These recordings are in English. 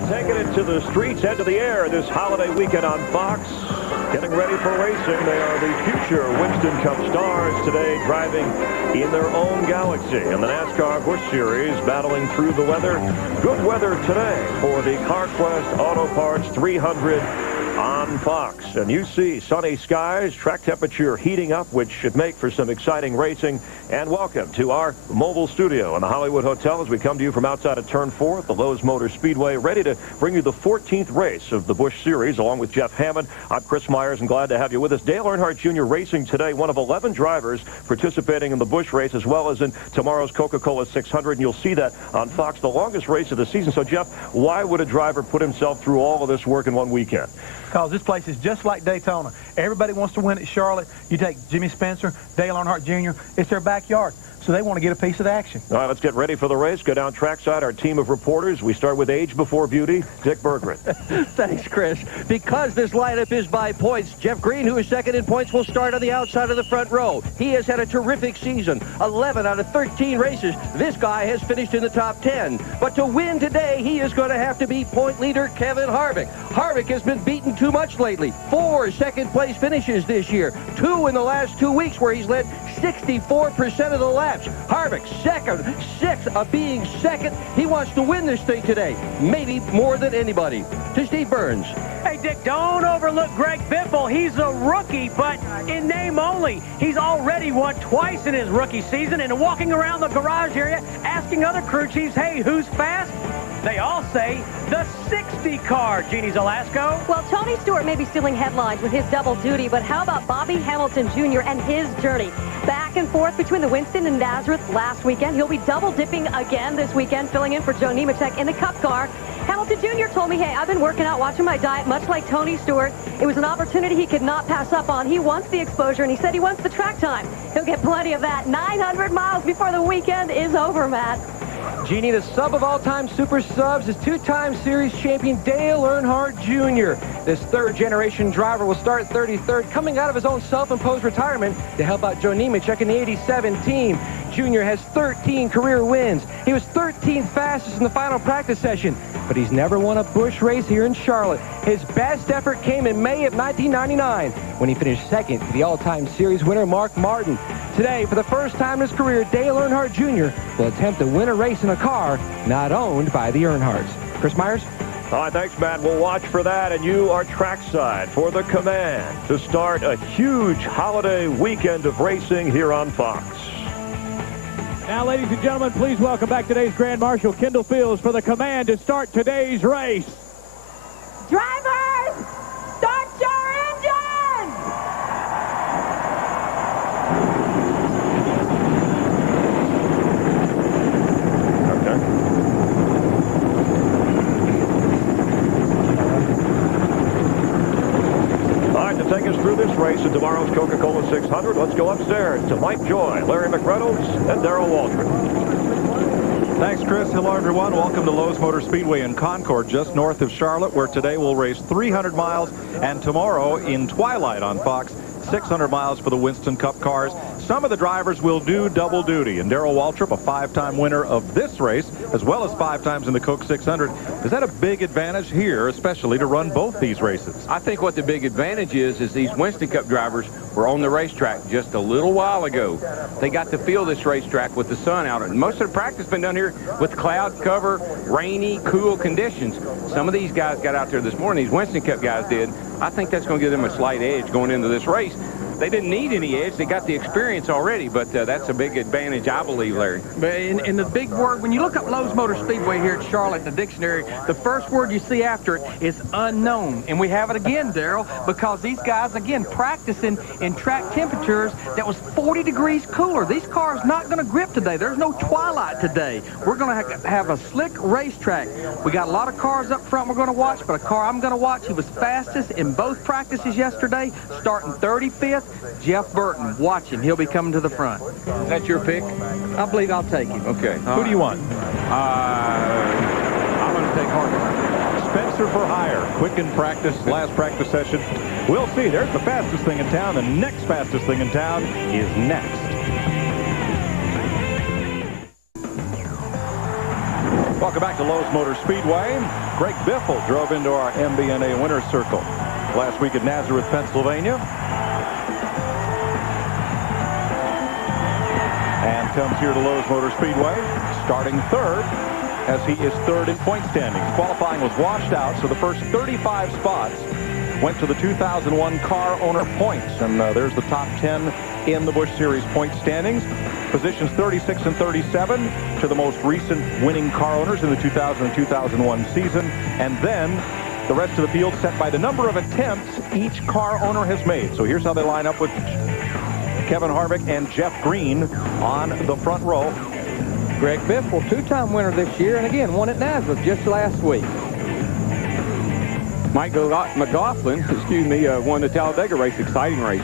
are taking it to the streets and to the air this holiday weekend on Fox. Getting ready for racing. They are the future Winston Cup stars today, driving in their own galaxy in the NASCAR Busch Series, battling through the weather. Good weather today for the CARQUEST Auto Parts 300 on Fox. And you see sunny skies, track temperature heating up, which should make for some exciting racing. And welcome to our mobile studio in the Hollywood Hotel as we come to you from outside of Turn 4 at the Lowe Motor Speedway, ready to bring you the 14th race of the Busch Series, along with Jeff Hammond. I'm Chris Myers, and glad to have you with us. Dale Earnhardt Jr. racing today, one of 11 drivers participating in the Busch race, as well as in tomorrow's Coca-Cola 600, and you'll see that on Fox, the longest race of the season. So, Jeff, why would a driver put himself through all of this work in one weekend? Because this place is just like Daytona. Everybody wants to win at Charlotte. You take Jimmy Spencer, Dale Earnhardt Jr., it's their backyard. So they want to get a piece of the action. All right, let's get ready for the race. Go down trackside, our team of reporters. We start with age before beauty, Dick Berggren. Thanks, Chris. Because this lineup is by points, Jeff Green, who is second in points, will start on the outside of the front row. He has had a terrific season. 11 out of 13 races. This guy has finished in the top 10. But to win today, he is going to have to beat point leader Kevin Harvick. Harvick has been beaten too much lately. 4 second-place finishes this year. 2 in the last 2 weeks where he's led 64% of the laps. Harvick second, 6 of being second. He wants to win this thing today, maybe more than anybody. To Steve Burns. Hey, Dick, don't overlook Greg Biffle. He's a rookie, but in name only. He's already won twice in his rookie season, and walking around the garage area asking other crew chiefs, hey, who's fast? They all say the 60 car, Jeannie Zalasko. Well, Tony Stewart may be stealing headlines with his double duty, but how about Bobby Hamilton Jr. and his journey? Back and forth between the Winston and Nazareth last weekend. He'll be double dipping again this weekend, filling in for Joe Nemechek in the Cup car. Hamilton Jr. told me, hey, I've been working out, watching my diet, much like Tony Stewart. It was an opportunity he could not pass up on. He wants the exposure, and he said he wants the track time. He'll get plenty of that. 900 miles before the weekend is over, Matt. Jeannie, the sub of all-time super subs is 2-time series champion Dale Earnhardt Jr. This third-generation driver will start 33rd, coming out of his own self-imposed retirement to help out Joe Nemechek in the 87 team. Jr. has 13 career wins. He was 13th fastest in the final practice session, but he's never won a Busch race here in Charlotte. His best effort came in May of 1999 when he finished second to the all-time series winner Mark Martin. Today, for the first time in his career, Dale Earnhardt Jr. will attempt to win a race in a car not owned by the Earnhardts. Chris Myers? All right, thanks, Matt. We'll watch for that, and you are trackside for the Command to start a huge holiday weekend of racing here on Fox. Now, ladies and gentlemen, please welcome back today's Grand Marshal, Kendall Fields, for the Command to start today's race. Drivers, start your engines! Okay. All right, to take us through this race in tomorrow's Coca-Cola 600, let's go upstairs to Mike Joy, Larry McReynolds, and Darrell Waltrip. Thanks, Chris. Hello, everyone. Welcome to Lowe's Motor Speedway in Concord, just north of Charlotte, where today we'll race 300 miles, and tomorrow in twilight on Fox, 600 miles for the Winston Cup cars. Some of the drivers will do double duty, and Darrell Waltrip, a 5-time winner of this race, as well as 5 times in the Coke 600. Is that a big advantage here, especially to run both these races? I think what the big advantage is these Winston Cup drivers were on the racetrack just a little while ago. They got to feel this racetrack with the sun out. And most of the practice been done here with cloud cover, rainy, cool conditions. Some of these guys got out there this morning, these Winston Cup guys did. I think that's going to give them a slight edge going into this race. They didn't need any edge. They got the experience already, but that's a big advantage, I believe, Larry. In the big word, when you look up Lowe's Motor Speedway here at Charlotte in the dictionary, the first word you see after it is unknown. And we have it again, Darrell, because these guys, again, practicing in track temperatures that was 40 degrees cooler. These cars not going to grip today. There's no twilight today. We're going to have a slick racetrack. We got a lot of cars up front we're going to watch, but a car I'm going to watch, he was fastest in both practices yesterday, starting 35th. Jeff Burton, watch him. He'll be coming to the front. Is that your pick? I believe I'll take him. Okay. Who do you want? I'm going to take Harvick. Spencer for hire. Quick in practice, last practice session. We'll see. There's the fastest thing in town. The next fastest thing in town is next. Welcome back to Lowe's Motor Speedway. Greg Biffle drove into our MBNA winner's circle last week at Nazareth, Pennsylvania. And comes here to Lowe's Motor Speedway, starting third, as he is third in point standings. Qualifying was washed out, so the first 35 spots went to the 2001 car owner points. And there's the top 10 in the Busch Series point standings. Positions 36 and 37 to the most recent winning car owners in the 2000 and 2001 season. And then the rest of the field set by the number of attempts each car owner has made. So here's how they line up with Kevin Harvick and Jeff Green on the front row. Greg Biffle, two-time winner this year, and again, won at Nazareth just last week. Mike McLaughlin, won the Talladega race, exciting race.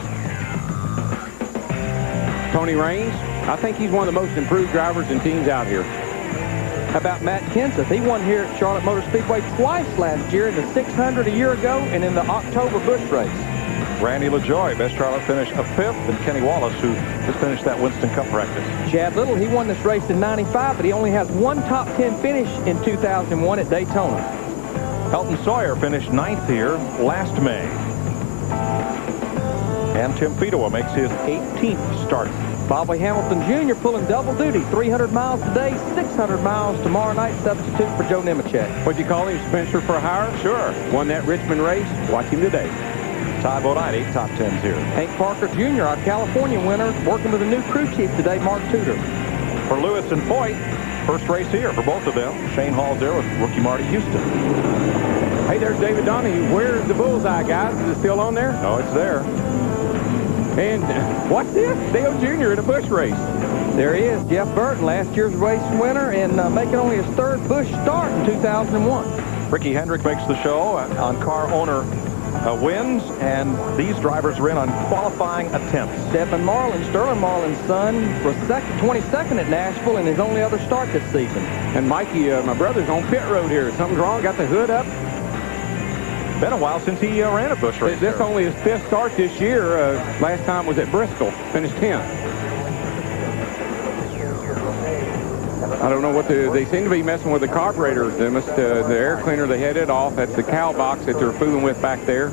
Tony Raines, I think he's one of the most improved drivers and teams out here. How about Matt Kenseth? He won here at Charlotte Motor Speedway twice last year, in the 600 a year ago and in the October Busch race. Randy LaJoie, best Charlotte finish of 5th, and Kenny Wallace, who just finished that Winston Cup practice. Chad Little, he won this race in '95, but he only has one top 10 finish in 2001 at Daytona. Helton Sawyer finished 9th here last May. And Tim Fedowa makes his 18th start. Bobby Hamilton Jr. pulling double duty, 300 miles today, 600 miles tomorrow night, substitute for Joe Nemechek. What'd you call him, Spencer for hire? Sure. Won that Richmond race. Watch him today. Todd Bodine, 8 top 10s here. Hank Parker Jr., our California winner, working with a new crew chief today, Mark Tudor. For Lewis and Foyt, first race here for both of them. Shane Hall's there with rookie Marty Houston. Hey, there's David Donahue. Where's the bullseye, guys? Is it still on there? No, it's there. And what's this? Dale Jr. in a Busch race. There he is, Jeff Burton, last year's race winner, and making only his third Busch start in 2001. Ricky Hendrick makes the show on car owner wins, and these drivers are in on qualifying attempts. Stephen Marlin, Sterling Marlin's son, was 22nd at Nashville in his only other start this season. And Mikey, my brother's on pit road here. Something's wrong. Got the hood up. Been a while since he ran a Busch race. This only his 5th start this year. Last time was at Bristol. Finished 10th. I don't know what they seem to be messing with the carburetor. They must the air cleaner, they had it off. That's the cowl box that they're fooling with back there.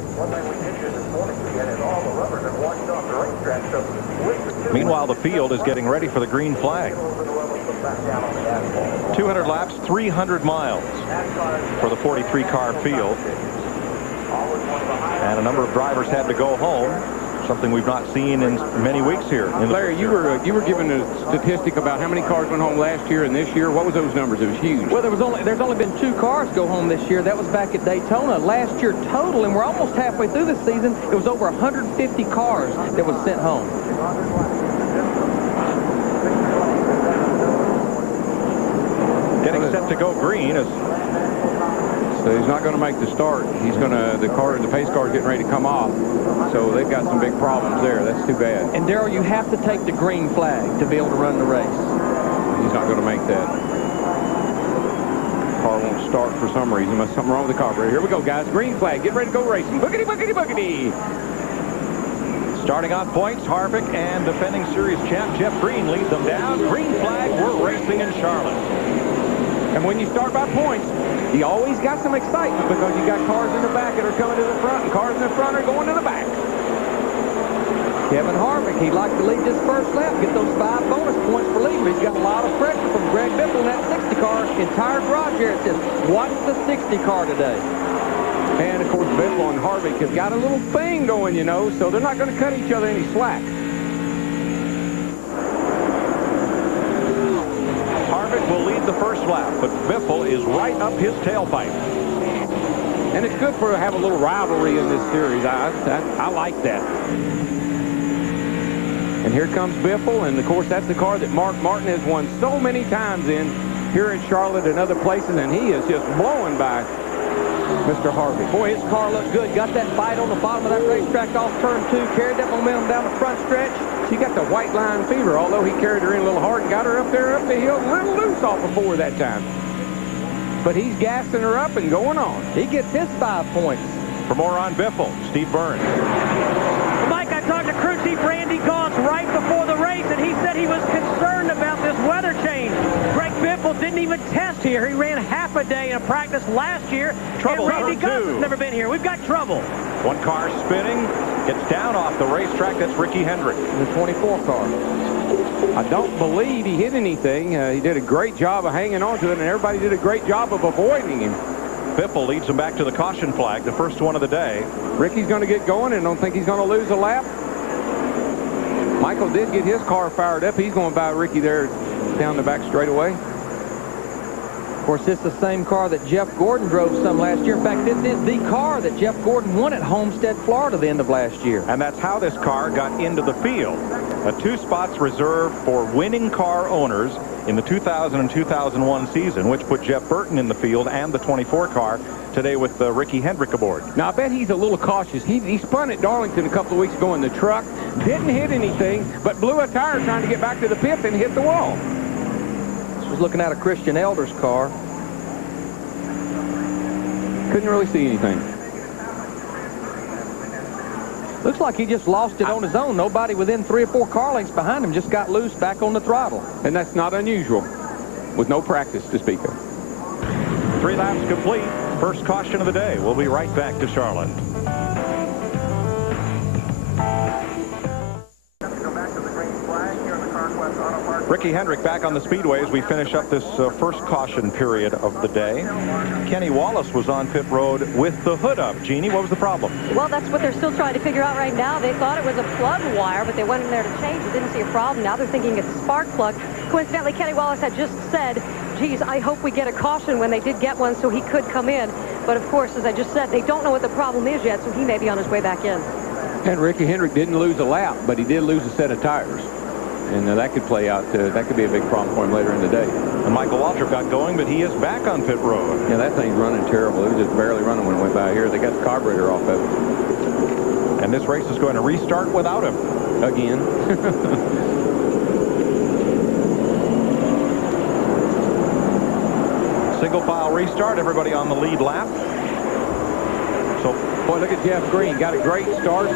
Meanwhile, the field is getting ready for the green flag. 200 laps, 300 miles for the 43-car field. And a number of drivers had to go home, something we've not seen in many weeks here. Larry, you were given a statistic about how many cars went home last year and this year. What was those numbers? It was huge. Well, there's only been 2 cars go home this year. That was back at Daytona. Last year total, and we're almost halfway through the season, it was over 150 cars that was sent home. Getting set to go green is. So he's not going to make the start. He's going to, the pace car is getting ready to come off. So they've got some big problems there. That's too bad. And Darrell, you have to take the green flag to be able to run the race. He's not going to make that. Car won't start for some reason. There's something wrong with the carburetor. Here we go, guys. Green flag. Get ready to go racing. Boogity, boogity, boogity. Starting on points, Harvick and defending series champ Jeff Green lead them down. Green flag, we're racing in Charlotte. And when you start by points, you always got some excitement because you got cars in the back that are coming to the front and cars in the front are going to the back. Kevin Harvick, he'd like to lead this first lap, get those 5 bonus points for leading. He's got a lot of pressure from Greg Biffle in that 60 car. Entire garage here, it says, what's the 60 car today? And, of course, Biffle and Harvick have got a little thing going, you know, so they're not going to cut each other any slack. Harvick will lead the first lap, but Biffle is right up his tailpipe. And it's good to have a little rivalry in this series. I like that. And here comes Biffle, and, of course, that's the car that Mark Martin has won so many times in here at Charlotte and other places, and he is just blowing by Mr. Harvick. Boy, his car looks good. Got that bite on the bottom of that racetrack off turn 2. Carried that momentum down the front stretch. She got the white line fever, although he carried her in a little hard and got her up there up the hill a little loose off of 4 that time. But he's gassing her up and going on. He gets his 5 points. For more on Biffle, Steve Burns. Mike, I talked to crew chief Randy Goss right before the race, and he said he was concerned about this weather change. Greg Biffle didn't even test here. He ran half a day in practice last year. Trouble and Randy number Gus two. has never been here. We've got trouble. One car spinning, gets down off the racetrack. That's Ricky Hendrick. The 24 car. I don't believe he hit anything. He did a great job of hanging on to it, and everybody did a great job of avoiding him. Biffle leads him back to the caution flag, the first one of the day. Ricky's going to get going and don't think he's going to lose a lap. Michael did get his car fired up. He's going by Ricky there down the back straightaway. Of course, this is the same car that Jeff Gordon drove some last year. In fact, this is the car that Jeff Gordon won at Homestead, Florida, the end of last year. And that's how this car got into the field. 2 spots reserved for winning car owners in the 2000 and 2001 season, which put Jeff Burton in the field and the 24 car today with Ricky Hendrick aboard. Now, I bet he's a little cautious. He spun at Darlington a couple of weeks ago in the truck, didn't hit anything, but blew a tire trying to get back to the pits and hit the wall. This was looking at a Christian Elder's car. Couldn't really see anything. Looks like he just lost it on his own. Nobody within 3 or 4 car lengths behind him just got loose back on the throttle. And that's not unusual with no practice to speak of. 3 laps complete. First caution of the day. We'll be right back to Charlotte. Ricky Hendrick back on the speedway as we finish up this first caution period of the day. Kenny Wallace was on pit road with the hood up. Jeannie, what was the problem? Well, that's what they're still trying to figure out right now. They thought it was a plug wire, but they went in there to change it. Didn't see a problem. Now they're thinking it's a spark plug. Coincidentally, Kenny Wallace had just said, geez, I hope we get a caution when they did get one so he could come in. But, of course, as I just said, they don't know what the problem is yet, so he may be on his way back in. And Ricky Hendrick didn't lose a lap, but he did lose a set of tires. And that could play out. That could be a big problem for him later in the day. And Michael Waltrip got going, but he is back on pit road. Yeah, that thing's running terrible. It was just barely running when it went by here. They got the carburetor off of it. And this race is going to restart without him. Again. Single file restart. Everybody on the lead lap. So, boy, look at Jeff Green. Got a great start.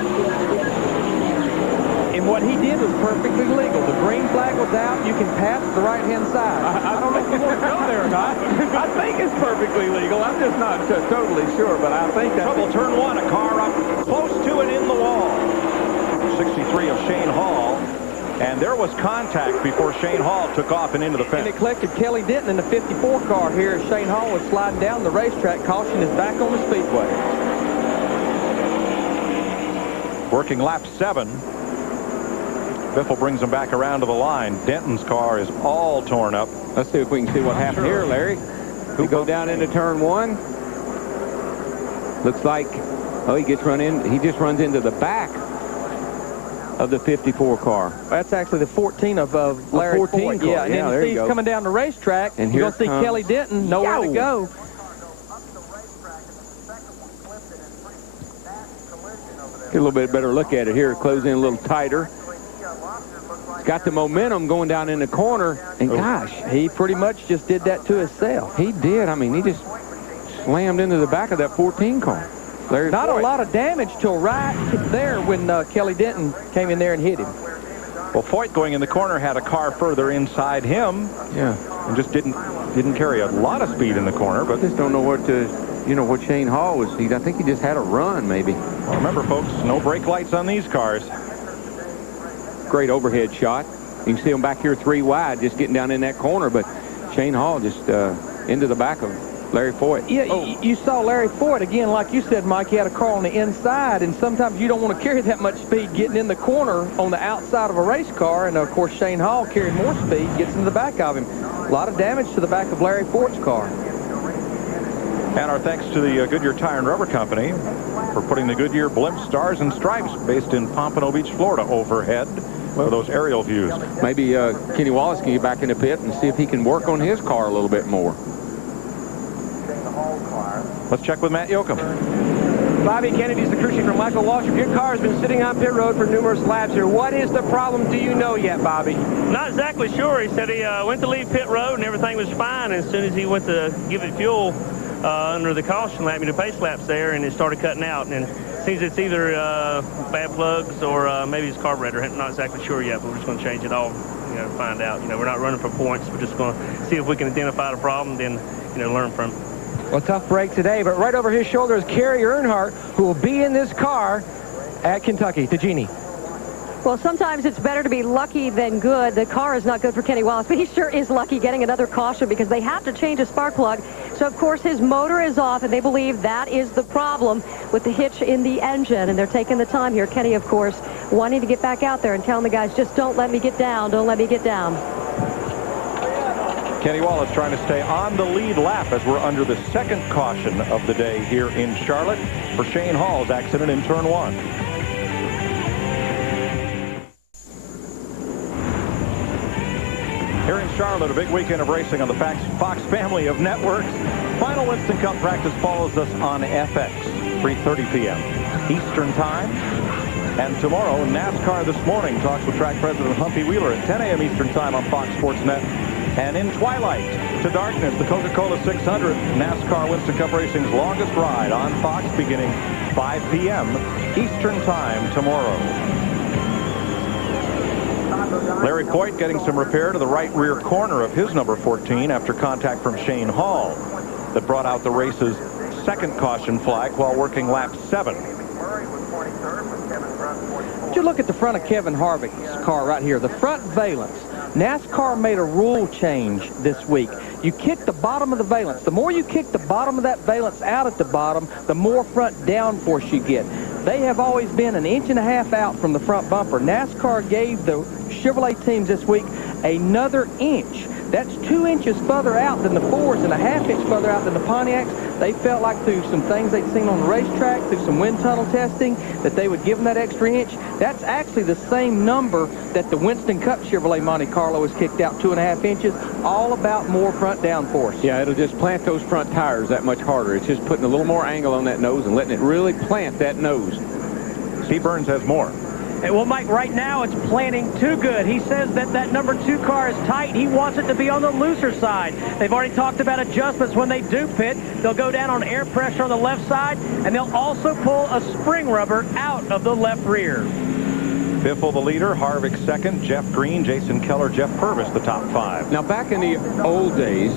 And what he did was perfectly legal. The green flag was out. You can pass the right-hand side. I don't know if you want to go there or not. I think it's perfectly legal. I'm just not totally sure, but I think that's... Trouble turn 1. A car up close to it in the wall. 63 of Shane Hall. And there was contact before Shane Hall took off and into the fence. And it collected Kelly Denton in the 54 car here as Shane Hall was sliding down the racetrack. Caution is back on the speedway. Working lap 7. Biffle brings him back around to the line. Denton's car is all torn up. Let's see if we can see what happened here, Larry. We go down into turn 1. Looks like, oh, he just runs into the back of the 54 car. That's actually the 14 of Larry 14 Foyt. car. Yeah, and Yeah, then there you see you he's go. coming down the racetrack. And you're here going to see comes- Kelly Denton, nowhere to go. Get a little bit better look at it here. Close in a little tighter. Got the momentum going down in the corner, and gosh, He pretty much just did that to himself. he did. I mean, he just slammed into the back of that 14 car. Larry Not Foyt. a lot of damage till right there when Kelly Denton came in there and hit him. Well, Foyt going in the corner had a car further inside him. Yeah. And just didn't carry a lot of speed in the corner. But Just don't know what what Shane Hall was. I think he just had a run, maybe. well, remember, folks, no brake lights on these cars. Great overhead shot. You can see him back here 3 wide, just getting down in that corner. But Shane Hall just into the back of Larry Foyt. Yeah, you saw Larry Foyt, again, like you said, Mike, he had a car on the inside, and sometimes you don't want to carry that much speed getting in the corner on the outside of a race car, and, of course, Shane Hall carried more speed, gets in the back of him. A lot of damage to the back of Larry Foyt's car. And our thanks to the Goodyear Tire and Rubber Company for putting the Goodyear Blimp Stars and Stripes based in Pompano Beach, Florida, overhead for those aerial views. Maybe Kenny Wallace can get back in the pit and see if he can work on his car a little bit more. Let's check with Matt Yoakum. Bobby Kennedy's the crew chief from Michael Waltrip. Your car has been sitting on pit road for numerous laps here. What is the problem? Do you know yet, Bobby? Not exactly sure. He said he went to leave pit road and everything was fine. And as soon as he went to give it fuel under the caution lap, the pace laps there, and it started cutting out. And it seems it's either bad plugs or maybe his carburetor. I'm not exactly sure yet, but we're just going to change it all. to find out. We're not running for points. We're just going to see if we can identify the problem, then, learn from it. Well, tough break today, but right over his shoulder is Kerry Earnhardt, who will be in this car at Kentucky. To Jeannie. Well, sometimes it's better to be lucky than good. The car is not good for Kenny Wallace, but he sure is lucky getting another caution because they have to change a spark plug. So, of course, his motor is off, and they believe that is the problem with the hitch in the engine. And they're taking the time here. Kenny, of course, wanting to get back out there and telling the guys, just don't let me get down. Don't let me get down. Kenny Wallace trying to stay on the lead lap as we're under the second caution of the day here in Charlotte for Shane Hall's accident in turn 1. Here in Charlotte, a big weekend of racing on the Fox family of networks. Final Winston Cup practice follows us on FX, 3:30 p.m. Eastern Time. And tomorrow, NASCAR This Morning talks with track president Humpy Wheeler at 10 a.m. Eastern Time on Fox Sports Net. And in twilight to darkness, the Coca-Cola 600, NASCAR Winston Cup Racing's longest ride on Fox beginning 5 p.m. Eastern Time tomorrow. Larry Foyt getting some repair to the right rear corner of his number 14 after contact from Shane Hall that brought out the race's second caution flag while working lap 7. Would you look at the front of Kevin Harvick's car right here, the front valence. NASCAR made a rule change this week. You kick the bottom of the valence. The more you kick the bottom of that valence out at the bottom, the more front downforce you get. They have always been 1.5 inches out from the front bumper. NASCAR gave the Chevrolet teams this week another inch. That's 2 inches further out than the Fords and 1/2 inch further out than the Pontiacs. They felt like through some things they'd seen on the racetrack, through some wind tunnel testing, that they would give them that extra inch. That's actually the same number that the Winston Cup Chevrolet Monte Carlo has kicked out, 2.5 inches, all about more front downforce. Yeah, it'll just plant those front tires that much harder. It's just putting a little more angle on that nose and letting it really plant that nose. Steve Burns has more. Well, Mike, right now it's planting too good. He says that that number 2 car is tight. He wants it to be on the looser side. They've already talked about adjustments when they do pit. They'll go down on air pressure on the left side, and they'll also pull a spring rubber out of the left rear. Biffle the leader, Harvick second, Jeff Green, Jason Keller, Jeff Purvis the top 5. Now, back in the old days,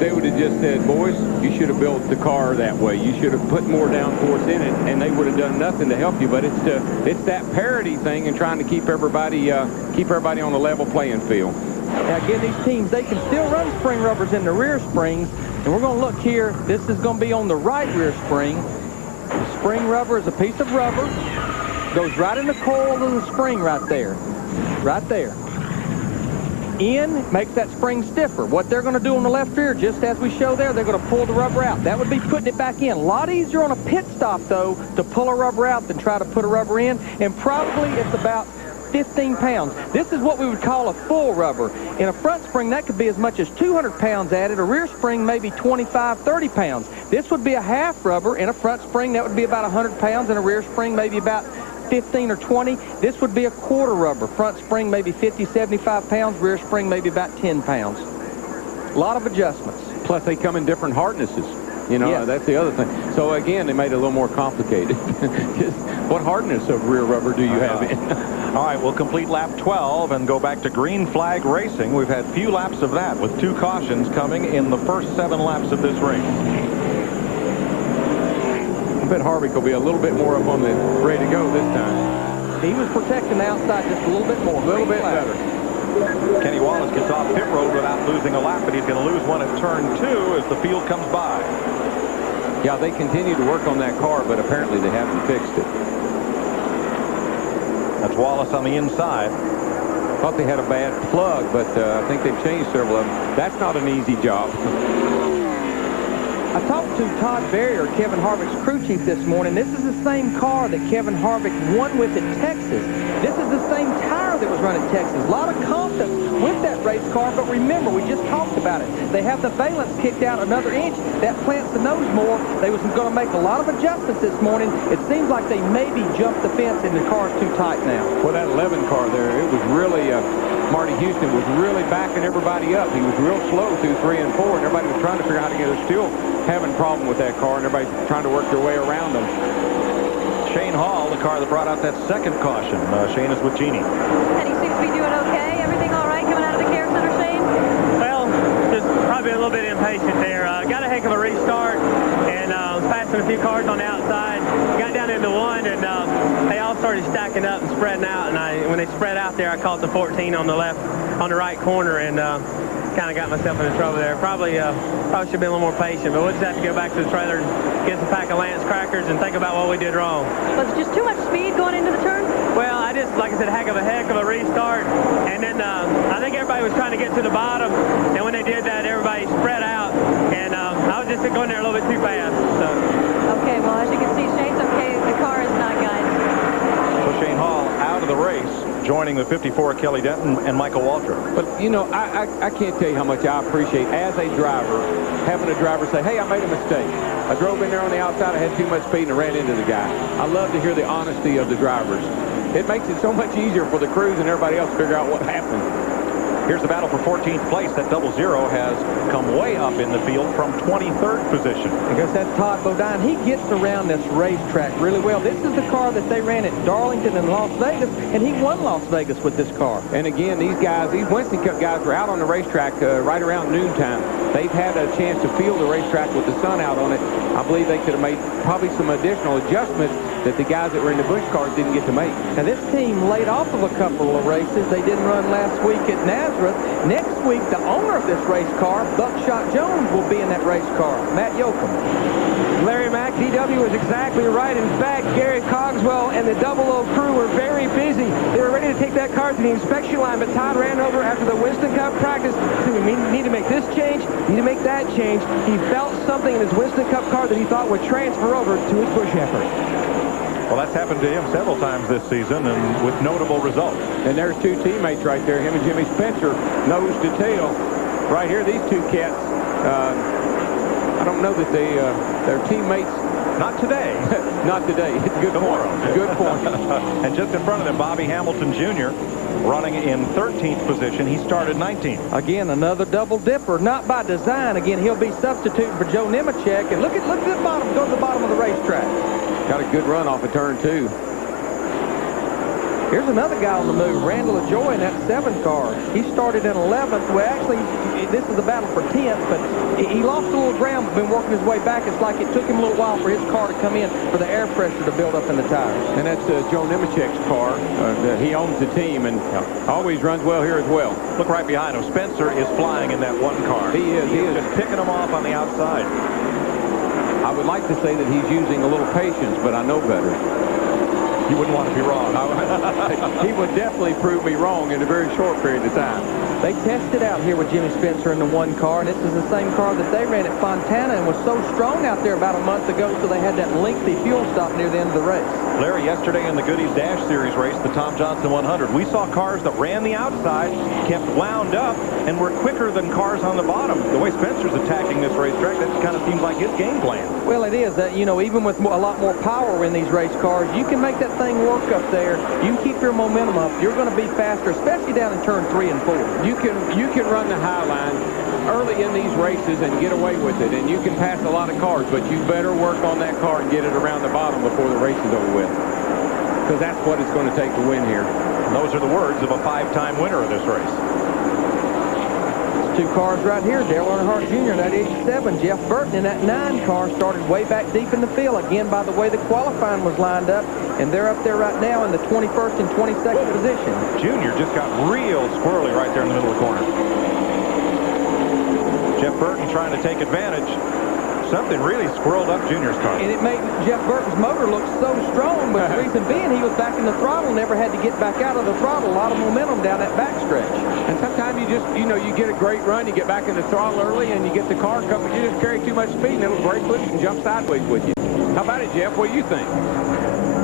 they would have just said, boys, you should have built the car that way. You should have put more downforce in it, and they would have done nothing to help you. But it's that parity thing and trying to keep everybody on a level playing field. Now, again, these teams, they can still run spring rubbers in the rear springs. And we're going to look here. This is going to be on the right rear spring. The spring rubber is a piece of rubber. Goes right in the coil of the spring right there. Right there. In makes that spring stiffer. What they're going to do on the left rear, just as we show there, they're going to pull the rubber out. That would be putting it back in. A lot easier on a pit stop, though, to pull a rubber out than try to put a rubber in. And probably it's about 15 pounds. This is what we would call a full rubber. In a front spring, that could be as much as 200 pounds added. A rear spring, maybe 25, 30 pounds. This would be a half rubber. In a front spring, that would be about 100 pounds. In a rear spring, maybe about 15 or 20. This would be a quarter rubber. Front spring maybe 50, 75 pounds. Rear spring maybe about 10 pounds. A lot of adjustments. Plus, they come in different hardnesses. You know, yes. That's the other thing. So, again, they made it a little more complicated. Just what hardness of rear rubber do you have in? All right, we'll complete lap 12 and go back to green flag racing. We've had few laps of that with 2 cautions coming in the first 7 laps of this race. I bet Harvick will be a little bit more up on the ready to go this time. He was protecting the outside just a little bit more. A little bit better. Kenny Wallace gets off pit road without losing a lap, but he's going to lose one at turn 2 as the field comes by. Yeah, they continue to work on that car, but apparently they haven't fixed it. That's Wallace on the inside. Thought they had a bad plug, but I think they've changed several of them. That's not an easy job. I talked to Todd Barrier, Kevin Harvick's crew chief, this morning. This is the same car that Kevin Harvick won with at Texas. This is the same tire that was run at Texas. A lot of confidence with that race car, but remember, we just talked about it. They have the valence kicked out another inch. That plants the nose more. They was going to make a lot of adjustments this morning. It seems like they maybe jumped the fence and the car's too tight now. Well, that 11 car there, it was really... Marty Houston was really backing everybody up. He was real slow through 3 and 4, and everybody was trying to figure out how to get it. Still having a problem with that car, and everybody's trying to work their way around them. Shane Hall, the car that brought out that second caution. Shane is with Jeannie. And he seems to be doing okay. Everything all right coming cars on the outside. Got down into one, and they all started stacking up and spreading out. And when they spread out there, I caught the 14 on the right corner, and kind of got myself into trouble there. Probably should have been a little more patient, but we'll just have to go back to the trailer and get some pack of Lance crackers and think about what we did wrong. Was it just too much speed going into the turn? Well, I just, like I said, heck of a restart. And then I think everybody was trying to get to the bottom. And when they did that, everybody spread out. And I was just going there a little bit too fast. So. Okay, well, as you can see, Shane's okay. The car is not, guys. So Shane Hall out of the race, joining the 54 Kelly Denton and Michael Waltrip. But, you know, I can't tell you how much I appreciate, as a driver, having a driver say, hey, I made a mistake. I drove in there on the outside. I had too much speed and I ran into the guy. I love to hear the honesty of the drivers. It makes it so much easier for the crews and everybody else to figure out what happened. Here's the battle for 14th place. That 00 has come way up in the field from 23rd position. Because that's Todd Bodine. He gets around this racetrack really well. This is the car that they ran at Darlington and Las Vegas, and he won Las Vegas with this car. And again, these guys, these Winston Cup guys were out on the racetrack right around noontime. They've had a chance to feel the racetrack with the sun out on it. I believe they could have made probably some additional adjustments that the guys that were in the Busch cars didn't get to make. Now, this team laid off of a couple of races. They didn't run last week at Nazareth. Next week, the owner of this race car, Buckshot Jones, will be in that race car, Matt Yoakum. Larry Mack, DW was exactly right. In fact, Gary Cogswell and the 00 crew were very busy. They were ready to take that car to the inspection line, but Todd ran over after the Winston Cup practice. We need to make this change, need to make that change. He felt something in his Winston Cup car that he thought would transfer over to his Busch effort. Well, that's happened to him several times this season, and with notable results. And there's two teammates right there, him and Jimmy Spencer, nose to tail. Right here, these two cats, I don't know that they're teammates. Not today. Not today. Good tomorrow. Good point. And just in front of them, Bobby Hamilton Jr. running in 13th position. He started 19th. Again, another double dipper, not by design. Again, he'll be substituting for Joe Nemechek. And look at the bottom. Go to the bottom of the racetrack. Got a good run off of turn 2. Here's another guy on the move, Randall Ajoy in that 7 car. He started in 11th. Well, actually, this is a battle for 10th, but he lost a little ground, but been working his way back. It's like it took him a little while for his car to come in for the air pressure to build up in the tires. And that's Joe Nemechek's car. He owns the team and always runs well here as well. Look right behind him. Spencer is flying in that 1 car. He is just picking them off on the outside. I would like to say that he's using a little patience, but I know better. You wouldn't want to be wrong. He would definitely prove me wrong in a very short period of time. They tested out here with Jimmy Spencer in the 1 car, and this is the same car that they ran at Fontana and was so strong out there about a month ago, so they had that lengthy fuel stop near the end of the race. Larry, yesterday in the Goody's Dash Series race, the Tom Johnson 100, we saw cars that ran the outside, kept wound up, and were quicker than cars on the bottom. The way Spencer's attacking this racetrack, that kind of seems like his game plan. Well, it is. You know, even with a lot more power in these race cars, you can make that thing work up there. You can keep your momentum up. You're going to be faster, especially down in turn 3 and 4. You can run the high line early in these races and get away with it, and you can pass a lot of cars, but you better work on that car and get it around the bottom before the race is over with, because that's what it's going to take to win here. And those are the words of a 5-time winner of this race. 2 cars right here. Dale Earnhardt Jr. in that 87. Jeff Burton in that 9 car started way back deep in the field. Again, by the way the qualifying was lined up, and they're up there right now in the 21st and 22nd position. Junior just got real squirrely right there in the middle of the corner. Jeff Burton trying to take advantage. Something really squirreled up Junior's car. And it made Jeff Burton's motor look so strong, but the reason being he was back in the throttle, never had to get back out of the throttle. A lot of momentum down that backstretch. And sometimes you just, you get a great run, you get back in the throttle early, and you get the car coming, you just carry too much speed, and it'll brake loose and jump sideways with you. How about it, Jeff? What do you think?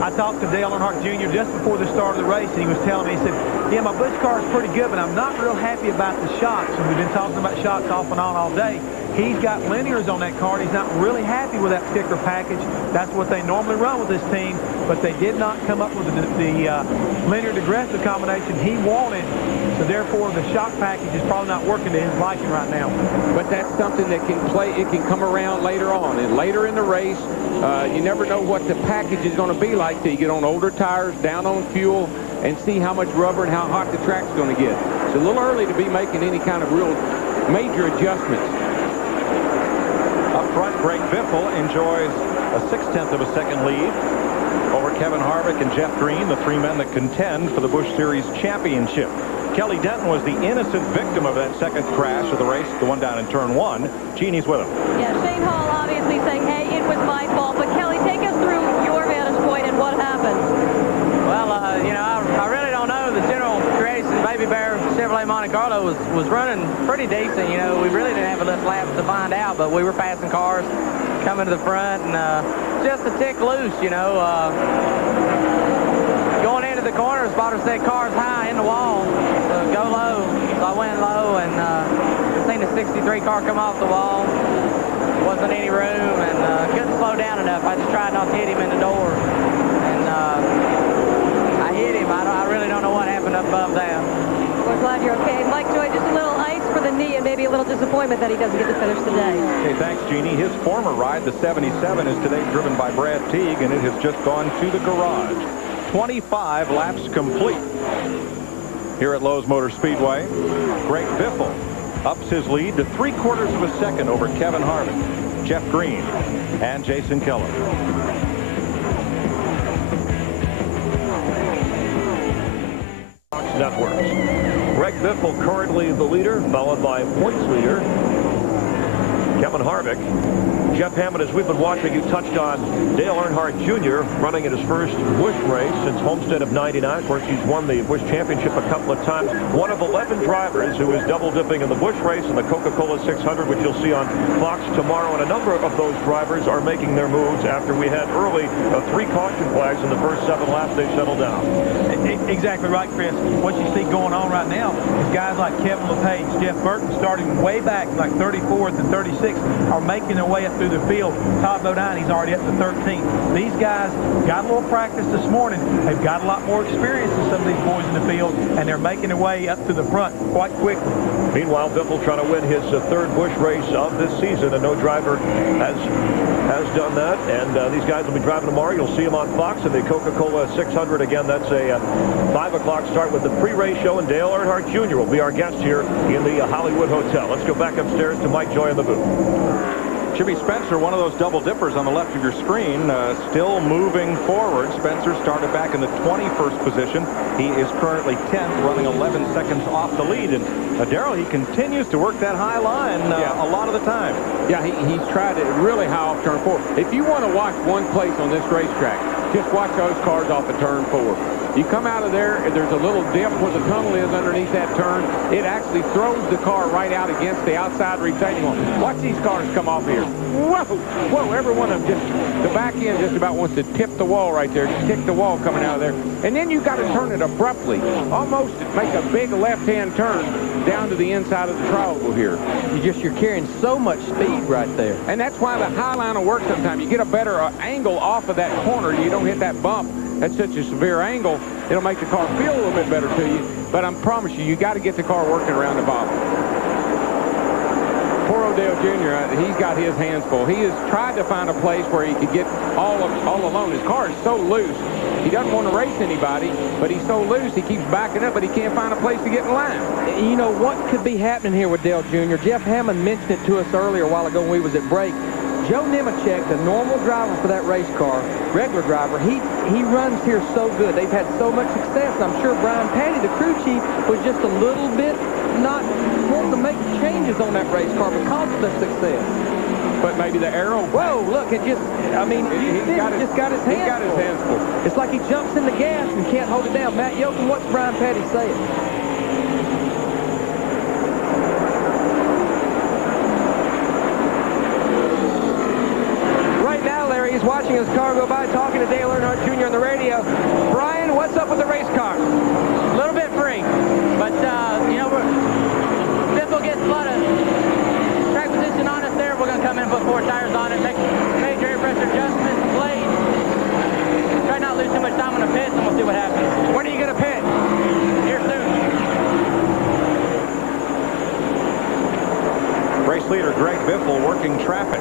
I talked to Dale Earnhardt Jr. just before the start of the race, and he was telling me, he said, yeah, my Busch car is pretty good, but I'm not real happy about the shocks. And we've been talking about shocks off and on all day. He's got linears on that car, and he's not really happy with that particular package. That's what they normally run with this team, but they did not come up with the linear digressive combination he wanted, so therefore the shock package is probably not working to his liking right now. But that's something that can it can come around later on, and later in the race, you never know what the package is going to be like till you get on older tires, down on fuel, and see how much rubber and how hot the track's going to get. It's a little early to be making any kind of real major adjustments. Up front, Greg Biffle enjoys a 0.6 of a second lead over Kevin Harvick and Jeff Green, the three men that contend for the Busch Series championship. Kelly Denton was the innocent victim of that second crash of the race, the one down in turn 1. Jeannie's with him. Yeah, Shane Hall obviously saying, hey, it was my fault. But Kelly, take us through your vantage point and what happened. Well, you know, I really don't know. The general creation, Baby Bear Chevrolet Monte Carlo was running pretty decent. You know, we really didn't have enough laps to find out, but we were passing cars coming to the front and just a tick loose, you know. Going into the corner, the spotter said cars high in the wall, so go low. So I went low and seen the 63 car come off the wall. Wasn't any room and couldn't slow down enough. I just tried not to hit him in the door. And I hit him. I really don't know what happened up above that. We're glad you're okay. Mike Joy, just a little ice for the knee and maybe a little disappointment that he doesn't get to finish today. Okay, thanks, Jeannie. His former ride, the 77, is today driven by Brad Teague, and it has just gone to the garage. 25 laps complete here at Lowe's Motor Speedway. Greg Biffle ups his lead to 3/4 of a second over Kevin Harvick, Jeff Green, and Jason Keller. Networks. Greg Biffle currently the leader, followed by points leader Kevin Harvick. Jeff Hammond, as we've been watching, you touched on Dale Earnhardt Jr. running in his first Busch race since Homestead of '99. Of course, he's won the Busch Championship a couple of times. One of 11 drivers who is double dipping in the Busch race and the Coca-Cola 600, which you'll see on Fox tomorrow. And a number of those drivers are making their moves after we had early 3 caution flags in the first 7 laps. They settled down. Exactly right, Chris. What you see going on right now is guys like Kevin LePage, Jeff Burton, starting way back, like 34th and 36th, are making their way up through the field. Todd Bodine, he's already up to 13th. These guys got a little practice this morning. They've got a lot more experience than some of these boys in the field, and they're making their way up to the front quite quickly. Meanwhile, Biffle trying to win his 3rd Busch race of this season, and no driver has done that. And these guys will be driving tomorrow. You'll see them on Fox in the Coca-Cola 600. Again, that's a 5 o'clock start with the pre-race show, and Dale Earnhardt Jr. will be our guest here in the Hollywood Hotel. Let's go back upstairs to Mike Joy in the booth. Jimmy Spencer, one of those double dippers on the left of your screen, still moving forward. Spencer started back in the 21st position. He is currently 10th, running 11 seconds off the lead. And Darrell, he continues to work that high line a lot of the time. Yeah, he's tried it really high off turn 4. If you want to watch one place on this racetrack, just watch those cars off of turn 4. You come out of there, and there's a little dip where the tunnel is underneath that turn. It actually throws the car right out against the outside retaining wall. Watch these cars come off here. Whoa! Whoa, every one of them just, the back end just about wants to tip the wall right there, kick the wall coming out of there. And then you got to turn it abruptly, almost make a big left-hand turn down to the inside of the triangle here. You're carrying so much speed right there. And that's why the high line will work sometimes. You get a better angle off of that corner. You don't hit that bump at such a severe angle. It'll make the car feel a little bit better to you. But I promise you got to get the car working around the bottom. Poor O'Dell Jr., he's got his hands full. He has tried to find a place where he could get all alone. His car is so loose. He doesn't want to race anybody, but he's so loose, he keeps backing up, but he can't find a place to get in line. You know what could be happening here with Dale Jr.? Jeff Hammond mentioned it to us earlier a while ago when we was at break. Joe Nemechek, the normal driver for that race car, regular driver, he runs here so good. They've had so much success. I'm sure Brian Patty, the crew chief, was just a little bit not wanting to make changes on that race car because of the success. But maybe the arrow. Whoa, look, it just, I mean, he's got his hands full. It's like he jumps in the gas and can't hold it down. Matt Yoakum, what's Brian Patty saying? He's watching his car go by, talking to Dale Earnhardt Jr. on the radio. Brian, what's up with the race car? A little bit free, but you know, Biffle gets a lot of track position on us there. We're going to come in and put 4 tires on it, make major air pressure adjustments, blade. Try not to lose too much time on the pits, and we'll see what happens. When are you going to pit? Here soon. Race leader Greg Biffle working traffic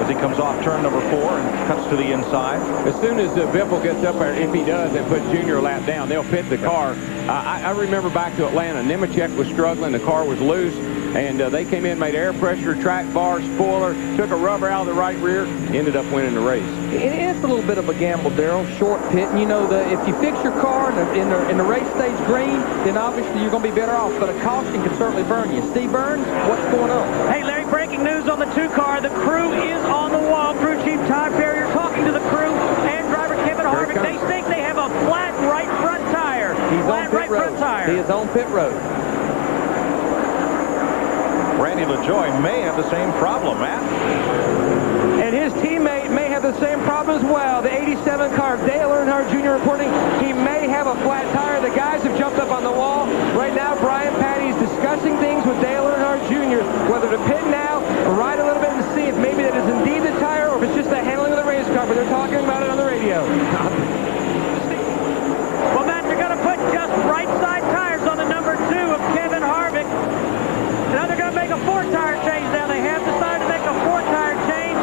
as he comes off turn number 4 and cuts to the inside. As soon as Biffle gets up there, if he does, and puts Junior a lap down, they'll pit the car. I remember back to Atlanta, Nemechek was struggling, the car was loose, and they came in, made air pressure, track bar, spoiler, took a rubber out of the right rear, ended up winning the race. It is a little bit of a gamble, Darrell, short pit. And you know, if you fix your car in the race stage green, then obviously you're going to be better off. But a caution can certainly burn you. Steve Burns, what's going on? Hey, Larry, breaking news on the 2-car. The crew is on the wall. Crew chief Todd Farrier talking to the crew and driver Kevin Harvick. They think they have a flat right front tire. He's on pit road. He is on pit road. Randy LaJoie may have the same problem, Matt. And his teammate may have the same problem as well. The 87 car, Dale Earnhardt Jr. reporting he may have a flat tire. The guys have jumped up on the wall. Right now, Brian Patty's discussing things with Dale Earnhardt Jr., whether to pit now or ride a little bit and see if maybe that is indeed the tire or if it's just the handling of the race car, but they're talking about it on the radio. Well, Matt, they're going to put just right side tires on the number 2 of Kevin Harvick. Now they're going to make a 4-tire change now. They have decided to make a 4-tire change.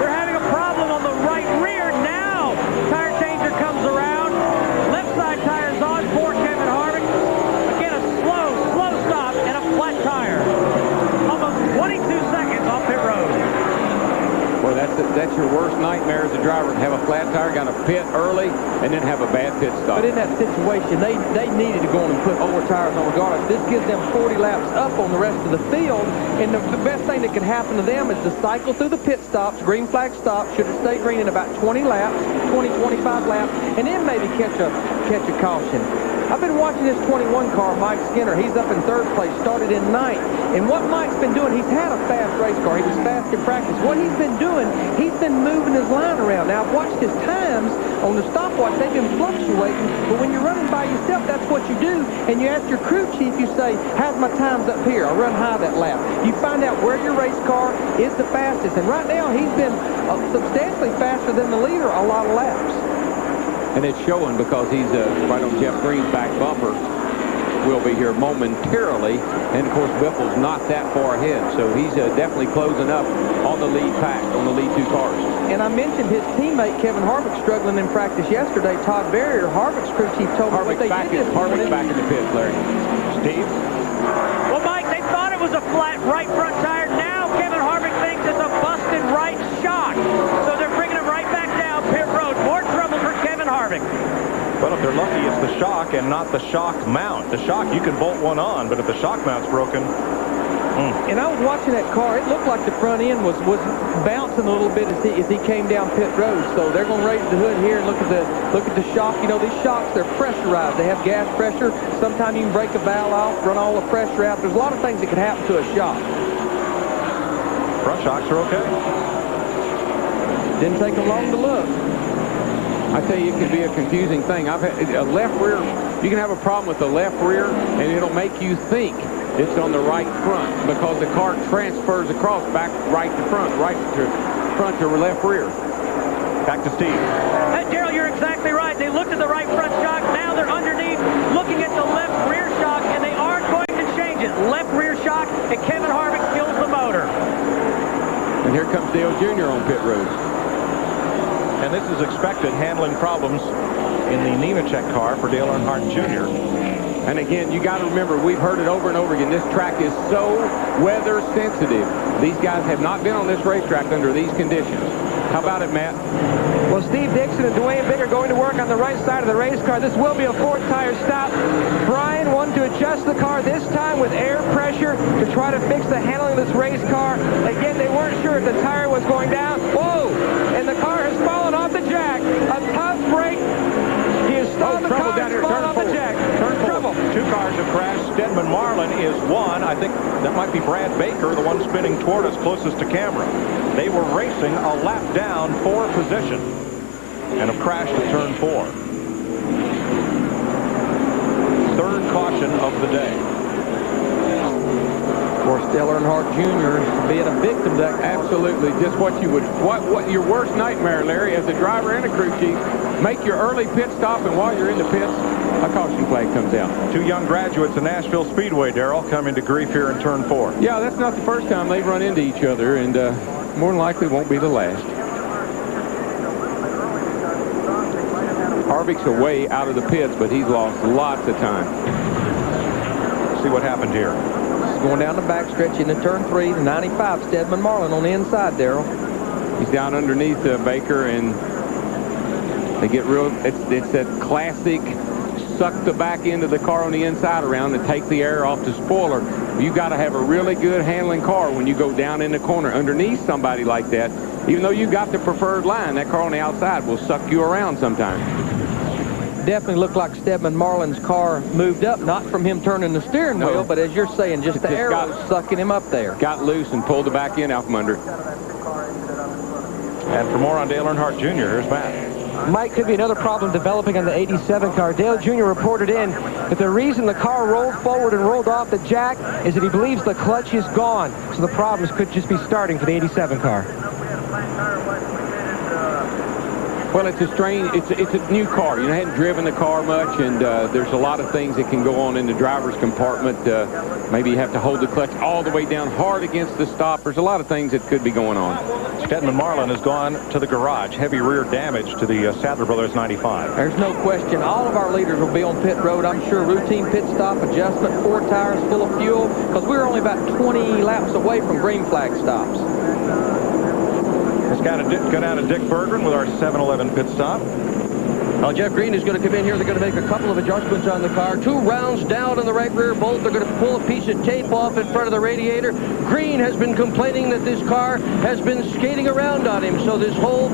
They're having a problem on the right rear. Now tire changer comes around. Left side tire's on for Kevin Harvick. Again, a slow stop and a flat tire. Almost 22 seconds off pit road. Boy, that's your worst nightmare as a driver, to have a flat tire, got to pit early, and then have a bad pit stop. But in that situation, they needed to go on and put 4 tires on regardless. This gives them 40 laps up on the rest of the field, and the best thing that can happen to them is to cycle through the pit stops, green flag stops, should it stay green in about 20 laps, 20-25 laps, and then maybe catch a caution. I've been watching this 21 car, Mike Skinner. He's up in 3rd place, started in 9th. And what Mike's been doing, he's had a fast race car. He was fast in practice. What he's been doing, he's been moving his line around. Now, I've watched his times on the stopwatch. They've been fluctuating. But when you're running by yourself, that's what you do. And you ask your crew chief, you say, how's my times up here? I'll run high that lap. You find out where your race car is the fastest. And right now, he's been substantially faster than the leader a lot of laps. And it's showing because he's right on Jeff Green's back bumper. Will be here momentarily. And, of course, Biffle's not that far ahead. So he's definitely closing up on the lead pack, on the lead 2 cars. And I mentioned his teammate, Kevin Harvick, struggling in practice yesterday. Todd Farrier, Harvick's crew chief, told me what they did. Harvick's back in the pits, Larry. Steve? Well, Mike, they thought it was a flat right front tire. Now Kevin Harvick thinks it's a busted right shock. So they're bringing him right back down pit road. More trouble for Kevin Harvick. Well, if they're lucky, it's the shock and not the shock mount. The shock, you can bolt one on, but if the shock mount's broken... And I was watching that car. It looked like the front end was bouncing a little bit as he came down pit road. So they're going to raise the hood here and look at the shock. You know, these shocks, they're pressurized. They have gas pressure. Sometimes you can break a valve off, run all the pressure out. There's a lot of things that can happen to a shock. Front shocks are okay. Didn't take them long to look. I tell you, it can be a confusing thing. I've had a left rear. You can have a problem with the left rear, and it'll make you think it's on the right front because the car transfers across back right to front to left rear. Back to Steve. Darrell, you're exactly right. They looked at the right front shock. Now they're underneath looking at the left rear shock, and they are going to change it. Left rear shock, and Kevin Harvick kills the motor. And here comes Dale Jr. on pit road. And this is expected handling problems in the Nemechek car for Dale Earnhardt Jr. And again, you got to remember, we've heard it over and over again. This track is so weather sensitive. These guys have not been on this racetrack under these conditions. How about it, Matt? Well, Steve Dixon and Dwayne Bigg are going to work on the right side of the race car. This will be a 4-tire stop. Brian wanted to adjust the car this time with air pressure to try to fix the handling of this race car. Again, they weren't sure if the tire was going down. Whoa! And the car has fallen off the jack. A tough break. He has stalled the car and fallen off the jack. Trouble. 2 cars have crashed. Stedman Marlin is one. I think that might be Brad Baker, the one spinning toward us closest to camera. They were racing a lap down for position and have crashed at turn 4. 3rd caution of the day. Of course, Dale Earnhardt Jr. being a victim to that. Absolutely. Just what you would, what your worst nightmare, Larry, as a driver and a crew chief, make your early pit stop, and while you're in the pits, a caution flag comes out. 2 young graduates of Nashville Speedway, Darrell, coming to grief here in turn 4. Yeah, that's not the first time they've run into each other, and more than likely won't be the last. Harvick's away out of the pits, but he's lost lots of time. See what happened here. He's going down the backstretch into turn 3, the 95, Stedman Marlin on the inside, Darrell. He's down underneath Baker, and they get real. It's that classic suck the back end of the car on the inside around and take the air off the spoiler. You got to have a really good handling car when you go down in the corner underneath somebody like that. Even though you got the preferred line, that car on the outside will suck you around sometimes. Definitely looked like Stedman Marlin's car moved up, not from him turning the steering wheel, but as you're saying, just the arrow sucking him up there. Got loose and pulled the back end out from under. And for more on Dale Earnhardt Jr., here's Matt. Mike, could be another problem developing on the 87 car. Dale Jr. reported in that the reason the car rolled forward and rolled off the jack is that he believes the clutch is gone. So the problems could just be starting for the 87 car. Well, it's a strange, it's a new car. You know, I hadn't driven the car much, and there's a lot of things that can go on in the driver's compartment. Maybe you have to hold the clutch all the way down hard against the stop. There's a lot of things that could be going on. Stedman Marlin has gone to the garage. Heavy rear damage to the Sadler Brothers 95. There's no question. All of our leaders will be on pit road. I'm sure routine pit stop adjustment, 4 tires full of fuel, because we're only about 20 laps away from green flag stops. Let's go down to Dick Berggren with our 7-Eleven pit stop. Well, Jeff Green is going to come in here. They're going to make a couple of adjustments on the car. 2 rounds down on the right rear bolt. They're going to pull a piece of tape off in front of the radiator. Green has been complaining that this car has been skating around on him. So this whole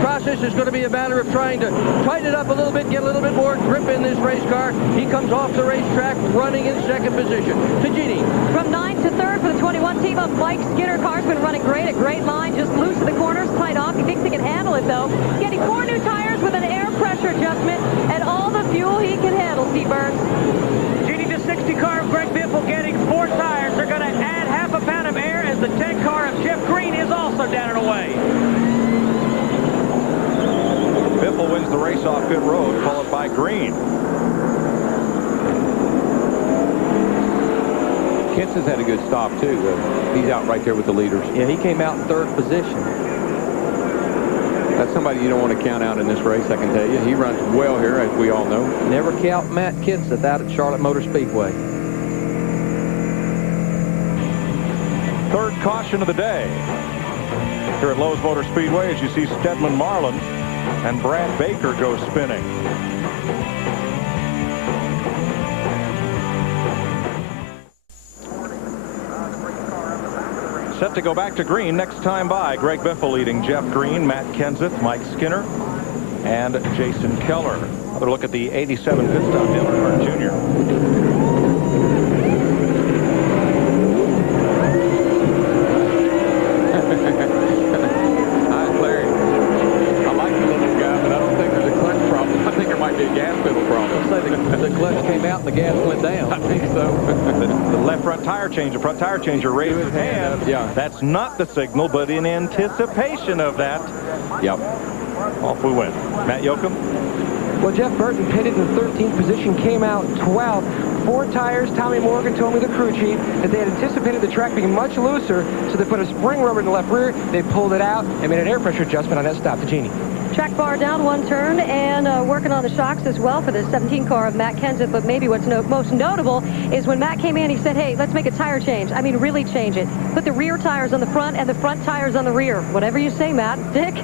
process is going to be a matter of trying to tighten it up a little bit, get a little bit more grip in this race car. He comes off the racetrack running in 2nd position. To Jeannie. From 9th to 3rd for the 21 team of Mike Skinner. Car's been running great, a great line, just loose at the corners, tight off. He thinks he can handle it, though. Getting 4 new tires with an air pressure adjustment and all the fuel he can handle, Steve Burns. Jeannie, the 60 car of Greg Biffle getting 4 tires. They're going to add half a pound of air as the 10 car of Jeff Green is also down and away. Biffle wins the race off pit road, followed by Green. Kenseth had a good stop, too. He's out right there with the leaders. Yeah, he came out in 3rd position. That's somebody you don't want to count out in this race, I can tell you. He runs well here, as we all know. Never count Matt Kenseth out at Charlotte Motor Speedway. 3rd caution of the day here at Lowe's Motor Speedway, as you see Stedman Marlin and Brad Baker go spinning. Set to go back to green next time by. Greg Biffle leading Jeff Green, Matt Kenseth, Mike Skinner, and Jason Keller. Another look at the 87 pit stop, Dale Earnhardt Jr. Hi, Larry. I like the little guy, but I don't think there's a clutch problem. I think there might be a gas pedal problem. I'll say the clutch came out and the gas went down. I think so. The left front tire changer raised his hand. Yeah. That's not the signal, but in anticipation of that, yep, off we went. Matt Yoakum. Well, Jeff Burton pitted in 13th position, came out 12th. 4 tires. Tommy Morgan told me, the crew chief, that they had anticipated the track being much looser, so they put a spring rubber in the left rear. They pulled it out and made an air pressure adjustment on that stop. To Jeannie. Track bar down 1 turn and working on the shocks as well for the 17 car of Matt Kenseth. But maybe what's most notable is when Matt came in, he said, hey, let's make a tire change. I mean, really change it. Put the rear tires on the front and the front tires on the rear. Whatever you say, Matt. Dick?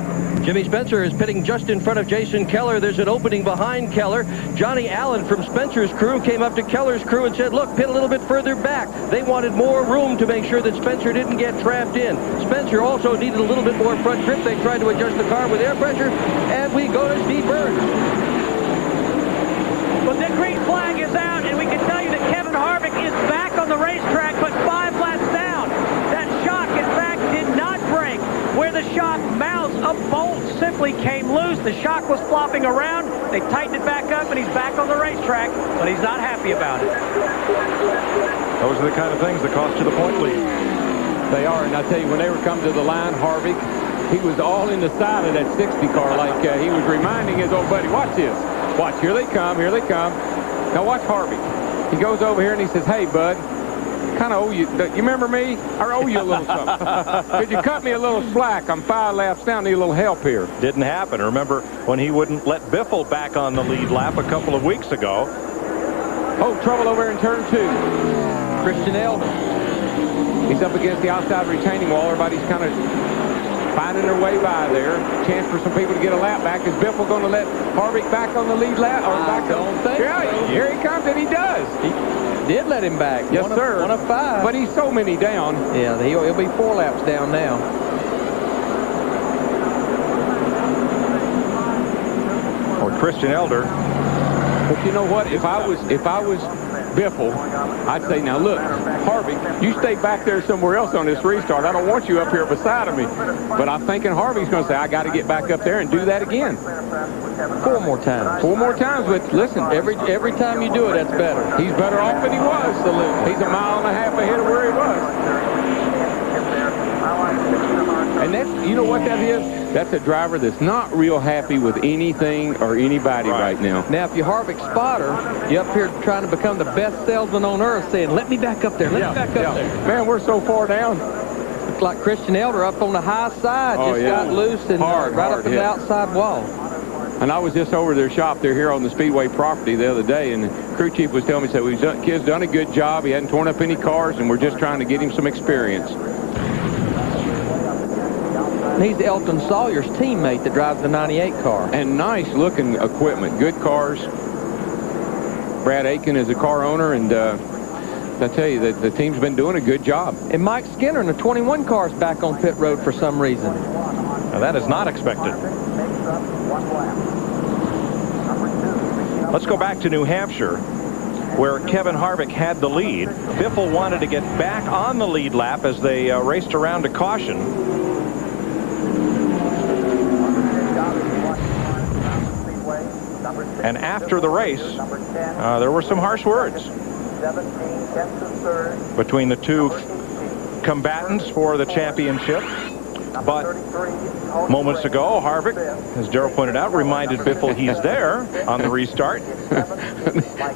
Jimmy Spencer is pitting just in front of Jason Keller. There's an opening behind Keller. Johnny Allen from Spencer's crew came up to Keller's crew and said, look, pit a little bit further back. They wanted more room to make sure that Spencer didn't get trapped in. Spencer also needed a little bit more front grip. They tried to adjust the car with air pressure, and we go to Steve Burns. Well, the green flag is out, and we can tell you that Kevin Harvick is back on the racetrack, but 5 laps down. That shock, in fact, did not break. Where the shock mounts, a bolt simply came loose. The shock was flopping around. They tightened it back up, and he's back on the racetrack, but he's not happy about it. Those are the kind of things that cost you the point lead. They are, and I tell you, when they were coming to the line, Harvick, he was all in the side of that 60 car, like he was reminding his old buddy, watch this. Watch, here they come, here they come. Now watch Harvick. He goes over here and he says, hey, bud, kind of owe you. You remember me? I owe you a little something. Could you cut me a little slack? I'm 5 laps down. Need a little help here. Didn't happen. Remember when he wouldn't let Biffle back on the lead lap a couple of weeks ago? Oh, trouble over in turn 2. Christian Elder. He's up against the outside retaining wall. Everybody's kind of finding their way by there. Chance for some people to get a lap back. Is Biffle going to let Harvick back on the lead lap? Or back don't think yeah, so. Here he comes, and he does. He did let him back. Yes, sir. 1 of 5. But he's so many down. Yeah, he'll be 4 laps down now. Or Christian Elder. But you know what? If I was Biffle, I'd say, now look, Harvick, you stay back there somewhere else on this restart. I don't want you up here beside of me. But I'm thinking Harvick's going to say, I got to get back up there and do that again. 4 more times. 4 more times, but listen, Every time you do it, that's better. he's better off than he was. Absolutely. He's a mile and a half ahead of where he was. And that's, you know what that is? That's a driver that's not real happy with anything or anybody right now. Now, if you're Harvick's spotter, you're up here trying to become the best salesman on earth, saying, let me back up there, let me back up there. Man, we're so far down. Looks like Christian Elder up on the high side just got loose and right up in the outside wall. And I was just over their shop. They're here on the Speedway property the other day, and the crew chief was telling me, said, kid's done a good job. He hadn't torn up any cars, and we're just trying to get him some experience. He's Elton Sawyer's teammate that drives the 98 car. And nice-looking equipment, good cars. Brad Aiken is a car owner, and I tell you, the team's been doing a good job. And Mike Skinner in the 21 car's back on pit road for some reason. Now, that is not expected. Let's go back to New Hampshire, where Kevin Harvick had the lead. Biffle wanted to get back on the lead lap as they raced around to caution. And after the race, there were some harsh words between the two combatants for the championship. But moments ago, Harvick, as Darrell pointed out, reminded Biffle he's there on the restart.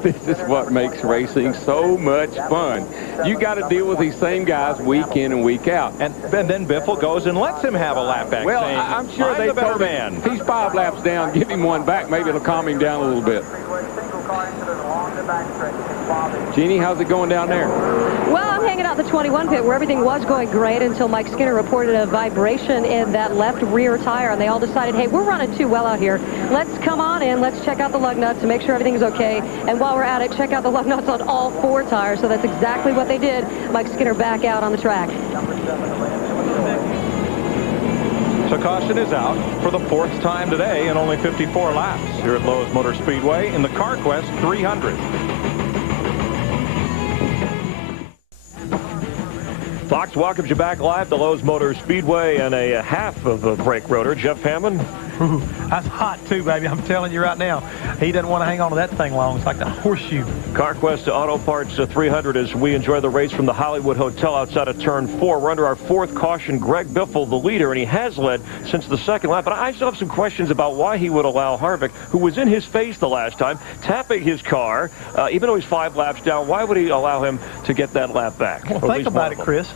This is what makes racing so much fun. You got to deal with these same guys week in and week out. And then Biffle goes and lets him have a lap back. Well, saying, I'm sure they told him, he's 5 laps down, give him one back. Maybe it'll calm him down a little bit. Jeannie, how's it going down there? Well, I'm hanging out the 21 pit where everything was going great until Mike Skinner reported a vibration in that left rear tire, and they all decided, hey, we're running too well out here. Let's come on in. Let's check out the lug nuts to make sure everything's okay. And while we're at it, check out the lug nuts on all 4 tires. So that's exactly what they did. Mike Skinner back out on the track. So caution is out for the 4th time today in only 54 laps here at Lowe's Motor Speedway in the CARQUEST 300. Fox welcomes you back live to Lowe's Motor Speedway and a half of a brake rotor. Jeff Hammond. Ooh, that's hot too, baby. I'm telling you right now. He doesn't want to hang on to that thing long. It's like the horseshoe. CarQuest Auto Parts 300 as we enjoy the race from the Hollywood Hotel outside of turn 4. We're under our 4th caution. Greg Biffle, the leader, and he has led since the 2nd lap. But I still have some questions about why he would allow Harvick, who was in his face the last time, tapping his car, even though he's 5 laps down. Why would he allow him to get that lap back? Well, think about it, Chris.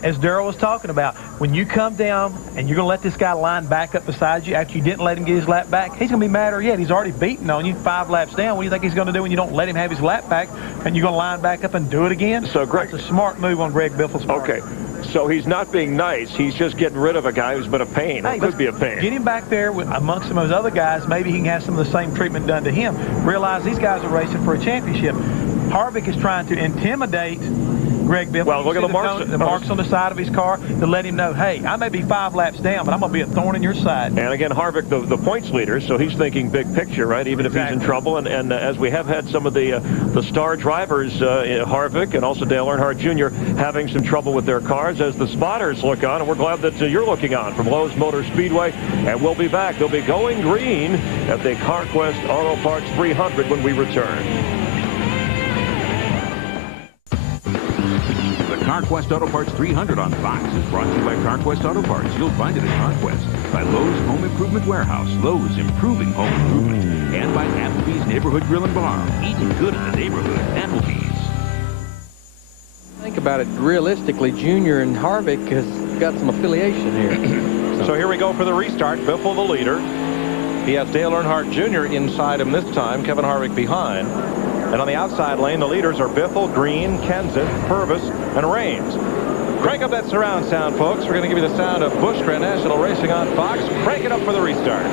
As Darrell was talking about, when you come down and you're going to let this guy line back up beside you after you didn't let him get his lap back, he's going to be madder yet. He's already beaten on you 5 laps down. What do you think he's going to do when you don't let him have his lap back and you're going to line back up and do it again? So, Greg, that's a smart move on Greg Biffle's part. Okay. So he's not being nice. He's just getting rid of a guy who's been a pain. Hey, could be a pain. Get him back there amongst some of those other guys. Maybe he can have some of the same treatment done to him. Realize these guys are racing for a championship. Harvick is trying to intimidate Greg Biffle. Well, look at the marks on the side of his car to let him know, hey, I may be 5 laps down, but I'm going to be a thorn in your side. And again, Harvick, the points leader, so he's thinking big picture, right? Even if he's in trouble. And as we have had some of the star drivers, Harvick and also Dale Earnhardt Jr., having some trouble with their cars as the spotters look on. And we're glad that you're looking on from Lowe's Motor Speedway. And we'll be back. They'll be going green at the CarQuest Auto Parts 300 when we return. CarQuest Auto Parts 300 on Fox is brought to you by CarQuest Auto Parts. You'll find it at CarQuest. By Lowe's Home Improvement Warehouse. Lowe's improving home improvement. And by Applebee's Neighborhood Grill and Bar. Eating good in the neighborhood. Applebee's. Think about it realistically, Junior and Harvick has got some affiliation here. So here we go for the restart. Biffle the leader. He has Dale Earnhardt Jr. inside him this time. Kevin Harvick behind. And on the outside lane, the leaders are Biffle, Green, Kenseth, Purvis, and Raines. Crank up that surround sound, folks. We're going to give you the sound of Busch Grand National Racing on Fox. Crank it up for the restart.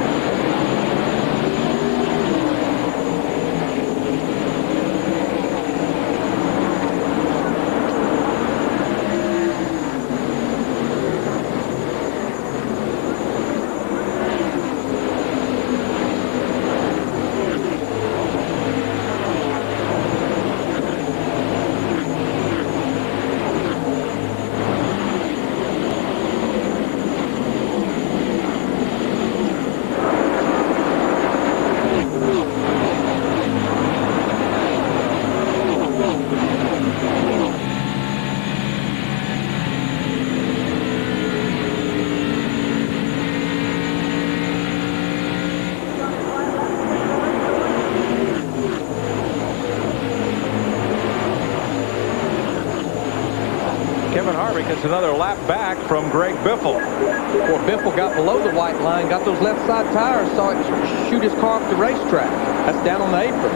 Kevin Harvick gets another lap back from Greg Biffle. Well, Biffle got below the white line, got those left side tires, saw it shoot his car off the racetrack. That's down on the apron.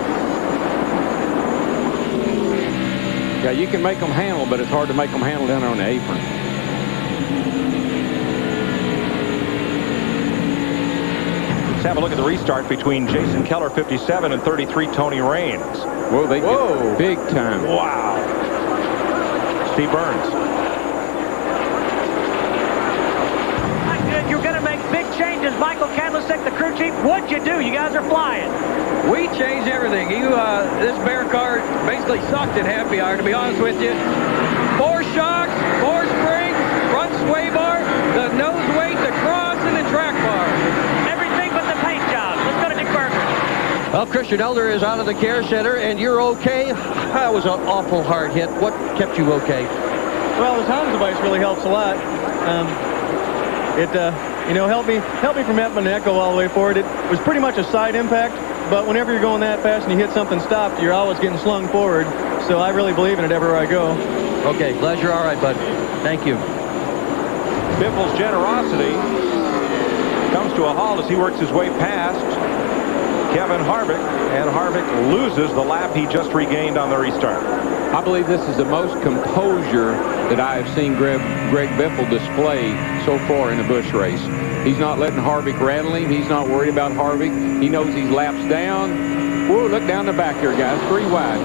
Yeah, you can make them handle, but it's hard to make them handle down on the apron. Let's have a look at the restart between Jason Keller, 57, and 33, Tony Raines. Whoa, they get big time. Wow. Steve Burns. You're going to make big changes. Michael Kadlicek, the crew chief. What'd you do? You guys are flying. We changed everything. This bear car basically sucked at happy hour, to be honest with you. 4 shocks, 4 springs, front sway bar, the nose weight, the cross, and the track bar. Everything but the paint job. Let's go to Dick Berger. Well, Christian Elder is out of the care center, and you're okay. That was an awful hard hit. What kept you okay? Well, the Tom's device really helps a lot. It helped me from having to echo all the way forward. It was pretty much a side impact, but whenever you're going that fast and you hit something stopped, you're always getting slung forward. So I really believe in it everywhere I go. Okay, glad you're all right, bud. Thank you. Biffle's generosity comes to a halt as he works his way past Kevin Harvick, and Harvick loses the lap he just regained on the restart. I believe this is the most composure that I have seen Greg Biffle display so far in a Busch race. He's not letting Harvick rattle him. He's not worried about Harvick. He knows he's laps down. Whoa, look down the back here, guys. 3 wide.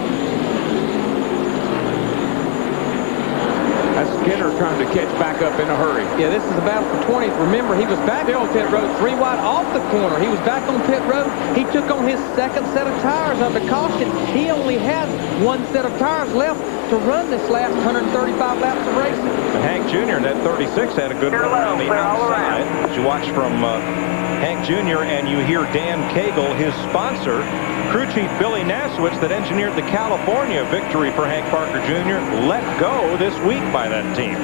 That's Skinner trying to catch back up in a hurry. Yeah, this is a battle for 20th. Remember, he was back on pit road, 3 wide off the corner. He was back on pit road. He took on his second set of tires under caution. He only had 1 set of tires left to run this last 135 laps of racing. And Hank Jr. in that 36 had a good run on the outside. As you watch from Hank Jr. and you hear Dan Cagle, his sponsor, crew chief Billy Naswitz, that engineered the California victory for Hank Parker Jr., let go this week by that team.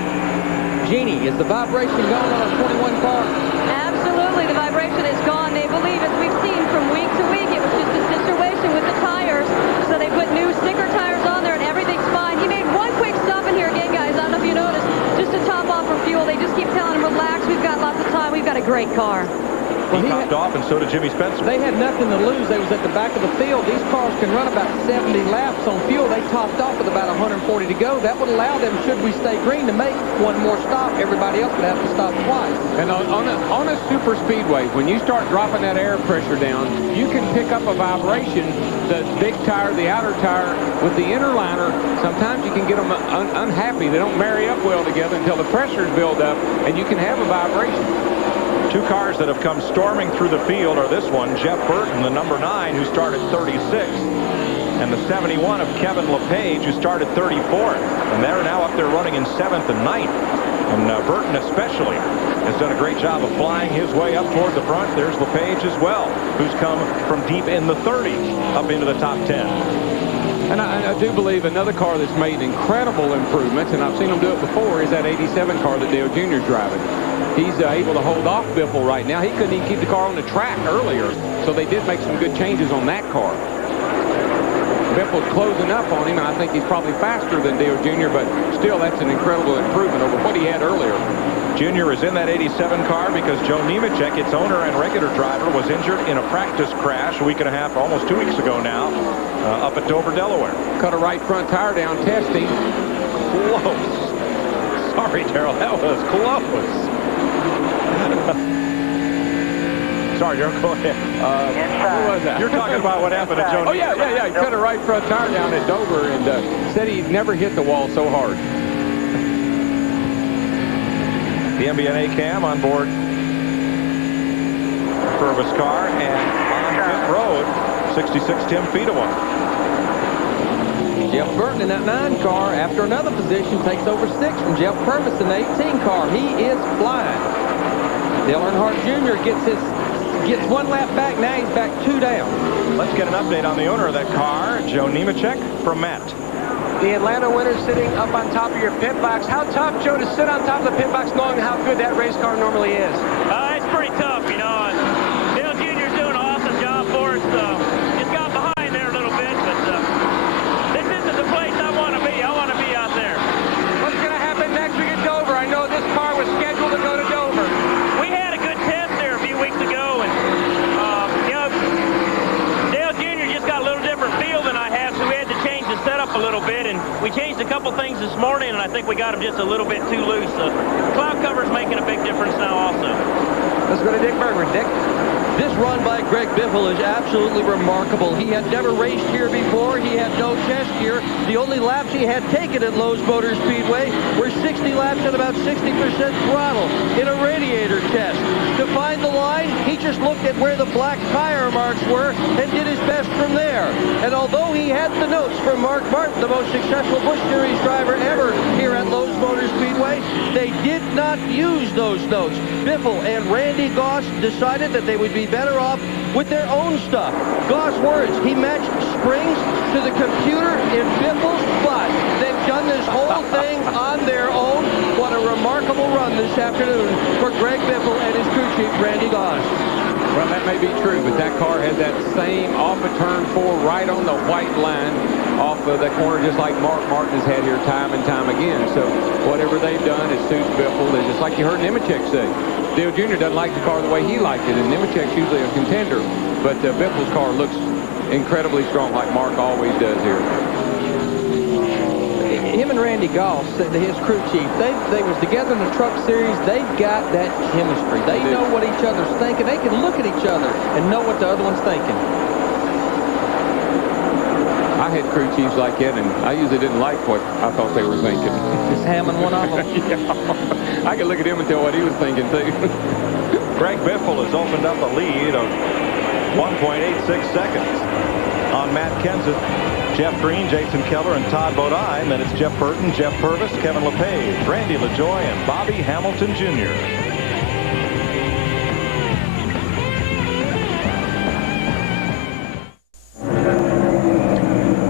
Jeannie, is the vibration gone on a 21 car? Absolutely, the vibration is gone. They believe, as we've seen from week to week, it was just a situation with the tires. So they put new sticker tires on there and everything's fine. He made one quick stop in here again, guys. I don't know if you noticed, just to top off for fuel. They just keep telling him, relax, we've got lots of time, we've got a great car. He topped off, and so did Jimmy Spencer. They had nothing to lose. They was at the back of the field. These cars can run about 70 laps on fuel. They topped off with about 140 to go. That would allow them, should we stay green, to make one more stop. Everybody else would have to stop twice. And on a super speedway, when you start dropping that air pressure down, you can pick up a vibration. The big tire, the outer tire, with the inner liner, sometimes you can get them unhappy. They don't marry up well together until the pressures build up, and you can have a vibration. 2 cars that have come storming through the field are this one, Jeff Burton, the number 9, who started 36th, and the 71 of Kevin LePage, who started 34th. And they're now up there running in 7th and 9th. And Burton especially has done a great job of flying his way up toward the front. There's LePage as well, who's come from deep in the 30s up into the top 10. And I do believe another car that's made incredible improvements, and I've seen them do it before, is that 87 car that Dale Jr. is driving. He's able to hold off Biffle right now. He couldn't even keep the car on the track earlier, so they did make some good changes on that car. Biffle's closing up on him, and I think he's probably faster than Dale Jr., but still, that's an incredible improvement over what he had earlier. Junior is in that 87 car because Joe Nemechek, its owner and regular driver, was injured in a practice crash a week and a half, almost 2 weeks ago now, up at Dover, Delaware. Cut a right front tire down testing. Close. Sorry, Darrell, that was close. Sorry, Darrell, go ahead. What was that? You're talking about what happened to Joe Nemechek. Oh, yeah. He cut a right front tire down at Dover and said he'd never hit the wall so hard. The MBNA cam on board Purvis car, and on pit road, 66 Tim feet away. Jeff Burton in that 9 car, after another position, takes over 6 from Jeff Purvis in the 18 car. He is flying. Dale Earnhardt Jr. gets 1 lap back. Now he's back 2 down. Let's get an update on the owner of that car, Joe Nemechek, from Matt. The Atlanta winner sitting up on top of your pit box. How tough, Joe, to sit on top of the pit box knowing how good that race car normally is? It's pretty tough, you know. Dale Jr.'s doing an awesome job for us. Just got behind there a little bit, but this isn't the place I want to be. I want to be out there. What's going to happen next week at Dover? I know this car was scheduled to go to Dover. We had a good test there a few weeks ago, and you know, Dale Jr. just got a little different feel than I have, so we had to change the setup a little bit, and we changed a couple things this morning, and I think we got him just a little bit too loose. Cloud cover's making a big difference now also. Let's go to Dick Bergman. Dick? This run by Greg Biffle is absolutely remarkable. He had never raced here before. He had no test here. The only laps he had taken at Lowe's Motor Speedway were 60 laps at about 60% throttle in a radiator test. To find the line, he just looked at where the black tire marks were and did his best from there. And although he had the notes from Mark Martin, the most successful Busch Series driver ever here at Lowe's Motor Speedway, they did not use those notes. Biffle and Randy Goss decided that they would be better off with their own stuff. Goss' words, he matched springs to the computer in Biffle's butt. They've done this whole thing on their own. What a remarkable run this afternoon for Greg Biffle and his crew chief, Randy Goss. Well, that may be true, but that car has that same off of turn 4 right on the white line off of that corner, just like Mark Martin has had here time and time again. So whatever they've done, it suits Biffle. It's just like you heard Nemechek say. Dale Jr. doesn't like the car the way he liked it, and Nemechek's usually a contender. But Biffle's car looks incredibly strong, like Mark always does here. Him and Randy Goss, his crew chief, they was together in the Truck Series. They've got that chemistry. They know what each other's thinking. They can look at each other and know what the other one's thinking. I had crew chiefs like that, and I usually didn't like what I thought they were thinking. Just hamming one of them. Yeah. I could look at him and tell what he was thinking, too. Greg Biffle has opened up a lead of 1.86 seconds on Matt Kenseth, Jeff Green, Jason Keller, and Todd Bodine. Then it's Jeff Burton, Jeff Purvis, Kevin LePage, Randy LaJoie, and Bobby Hamilton Jr.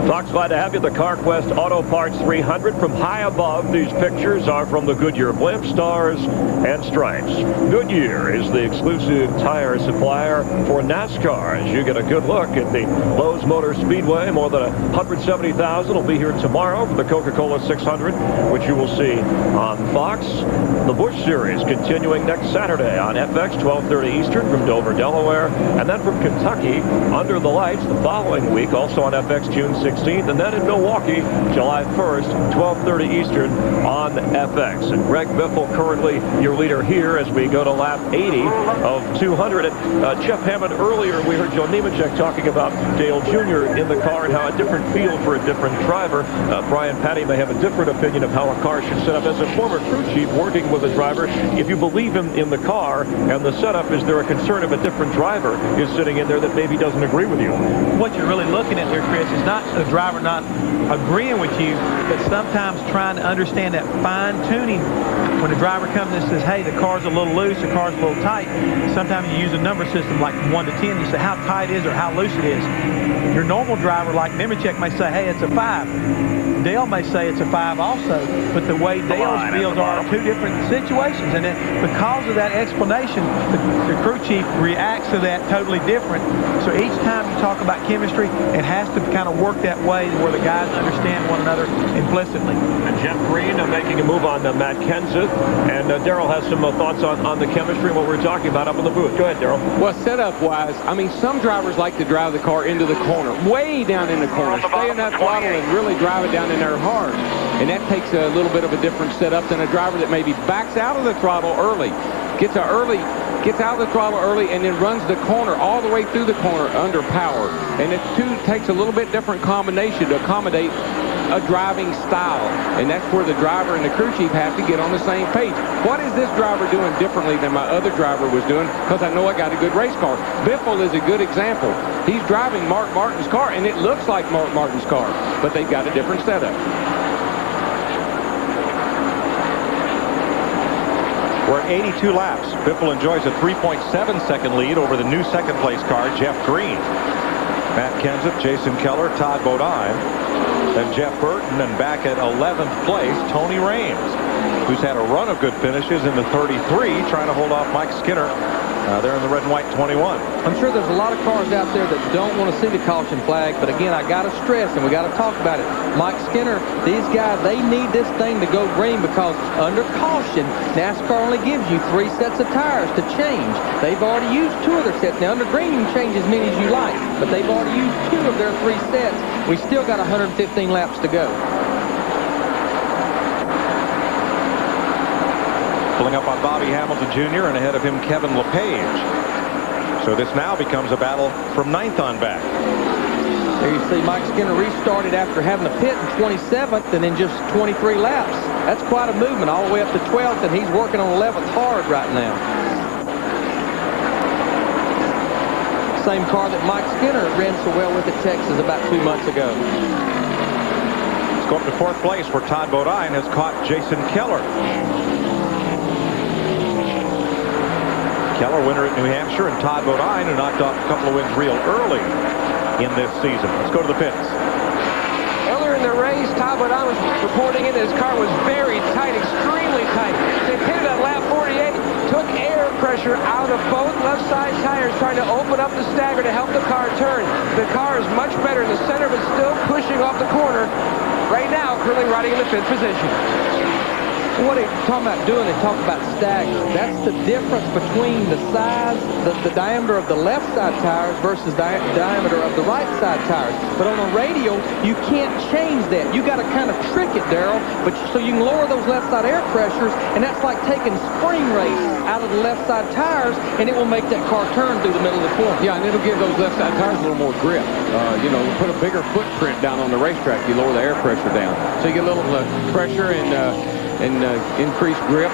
Fox, glad to have you. The CarQuest Auto Parts 300 from high above. These pictures are from the Goodyear blimp, stars, and stripes. Goodyear is the exclusive tire supplier for NASCAR. As you get a good look at the Lowe's Motor Speedway, more than 170,000 will be here tomorrow for the Coca-Cola 600, which you will see on Fox. The Busch Series continuing next Saturday on FX, 12:30 Eastern from Dover, Delaware. And then from Kentucky, Under the Lights the following week, also on FX, June 16th. And then in Milwaukee, July 1st, 12:30 Eastern on FX. And Greg Biffle currently your leader here as we go to lap 80 of 200. And Jeff Hammond, earlier we heard Joe Nemechek talking about Dale Jr. in the car and how a different feel for a different driver. Brian Patty may have a different opinion of how a car should set up. As a former crew chief working with a driver, if you believe him in the car and the setup, is there a concern if a different driver is sitting in there that maybe doesn't agree with you? What you're really looking at here, Chris, is not a driver not agreeing with you, but sometimes trying to understand that fine-tuning. When a driver comes and says, hey, the car's a little loose, the car's a little tight, sometimes you use a number system like 1 to 10. You say how tight it is or how loose it is. Your normal driver like Nemechek may say, hey, it's a 5. Dale may say it's a 5 also, but the way Dale's deals are 2 different situations. And because of that explanation, the crew chief reacts to that totally different. So each time you talk about chemistry, it has to kind of work that way where the guys understand one another implicitly. And Jeff Green making a move on Matt Kenseth. And Darrell has some thoughts on the chemistry and what we're talking about up in the booth. Go ahead, Darrell. Well, setup-wise, I mean, some drivers like to drive the car into the corner, way down in the corner, stay in that throttle and really drive it down in there hard. And that takes a little bit of a different setup than a driver that maybe backs out of the throttle early, gets out of the throttle early, and then runs the corner all the way through the corner under power. And it too takes a little bit different combination to accommodate a driving style, and that's where the driver and the crew chief have to get on the same page. What is this driver doing differently than my other driver was doing? Because I know I got a good race car. Biffle is a good example. He's driving Mark Martin's car, and it looks like Mark Martin's car, but they've got a different setup. We're at 82 laps. Biffle enjoys a 3.7-second lead over the new second-place car, Jeff Green. Matt Kenseth, Jason Keller, Todd Bodine, then Jeff Burton, and back at 11th place, Tony Raines, who's had a run of good finishes in the 33, trying to hold off Mike Skinner there in the red and white 21. I'm sure there's a lot of cars out there that don't want to see the caution flag, but again, I got to stress, and we got to talk about it. Mike Skinner, these guys, they need this thing to go green because under caution, NASCAR only gives you 3 sets of tires to change. They've already used 2 of their sets. Now, under green, you can change as many as you like, but they've already used 2 of their 3 sets. We still got 115 laps to go. Pulling up on Bobby Hamilton Jr. and ahead of him Kevin LePage. So this now becomes a battle from 9th on back. There you see Mike Skinner restarted after having a pit in 27th and in just 23 laps. That's quite a movement all the way up to 12th, and he's working on 11th hard right now. Same car that Mike Skinner ran so well with at Texas about 2 months ago. Let's go up to 4th place where Todd Bodine has caught Jason Keller. Keller, winner at New Hampshire, and Todd Bodine, who knocked off a couple of wins real early in this season. Let's go to the pits. Earlier in the race, Todd Bodine was reporting in that his car was very tight, extremely tight. They pitted on lap 48, took air pressure out of both left side tires, trying to open up the stagger to help the car turn. The car is much better in the center, but still pushing off the corner. Right now, currently riding in the 5th position. What they're talking about doing, they talk about stagger. That's the difference between the size, the diameter of the left side tires versus diameter of the right side tires. But on the radio, you can't change that. You got to kind of trick it, Darrell. But so you can lower those left side air pressures, and that's like taking spring race out of the left side tires, and it will make that car turn through the middle of the corner. Yeah, and it'll give those left side tires a little more grip. You know, put a bigger footprint down on the racetrack. You lower the air pressure down, so you get a little pressure and increased grip,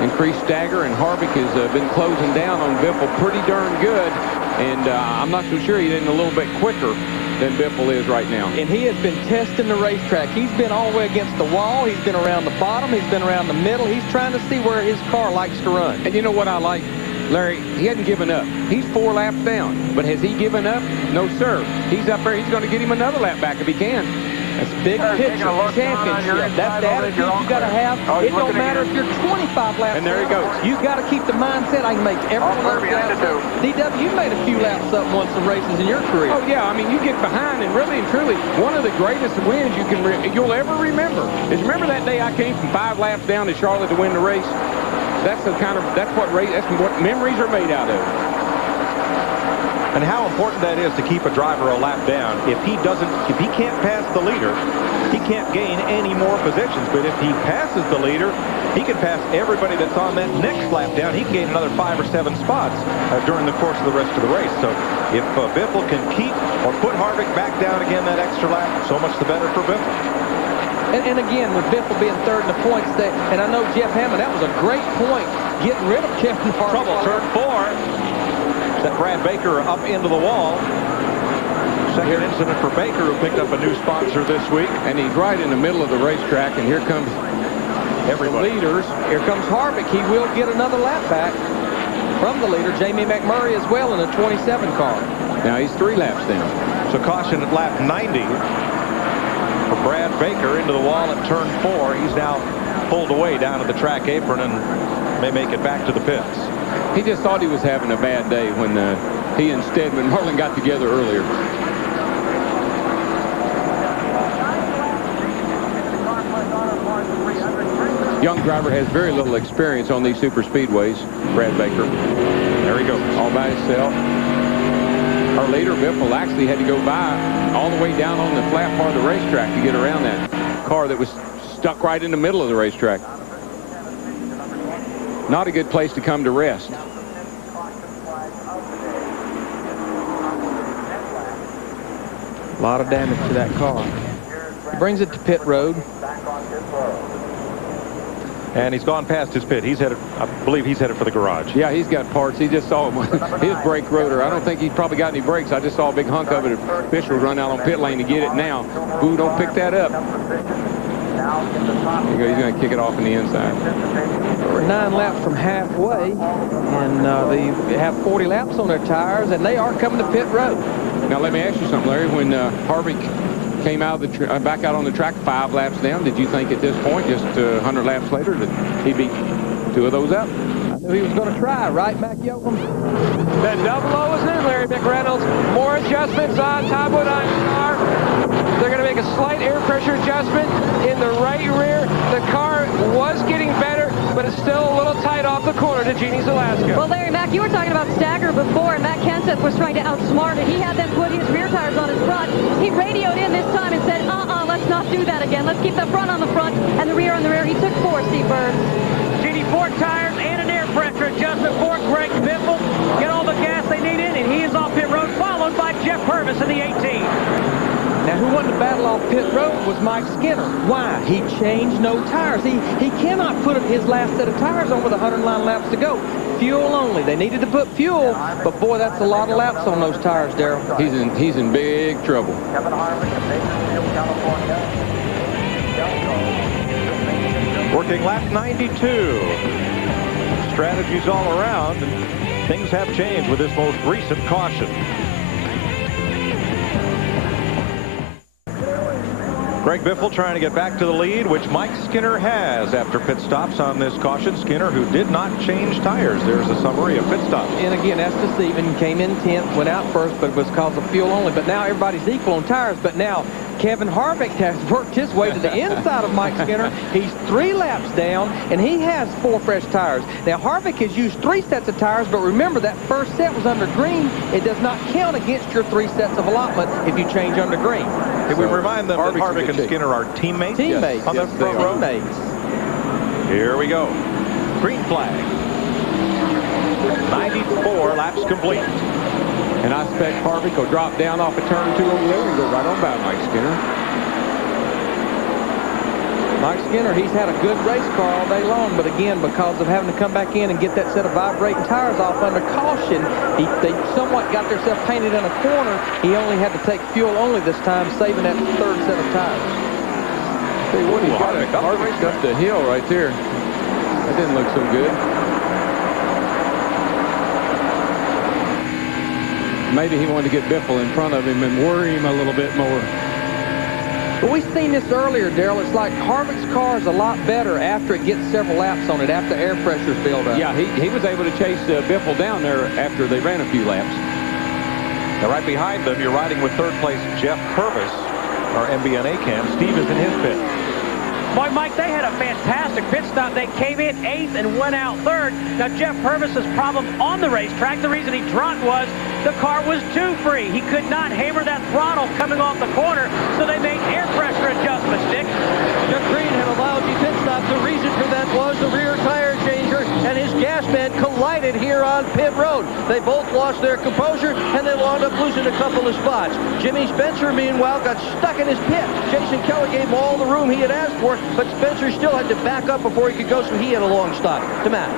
increased stagger, and Harvick has been closing down on Biffle pretty darn good, and I'm not so sure he's in a little bit quicker than Biffle is right now. And he has been testing the racetrack. He's been all the way against the wall. He's been around the bottom. He's been around the middle. He's trying to see where his car likes to run. And you know what I like? Larry, he hasn't given up. He's 4 laps down, but has he given up? No, sir. He's up there. He's going to get him another lap back if he can. That's big picture championship. That's the attitude you got to have. It don't matter if you're 25 laps. And there he goes. You got to keep the mindset. I can make everyone else laps up. DW, you made a few laps up once in races in your career. Oh yeah, I mean you get behind, and really and truly, one of the greatest wins you'll ever remember is remember that day I came from 5 laps down to Charlotte to win the race. That's what memories are made out of. And how important that is to keep a driver a lap down. If he can't pass the leader, he can't gain any more positions. But if he passes the leader, he can pass everybody that's on that next lap down. He can gain another 5 or 7 spots during the course of the rest of the race. So if Biffle can keep or put Harvick back down again that extra lap, so much the better for Biffle. And again, with Biffle being 3rd in the points, and I know Jeff Hammond, that was a great point, getting rid of Kevin Harvick. Trouble, turn 4. That Brad Baker up into the wall. Second incident for Baker, who picked up a new sponsor this week. And he's right in the middle of the racetrack, and here comes everybody. The leaders. Here comes Harvick. He will get another lap back from the leader, Jamie McMurray, as well, in a 27 car. Now he's 3 laps down. So caution at lap 90 for Brad Baker into the wall at turn 4. He's now pulled away down to the track apron and may make it back to the pits. He just thought he was having a bad day when he and Stedman Merlin got together earlier. Young driver has very little experience on these super speedways, Brad Baker. There he goes. All by himself. Our leader, Biffle, actually had to go by all the way down on the flat part of the racetrack to get around that car that was stuck right in the middle of the racetrack. Not a good place to come to rest. A lot of damage to that car. He brings it to pit road. And he's gone past his pit. He's headed, I believe he's headed for the garage. Yeah, he's got parts. He just saw his brake rotor. I don't think he's probably got any brakes. I just saw a big hunk of it. Officials run out on pit lane to get it now. Boo, don't pick that up. There you go. He's going to kick it off in the inside. We're 9 laps from halfway, and they have 40 laps on their tires, and they are coming to pit road. Now, let me ask you something, Larry. When Harvick came out of the back out on the track 5 laps down, did you think at this point, just 100 laps later, that he'd be 2 of those up? I knew he was going to try, right, Mac Yoakum? That double O is in, Larry McReynolds. More adjustments on Tom Woodhine's car. They're going to make a slight air pressure adjustment in the right rear. The car was getting better, but it's still a little tight off the corner to Genie's Alaska. Well, Larry, Mac, you were talking about stagger before, and Matt Kenseth was trying to outsmart it. He had them put his rear tires on his front. He radioed in this time and said, let's not do that again. Let's keep the front on the front and the rear on the rear. He took 4, Steve Burns. Genie, 4 tires and an air pressure adjustment for Greg Biffle. Get all the gas they need in, and he is off pit road, followed by Jeff Purvis in the 18. Now, who won the battle off pit road was Mike Skinner. Why? He changed no tires. He cannot put his last set of tires on with 109 laps to go. Fuel only. They needed to put fuel, but boy, that's a lot of laps on those tires, Darrell. He's in big trouble. Working lap 92. Strategies all around, and things have changed with this most recent caution. Greg Biffle trying to get back to the lead, which Mike Skinner has after pit stops on this caution. Skinner, who did not change tires. There's a summary of pit stops. And again, that's deceiving. Came in 10th, went out first, but it was because of fuel only. But now everybody's equal on tires. But now Kevin Harvick has worked his way to the inside of Mike Skinner. He's 3 laps down, and he has 4 fresh tires. Now, Harvick has used 3 sets of tires, but remember, that first set was under green. It does not count against your 3 sets of allotment if you change under green. Can we remind them that Harvick and Skinner are teammates? Teammates. On the front row. Teammates. Here we go. Green flag. 94 laps complete. And I expect Harvick will drop down off of turn 2 over there and go right on by Mike Skinner. Mike Skinner, he's had a good race car all day long, but again, because of having to come back in and get that set of vibrating tires off under caution, they somewhat got themselves painted in a corner. He only had to take fuel only this time, saving that 3rd set of tires. See what he's got Harvick up the hill right there. That didn't look so good. Maybe he wanted to get Biffle in front of him and worry him a little bit more. But we've seen this earlier, Darrell. It's like Harvick's car is a lot better after it gets several laps on it, after air pressure's built up. Yeah, he was able to chase Biffle down there after they ran a few laps. Now, right behind them, you're riding with 3rd place Jeff Purvis, our MBNA cam. Steve is in his pit. Boy, Mike, they had a fantastic pit stop. They came in 8th and went out 3rd. Now, Jeff Purvis's problem on the racetrack, the reason he dropped was the car was too free. He could not hammer that throttle coming off the corner, so they made air pressure adjustments, Dick. Jeff Green had a lousy pit stop. The reason for that was the rear tire changer and his gas man collided here on pit road. They both lost their composure, and they wound up losing a couple of spots. Jimmy Spencer, meanwhile, got stuck in his pit. Jason Kelly gave him all the room he had asked for, but Spencer still had to back up before he could go, so he had a long stop. To Matt.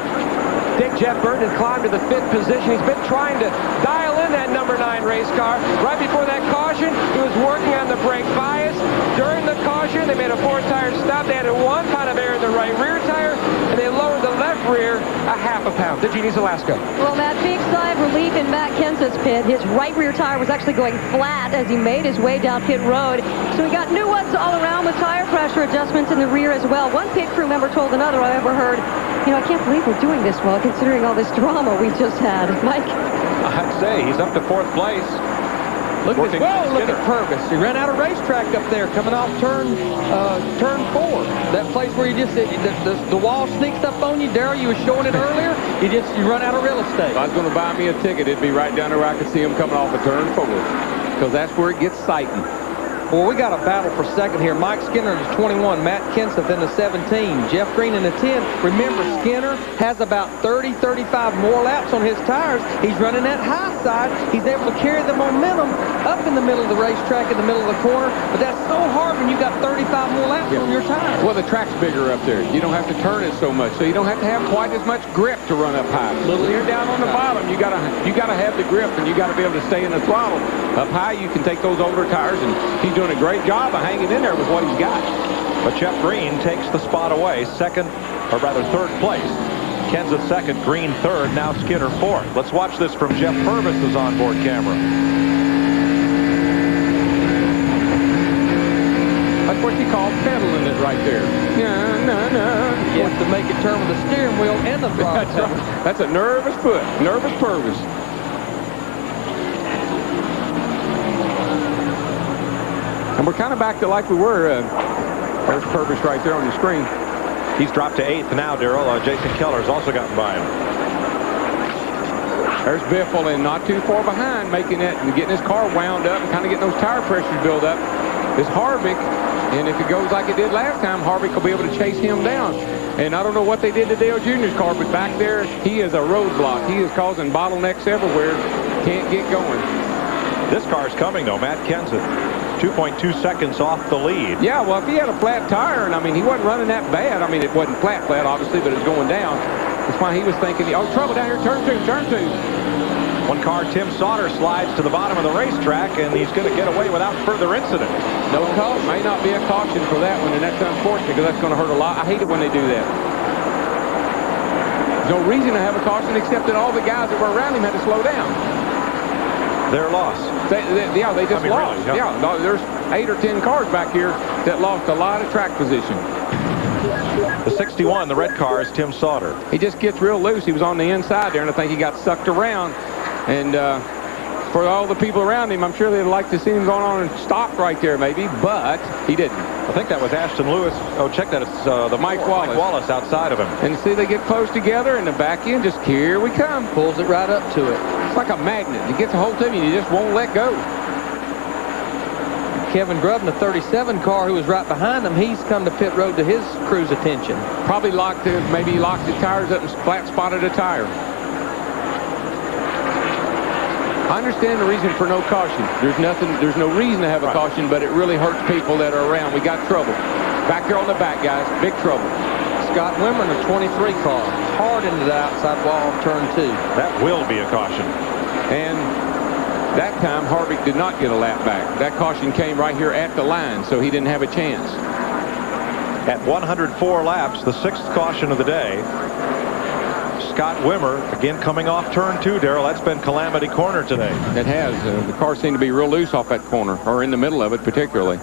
Dick, Jeff Burton has climbed to the 5th position. He's been trying to dial in that number 9 race car. Right before that caution, he was working on the brake bias. During the caution, they made a 4-tire stop. They added 1 pound of air in the right rear tire, and they lowered the left rear, a half a pound. The Genie's Alaska. Well, Matt, big sigh of relief in Matt Kenseth's pit. His right rear tire was actually going flat as he made his way down pit road. So we got new ones all around with tire pressure adjustments in the rear as well. One pit crew member told another I overheard, you know, I can't believe we're doing this well considering all this drama we just had. Mike? I'd say he's up to 4th place. Look at this. Whoa, look at Purvis. He ran out of racetrack up there coming off turn 4. That place where you just, the wall sneaks up on you. Darrell, you were showing it earlier. You run out of real estate. If I was going to buy me a ticket, it'd be right down there where I could see him coming off of turn 4. Because that's where it gets sighting. Well, we got a battle for second here. Mike Skinner in the 21, Matt Kenseth in the 17, Jeff Green in the 10. Remember, Skinner has about 30, 35 more laps on his tires. He's running that high side. He's able to carry the momentum up in the middle of the racetrack, in the middle of the corner. But that's so hard when you got 35 more laps on your tires. Well, the track's bigger up there. You don't have to turn it so much, so you don't have to have quite as much grip to run up high. When you're down on the bottom, you gotta have the grip, and you gotta be able to stay in the throttle. Up high, you can take those older tires, and he's doing a great job of hanging in there with what he's got. But Jeff Green takes the spot away, 2nd, or rather 3rd place. Kenseth 2nd, Green 3rd, now Skinner 4th. Let's watch this from Jeff Purvis's onboard camera. That's what you call pedaling it right there. You have to make it turn with the steering wheel and the throttle. That's right. That's a nervous foot, nervous Purvis. And we're kind of back to like we were. There's Purvis right there on the screen. He's dropped to 8th now, Darrell. Jason Keller's also gotten by him. There's Biffle in not too far behind, making it and getting his car wound up and kind of getting those tire pressures built up. It's Harvick, and if it goes like it did last time, Harvick will be able to chase him down. And I don't know what they did to Dale Jr.'s car, but back there, he is a roadblock. He is causing bottlenecks everywhere. Can't get going. This car's coming, though. Matt Kenseth, 2.2 seconds off the lead. Yeah, well, if he had a flat tire, and I mean, he wasn't running that bad. I mean, it wasn't flat, obviously, but it was going down. That's why he was thinking, oh, trouble down here, turn 2. One car, Tim Sauter, slides to the bottom of the racetrack, and he's going to get away without further incident. No caution. May not be a caution for that one, and that's unfortunate because that's going to hurt a lot. I hate it when they do that. There's no reason to have a caution except that all the guys that were around him had to slow down. Their loss. They just lost. Really, yeah. No, there's 8 or 10 cars back here that lost a lot of track position. The 61, the red car, is Tim Sauter. He just gets real loose. He was on the inside there, and I think he got sucked around. And for all the people around him, I'm sure they'd like to see him going on and stop right there maybe, but he didn't. I think that was Ashton Lewis. Oh, check that. It's the Mike Wallace outside of him. And see, they get close together, and the back end just, here we come. Pulls it right up to it. It's like a magnet. It gets a hold of you, and you just won't let go. Kevin Grubb in the 37 car, who was right behind him, he's come to pit road to his crew's attention. Probably maybe locked his tires up and flat spotted a tire. I understand the reason for no caution. There's no reason to have a caution, but it really hurts people that are around. We got trouble. Back there on the back, guys. Big trouble. Scott Wimmer in the 23 car. Hard into the outside wall of turn 2. That will be a caution. And that time, Harvick did not get a lap back. That caution came right here at the line, so he didn't have a chance. At 104 laps, the 6th caution of the day. Scott Wimmer, again coming off turn 2, Darrell. That's been calamity corner today. It has. The car seemed to be real loose off that corner, or in the middle of it particularly.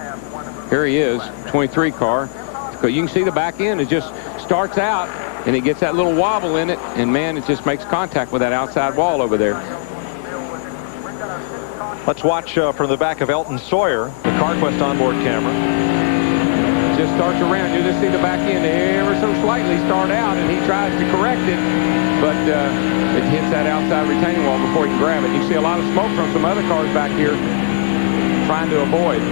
Here he is, 23 car. So you can see the back end. It just starts out, and it gets that little wobble in it, and man, it just makes contact with that outside wall over there. Let's watch from the back of Elton Sawyer, the CarQuest onboard camera. Just starts around. You just see the back end ever so slightly start out, and he tries to correct it, but it hits that outside retaining wall before he can grab it. You see a lot of smoke from some other cars back here trying to avoid.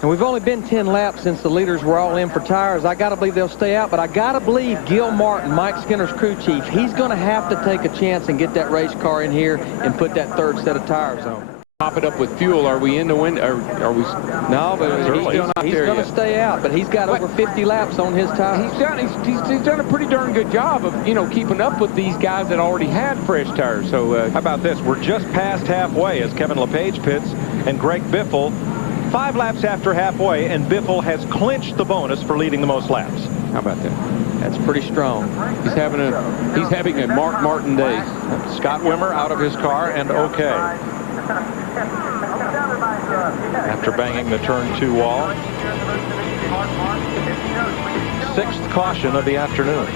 And we've only been 10 laps since the leaders were all in for tires. I got to believe they'll stay out, but I got to believe Gil Martin, Mike Skinner's crew chief, he's going to have to take a chance and get that race car in here and put that 3rd set of tires on. Top it up with fuel. Are we in the wind? Are we? No, but he's going to stay out. But he's got over 50 laps on his tires. He's done a pretty darn good job of keeping up with these guys that already had fresh tires. So how about this? We're just past halfway as Kevin LePage pits and Greg Biffle. 5 laps after halfway, and Biffle has clinched the bonus for leading the most laps. How about that? That's pretty strong. He's having a Mark Martin day. Scott Wimmer out of his car and okay. After banging the turn 2 wall. 6th caution of the afternoon.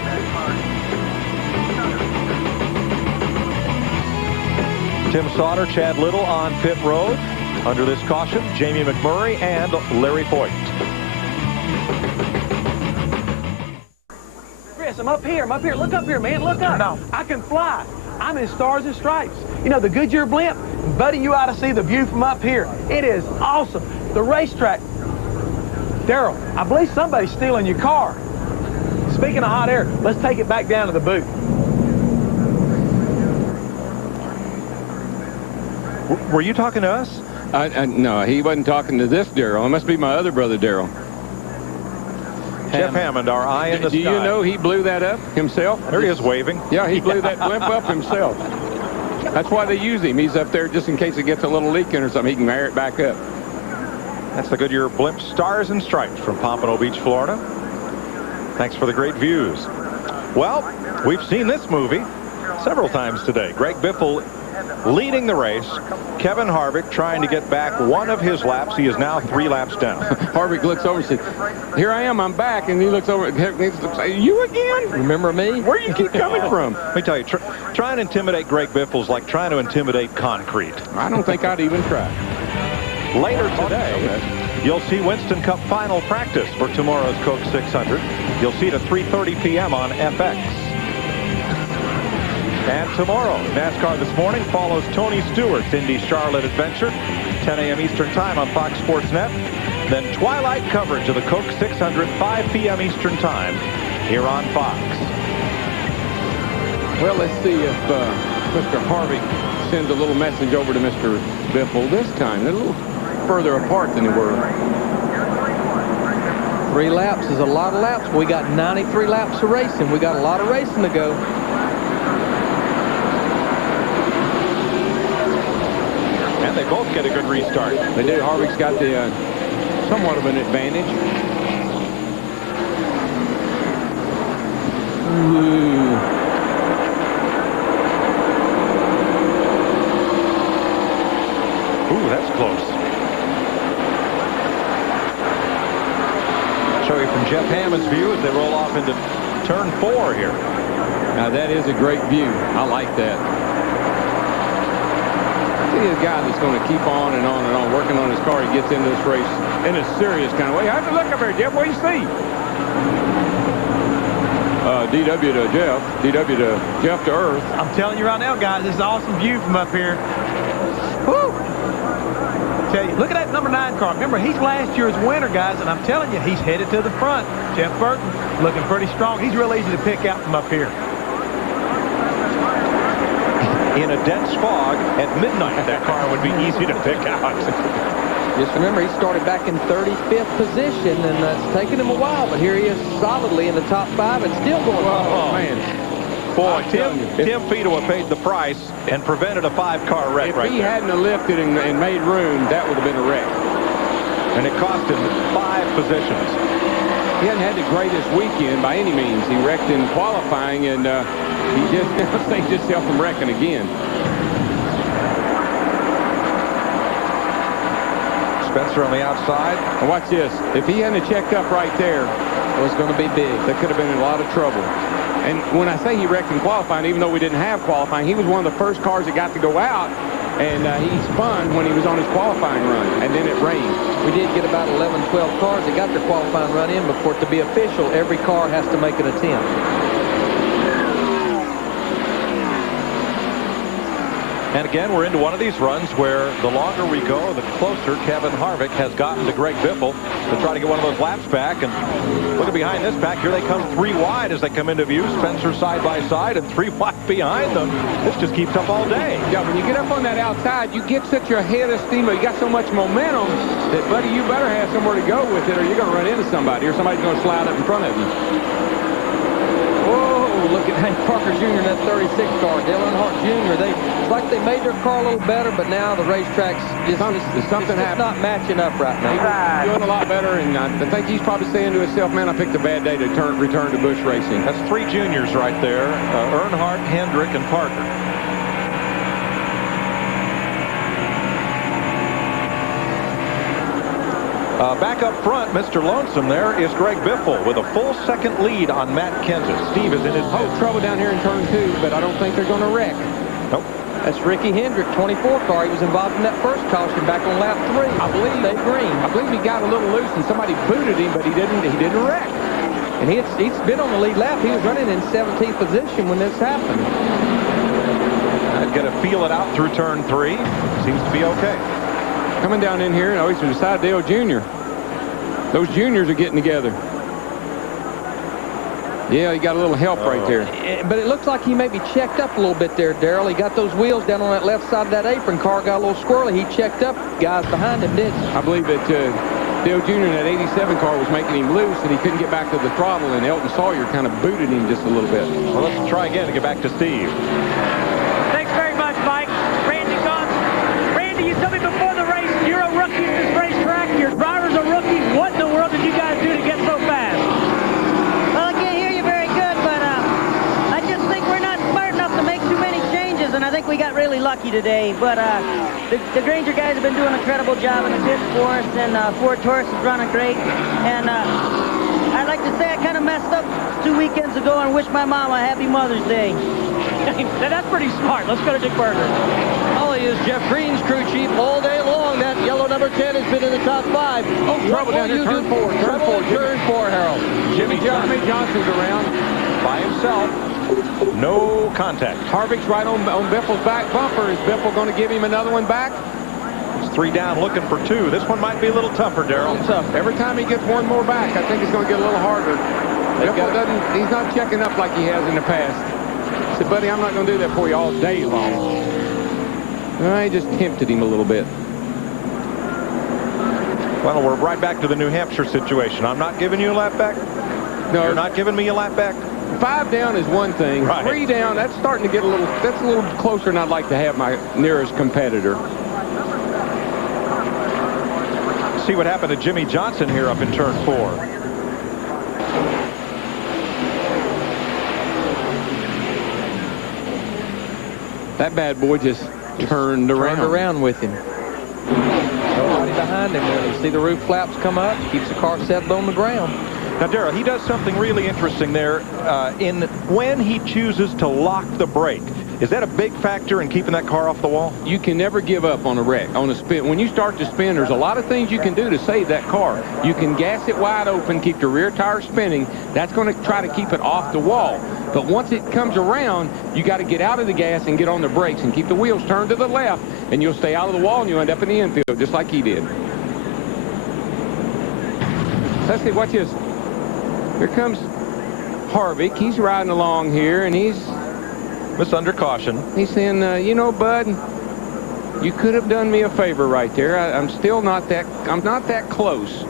Tim Sauter, Chad Little on pit road. Under this caution, Jamie McMurray and Larry Foyt. Chris, I'm up here. Look up here, man. Look up. No. I can fly. I'm in Stars and Stripes. You know, the Goodyear blimp? Buddy, you ought to see the view from up here. It is awesome. The racetrack. Daryl, I believe somebody's stealing your car. Speaking of hot air, let's take it back down to the booth. Were you talking to us? No, he wasn't talking to this Daryl. It must be my other brother, Daryl. Jeff Hammond, our eye in the sky. Do you know he blew that up himself? There he is waving. Yeah, he blew that blimp up himself. That's why they use him. He's up there just in case it gets a little leaking or something. He can air it back up. That's the Goodyear blimp, Stars and Stripes from Pompano Beach, Florida. Thanks for the great views. Well, we've seen this movie several times today. Greg Biffle leading the race. Kevin Harvick trying to get back one of his laps. He is now 3 laps down. Harvick looks over and says, "Here I am, I'm back." And he looks over and says, "You again? Remember me? Where you keep coming from?" Let me tell you, trying to intimidate Greg Biffle is like trying to intimidate concrete. I don't think I'd even try. Later today, you'll see Winston Cup final practice for tomorrow's Coke 600. You'll see it at 3:30 p.m. on FX. And tomorrow, NASCAR This Morning follows Tony Stewart's Indy Charlotte adventure, 10 a.m. Eastern Time on Fox Sports Net. Then twilight coverage of the Coke 600, 5 p.m. Eastern Time, here on Fox. Well, let's see if Mr. Harvick sends a little message over to Mr. Biffle this time. They're a little further apart than they were. 3 laps is a lot of laps. We got 93 laps of racing. We got a lot of racing to go. And they both get a good restart. They do. Harvick's got the somewhat of an advantage. Ooh, that's close. Show you from Jeff Hammond's view as they roll off into turn 4 here. Now that is a great view. I like that. See a guy that's going to keep on and on and on working on his car. He gets into this race in a serious kind of way. Have to look up here, Jeff. What do you see? DW to Jeff. DW to Jeff to Earth. I'm telling you right now, guys, this is an awesome view from up here. Woo! Tell you, look at that number 9 car. Remember, he's last year's winner, guys, and I'm telling you, he's headed to the front. Jeff Burton looking pretty strong. He's real easy to pick out from up here. In a dense fog at midnight, that car would be easy to pick out. Just remember, he started back in 35th position, and it's taken him a while, but here he is solidly in the top 5 and still going on. Oh, man. Boy, Tim Fedewa paid the price and prevented a 5-car wreck right there. If he hadn't have lifted and made room, that would have been a wreck. And it cost him 5 positions. He hasn't had the greatest weekend by any means. He wrecked in qualifying, and he just saved himself from wrecking again. Spencer on the outside. And watch this. If he hadn't checked up right there, it was going to be big. That could have been in a lot of trouble. And when I say he wrecked in qualifying, even though we didn't have qualifying, he was one of the first cars that got to go out, and he spun when he was on his qualifying run, and then it rained. We did get about 11, 12 cars that got their qualifying run in, but for it to be official, every car has to make an attempt. And again, we're into one of these runs where the longer we go, the closer Kevin Harvick has gotten to Greg Biffle to try to get one of those laps back. And looking behind this pack, here they come 3 wide as they come into view. Spencer side by side and 3 wide behind them. This just keeps up all day. Yeah, when you get up on that outside, you get such a head of steam. You got so much momentum that, buddy, you better have somewhere to go with it, or you're going to run into somebody, or somebody's going to slide up in front of you. Whoa! to look at Hank Parker Jr. in that 36 car. Dale Earnhardt Jr. It's like they made their car a little better, but now the racetrack's just not matching up right now. He's doing a lot better, and I think he's probably saying to himself, man, I picked a bad day to return to Busch Racing. That's 3 juniors right there, Earnhardt, Hendrick, and Parker. Back up front, Mr. Lonesome there is Greg Biffle with a full second lead on Matt Kenseth. Steve is in his trouble down here in turn 2, but I don't think they're going to wreck. Nope. That's Ricky Hendrick, 24 car. He was involved in that first caution back on lap 3. I believe he got a little loose and somebody booted him, but he didn't wreck. And he's been on the lead lap. He was running in 17th position when this happened. I'd get to feel it out through turn 3. Seems to be okay. Coming down in here, he's beside Dale Jr. Those juniors are getting together. Yeah, he got a little help right there. But it looks like he maybe checked up a little bit there, Darrell. He got those wheels down on that left side of that apron. Car got a little squirrely. He checked up. Guys behind him did. I believe that Dale Jr. in that 87 car was making him loose, and he couldn't get back to the throttle, and Elton Sawyer kind of booted him just a little bit. Well, let's try again to get back to Steve. Thanks very much, Mike. Randy Johnson. Randy, you told me before the race, you're a rookie at this racetrack. Your driver's a rookie. What in the world did you guys do to get so fast? Well, I can't hear you very good, but I just think we're not smart enough to make too many changes, and I think we got really lucky today. But the Granger guys have been doing an incredible job in the pits for us, and Ford Taurus is running great. And I'd like to say I kind of messed up 2 weekends ago and wish my mom a happy Mother's Day. Now, that's pretty smart. Let's go to Dick Berger. Ollie is Jeff Green's crew chief all day long. That yellow number 10 has been in the top 5. Oh, trouble down here, turn 4. Turn 4, Harold. Jimmy Johnson's around by himself. No contact. Harvick's right on Biffle's back bumper. Is Biffle going to give him another one back? It's 3 down, looking for 2. This one might be a little tougher, Darrell. Every time he gets one more back, I think it's going to get a little harder. Biffle he's not checking up like he has in the past. He said, buddy, I'm not going to do that for you all day long. I just tempted him a little bit. Well, we're right back to the New Hampshire situation. I'm not giving you a lap back. No, you're not giving me a lap back. 5 down is one thing. Right. 3 down, that's starting to get a little closer than I'd like to have my nearest competitor. See what happened to Jimmy Johnson here up in turn 4. That bad boy just turned around with him. Nobody behind him there. You see the roof flaps come up, keeps the car settled on the ground. Now, Darrell, he does something really interesting there in when he chooses to lock the brake. Is that a big factor in keeping that car off the wall? You can never give up on a wreck, on a spin. When you start to spin, there's a lot of things you can do to save that car. You can gas it wide open, keep the rear tire spinning. That's going to try to keep it off the wall. But once it comes around, you got to get out of the gas and get on the brakes and keep the wheels turned to the left, and you'll stay out of the wall and you'll end up in the infield, just like he did. Let's see, watch this. Here comes Harvick. He's riding along here, and he's under caution. He's saying, you know, bud, you could have done me a favor right there. I'm not that close.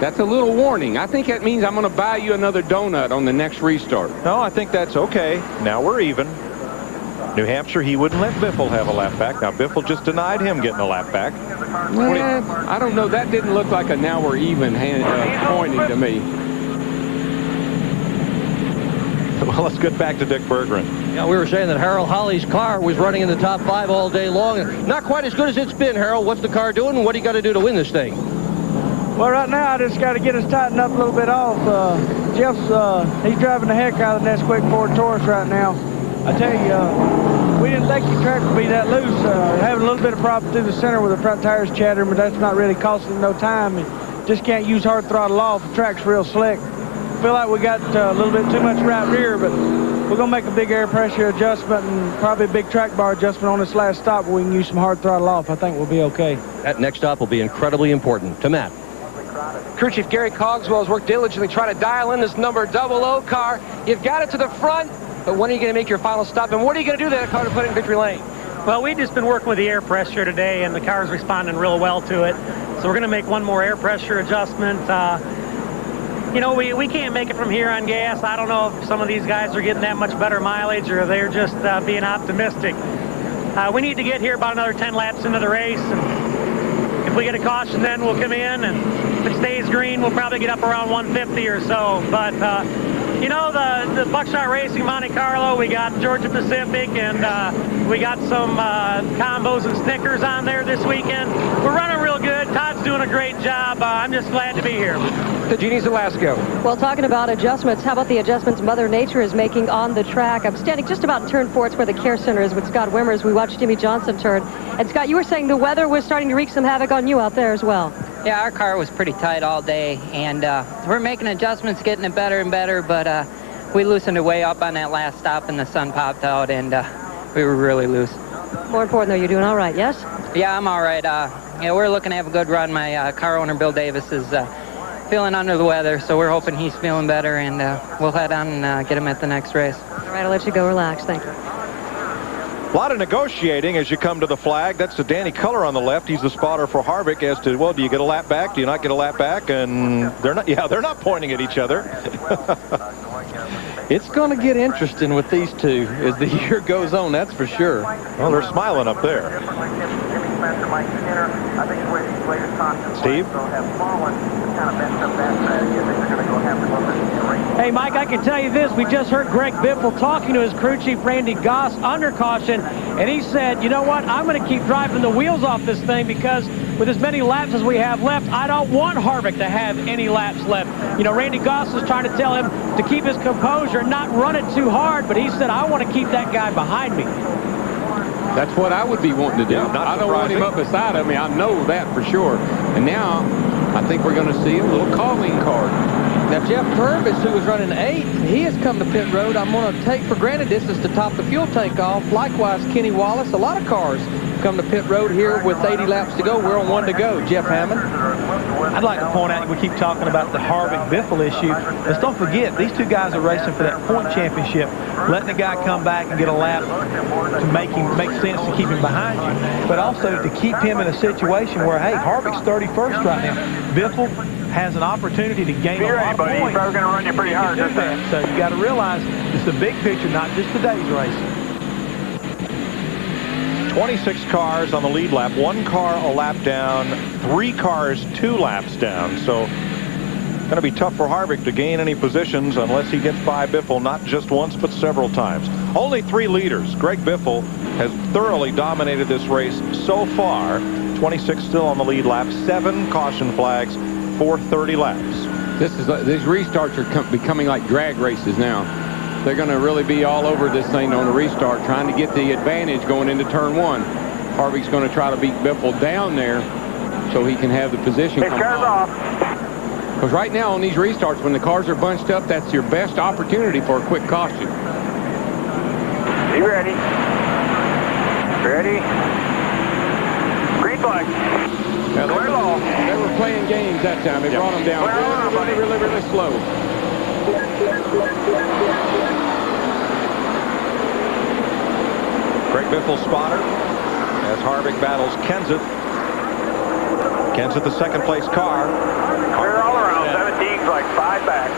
That's a little warning. I think that means I'm going to buy you another donut on the next restart. No, I think that's okay. Now we're even. New Hampshire, he wouldn't let Biffle have a lap back. Now Biffle just denied him getting a lap back. I don't know. That didn't look like a now we're even pointing to me. Well, let's get back to Dick Berggren. Yeah, we were saying that Harold Holly's car was running in the top 5 all day long. Not quite as good as it's been, Harold. What's the car doing, and what do you got to do to win this thing? Well, right now, I just got to get us tightened up a little bit off. Jeff's, he's driving the heck out of the Nesquik Ford Taurus right now. I tell you, we didn't think the track would be that loose. Having a little bit of problem through the center with the front tires chattering, but that's not really costing him no time. And just can't use hard throttle off. The track's real slick. Feel like we got a little bit too much right rear, but we're going to make a big air pressure adjustment and probably a big track bar adjustment on this last stop where we can use some hard throttle off. I think we'll be okay. That next stop will be incredibly important. To Matt. Crew Chief Gary Cogswell has worked diligently trying to dial in this number 00 car. You've got it to the front, but when are you going to make your final stop? And what are you going to do to that car to put it in victory lane? Well, we've just been working with the air pressure today, and the car's responding real well to it. So we're going to make one more air pressure adjustment. you know, we can't make it from here on gas. I don't know if some of these guys are getting that much better mileage or they're just being optimistic. We need to get here about another 10 laps into the race. And if we get a caution, then we'll come in. And if it stays green, we'll probably get up around 150 or so. But, you know, the Buckshot Racing Monte Carlo, we got Georgia Pacific, and we got some combos and Snickers on there this weekend. We're running real good. Todd's doing a great job. I'm just glad to be here. The Genie's Alaska. Well, talking about adjustments, how about the adjustments Mother Nature is making on the track? I'm standing just about in turn 4. It's where the care center is with Scott Wimmers. We watched Jimmy Johnson turn. And Scott, you were saying the weather was starting to wreak some havoc on you out there as well. Yeah, our car was pretty tight all day, and we're making adjustments, getting it better and better, but we loosened it way up on that last stop, and the sun popped out, and we were really loose. More important, though, you're doing all right, yes? Yeah, I'm all right. Yeah, we're looking to have a good run. My car owner, Bill Davis, is feeling under the weather, so we're hoping he's feeling better, and we'll head on and get him at the next race. All right, I'll let you go relax. Thank you. A lot of negotiating as you come to the flag. That's the Danny Culler on the left. He's the spotter for Harvick as to, well, do you get a lap back? Do you not get a lap back? And they're not pointing at each other. It's going to get interesting with these two as the year goes on, that's for sure. Well, they're smiling up there. Steve? Hey, Mike, I can tell you this. We just heard Greg Biffle talking to his crew chief, Randy Goss, under caution, and he said, you know what, I'm going to keep driving the wheels off this thing because with as many laps as we have left, I don't want Harvick to have any laps left. You know, Randy Goss was trying to tell him to keep his composure, not run it too hard, but he said, I want to keep that guy behind me. That's what I would be wanting to do. I don't want him up beside of me. I know that for sure. And now I think we're going to see a little calling card. Now, Jeff Purvis, who was running 8th, he has come to pit road. I'm going to take for granted this is to top the fuel tank off. Likewise, Kenny Wallace. A lot of cars come to pit road here with 80 laps to go. We're on 1 to go. Jeff Hammond. I'd like to point out, we keep talking about the Harvick-Biffle issue. Let's don't forget, these two guys are racing for that point championship. Letting the guy come back and get a lap to make sense to keep him behind you, but also to keep him in a situation where, hey, Harvick's 31st right now. Biffle has an opportunity to gain a lot of points. He's probably going to run you pretty hard. So you got to realize it's the big picture, not just today's race. 26 cars on the lead lap, 1 car a lap down, 3 cars 2 laps down. So going to be tough for Harvick to gain any positions unless he gets by Biffle, not just once but several times. Only 3 leaders. Greg Biffle has thoroughly dominated this race so far. 26 still on the lead lap, 7 caution flags for 30 laps. These restarts are becoming like drag races now. They're going to really be all over this thing on the restart, trying to get the advantage going into turn 1. Harvick's going to try to beat Biffle down there so he can have the position. His car's off. Because right now on these restarts, when the cars are bunched up, that's your best opportunity for a quick caution. Be ready. Ready. Green flag. Now they were playing games that time. They brought them down really slow. Greg Biffle spotter as Harvick battles Kenseth. Kenseth, the second place car. Clear all around. 17's like 5 back.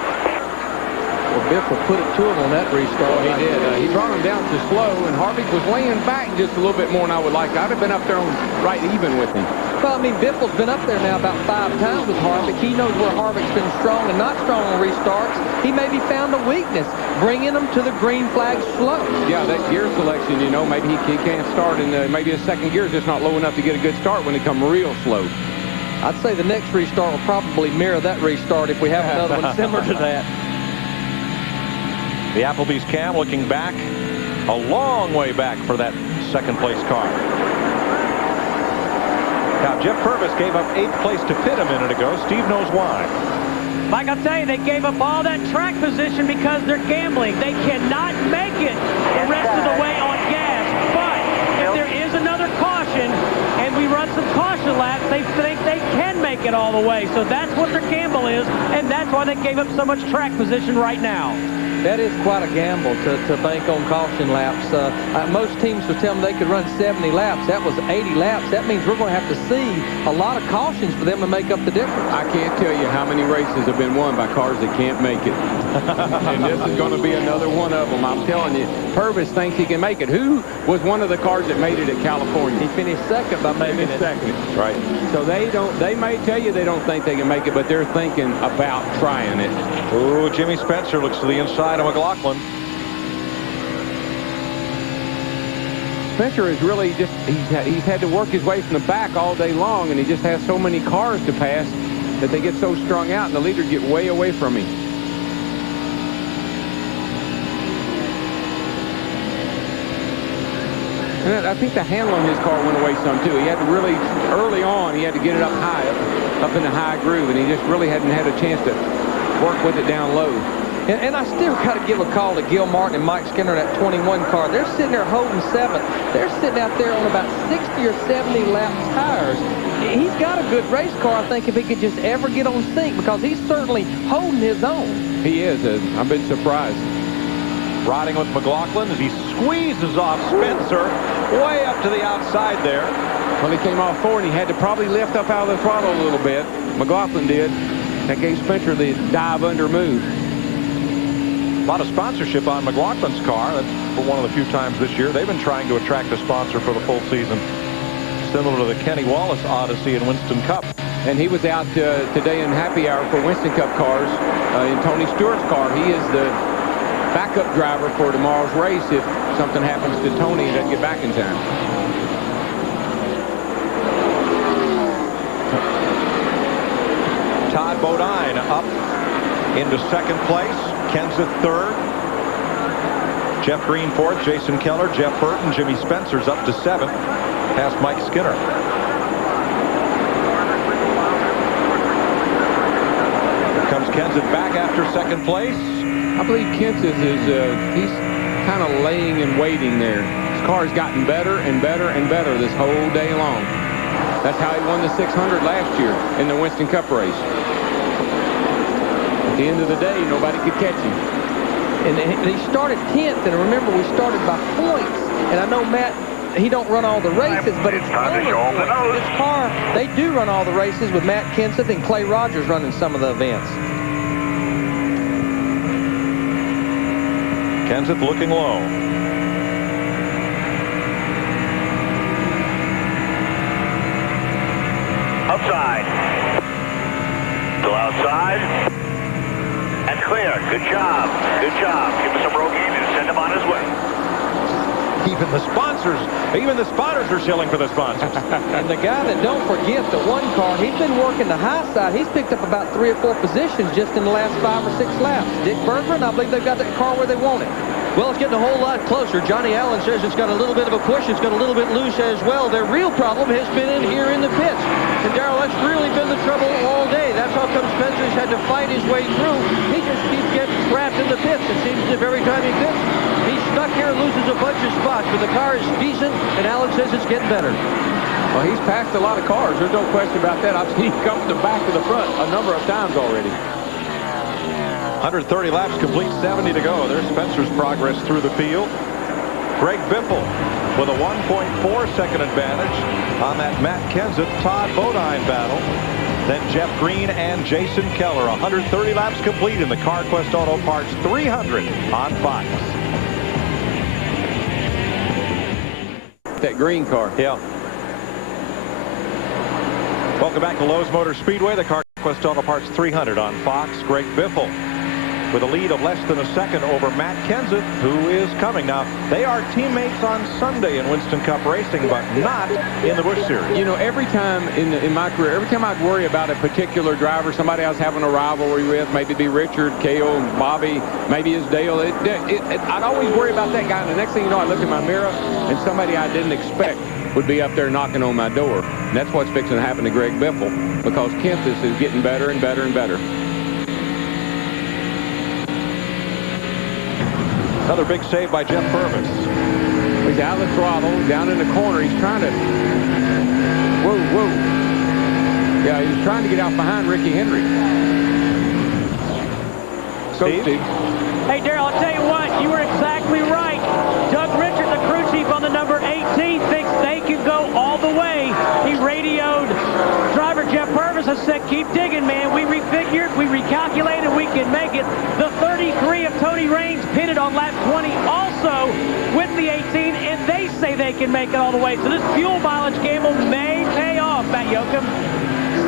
Well, Biffle put it to him on that restart. He did. He brought him down to slow, and Harvick was laying back just a little bit more than I would like. I'd have been up there on right even with him. Well, I mean, Biffle's been up there now about 5 times with Harvick. He knows where Harvick's been strong and not strong on restarts. He maybe found a weakness, bringing him to the green flag slow. Yeah, that gear selection, you know, maybe he can't start in maybe his second gear is just not low enough to get a good start when they come real slow. I'd say the next restart will probably mirror that restart if we have another one similar to that. The Applebee's cam looking back, a long way back for that second place car. Now, Jeff Purvis gave up 8th place to Pitt a minute ago. Steve knows why. Mike, I'll tell you, they gave up all that track position because they're gambling. They cannot make it the rest of the way on gas. But if there is another caution and we run some caution laps, they think they can make it all the way. So that's what their gamble is, and that's why they gave up so much track position right now. That is quite a gamble to bank on caution laps. Most teams were telling them they could run 70 laps. That was 80 laps. That means we're going to have to see a lot of cautions for them to make up the difference. I can't tell you how many races have been won by cars that can't make it. And this is going to be another one of them. I'm telling you, Purvis thinks he can make it. Who was one of the cars that made it at California? He finished second by making it. Second. Right. So they may tell you they don't think they can make it, but they're thinking about trying it. Oh, Jimmy Spencer looks to the inside of McLaughlin. Spencer is really just, he's had to work his way from the back all day long, and he just has so many cars to pass that they get so strung out, and the leaders get way away from him. And I think the handle on his car went away some, too. He had to really, early on, he had to get it up high, up in the high groove, and he just really hadn't had a chance to work with it down low. And I still got to give a call to Gil Martin and Mike Skinner, that 21 car. They're sitting there holding 7th. They're sitting out there on about 60 or 70 lap tires. He's got a good race car, I think, if he could just ever get on sync, because he's certainly holding his own. He is. I've been surprised. Riding with McLaughlin as he squeezes off Spencer way up to the outside there. Well, he came off forward, and he had to probably lift up out of the throttle a little bit. McLaughlin did. That gave Spencer the dive under move. A lot of sponsorship on McLaughlin's car. That's for one of the few times this year. They've been trying to attract a sponsor for the full season, similar to the Kenny Wallace Odyssey in Winston Cup. And he was out today in happy hour for Winston Cup cars in Tony Stewart's car. He is the backup driver for tomorrow's race if something happens to Tony and doesn't get back in time. Todd Bodine up into second place. Kenseth third. Jeff Green fourth. Jason Keller, Jeff Burton, Jimmy Spencer's up to 7th. Past Mike Skinner. Comes Kenseth back after second place. I believe Kenseth is he's kind of laying and waiting there. His car's gotten better and better and better this whole day long. That's how he won the 600 last year in the Winston Cup race. At the end of the day, nobody could catch him. And he started 10th, and remember, we started by points. And I know Matt, he don't run all the races, but it's only points. This car, they do run all the races with Matt Kenseth and Clay Rogers running some of the events. Kenseth looking low. Outside. Still outside. And clear. Good job. Good job. Give us some road game and send him on his way. Even the spotters are shilling for the sponsors. And the guy that, don't forget, the one car, he's been working the high side. He's picked up about 3 or 4 positions just in the last 5 or 6 laps. Dick Berggren, I believe they've got that car where they want it. Well, it's getting a whole lot closer. Johnny Allen says it's got a little bit of a push. It's got a little bit loose as well. Their real problem has been in here in the pits. And, Darrell, that's really been the trouble all day. That's how come Spencer's had to fight his way through. He just keeps getting trapped in the pits. It seems as if every time he pits, he's stuck here and loses a bunch of spots. But the car is decent, and Allen says it's getting better. Well, he's passed a lot of cars. There's no question about that. I've seen him come from the back to the front a number of times already. 130 laps complete, 70 to go. There's Spencer's progress through the field. Greg Biffle with a 1.4-second advantage on that Matt Kenseth, Todd Bodine battle. Then Jeff Green and Jason Keller. 130 laps complete in the CarQuest Auto Parts 300 on Fox. That green car. Yeah. Welcome back to Lowe's Motor Speedway, the CarQuest Auto Parts 300 on Fox. Greg Biffle with a lead of less than a second over Matt Kenseth, who is coming. Now, they are teammates on Sunday in Winston Cup racing, but not in the Busch Series. You know, every time in my career, every time I'd worry about a particular driver, somebody I was having a rivalry with, maybe it'd be Richard, Cale, Bobby, maybe it's Dale, I'd always worry about that guy. And the next thing you know, I look in my mirror, and somebody I didn't expect would be up there knocking on my door. And that's what's fixing to happen to Greg Biffle, because Kenseth is getting better and better and better. Another big save by Jeff Purvis. He's out of the throttle, down in the corner. He's trying to... Whoa. Yeah, he's trying to get out behind Ricky Henry. So, Steve. Hey, Darrell, I'll tell you what, you were exactly right. Doug Richard, the crew chief on the number 18, thinks they can go all the way. He radioed driver Jeff Purvis and said, keep digging, man. We refigured, we recalculated, we can make it. The 33 of Tony Raines pitted on lap 20 also with the 18, and they say they can make it all the way. So this fuel mileage gamble may pay off, Matt Yoakum.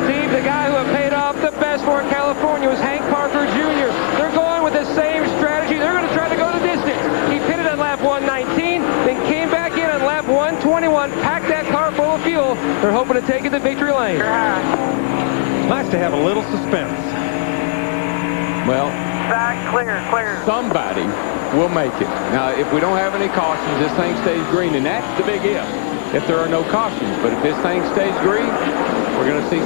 Steve, the guy who had paid off the best for California was Hank Parker Jr. They're going with the same strategy. They're going to try to go the distance. He pitted on lap 119, then came back in on lap 121, packed that car full of fuel. They're hoping to take it to victory lane. Nice to have a little suspense. Well, clear. Somebody will make it. Now, if we don't have any cautions, this thing stays green, and that's the big if there are no cautions. But if this thing stays green, we're going to see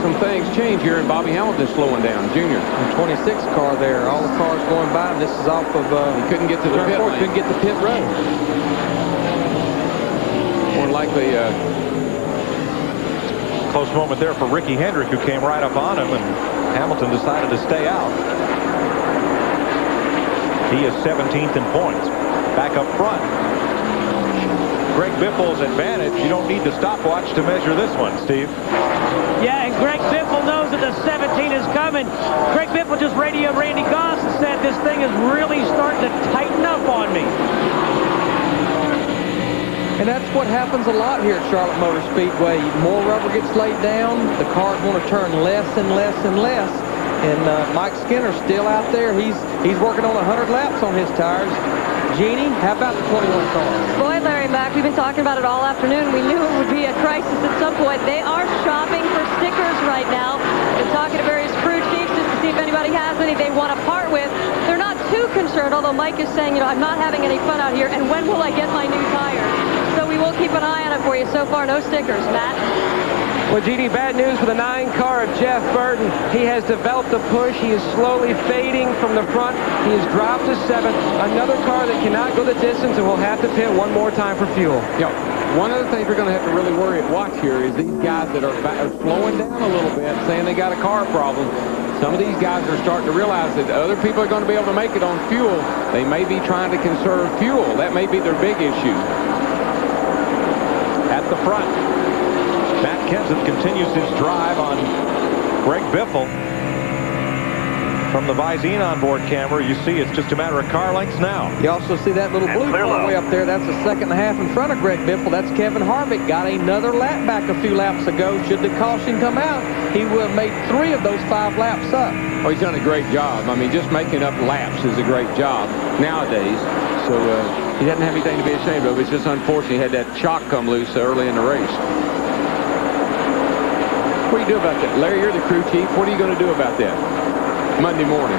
some things change here, and Bobby Hamilton slowing down, Junior. The 26 car there, all the cars going by, and this is off of. He couldn't get to the pit lane. Couldn't get to pit road. More likely. Close moment there for Ricky Hendrick, who came right up on him, and Hamilton decided to stay out. He is 17th in points. Back up front. Greg Biffle's advantage. You don't need the stopwatch to measure this one, Steve. Yeah, and Greg Biffle knows that the 17 is coming. Greg Biffle just radioed Randy Goss and said this thing is really starting to tighten up on me. And that's what happens a lot here at Charlotte Motor Speedway. More rubber gets laid down, the car's going to turn less and less and less. And Mike Skinner's still out there. He's working on 100 laps on his tires. Jeannie, how about the 21 car? Boy, Larry Mack, we've been talking about it all afternoon. We knew it would be a crisis at some point. They are shopping for stickers right now. They're talking to various crew chiefs just to see if anybody has any they want to part with. They're not too concerned, although Mike is saying, I'm not having any fun out here, and when will I get my new tires? So we will keep an eye on it for you. So far, no stickers. Matt? Well, Jeannie, bad news for the 9 car of Jeff Burton. He has developed a push. He is slowly fading from the front. He has dropped to 7th. Another car that cannot go the distance and will have to pit one more time for fuel. One of the things we're going to have to really watch here is these guys that are slowing down a little bit, saying they got a car problem. Some of these guys are starting to realize that other people are going to be able to make it on fuel. They may be trying to conserve fuel. That may be their big issue. At the front, Matt Kenseth continues his drive on Greg Biffle. From the Visine onboard camera, you see it's just a matter of car lengths now. You also see that little blue car way up there. That's a second and a half in front of Greg Biffle. That's Kevin Harvick. Got another lap back a few laps ago. Should the caution come out, he would have made 3 of those 5 laps up. Oh, he's done a great job. I mean, just making up laps is a great job nowadays. So he doesn't have anything to be ashamed of. It's just unfortunate he had that shock come loose early in the race. What do you do about that? Larry, you're the crew chief. What are you going to do about that Monday morning?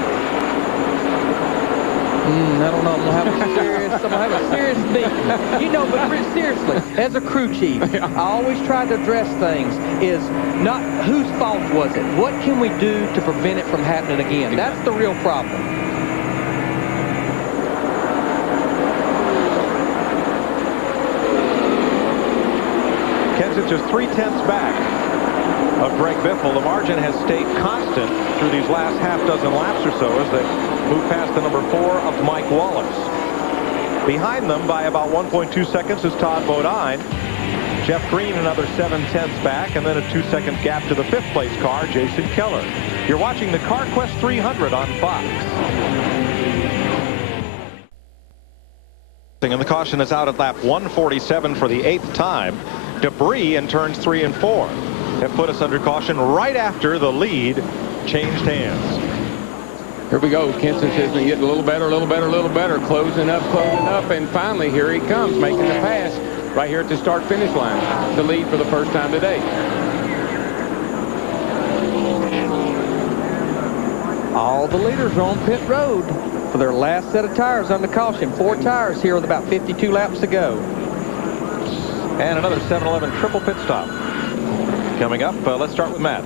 I don't know. I'm going to have a serious meeting. But seriously, as a crew chief, I always try to address things is not whose fault was it. What can we do to prevent it from happening again? That's the real problem. Kenseth just 3/10 back of Greg Biffle. The margin has stayed constant through these last half dozen laps or so as they move past the number 4 of Mike Wallace. Behind them by about 1.2 seconds is Todd Bodine. Jeff Green another 7/10 back, and then a 2-second gap to the 5th place car, Jason Keller. You're watching the CarQuest 300 on Fox. And the caution is out at lap 147 for the 8th time. Debris in turns 3 and 4 have put us under caution right after the lead changed hands. Here we go. Kenseth has been getting a little better, closing up, and finally here he comes, making the pass right here at the start-finish line. The lead for the first time today. All the leaders are on pit road for their last set of tires under caution. 4 tires here with about 52 laps to go. And another 7-Eleven triple pit stop coming up. Let's start with Matt.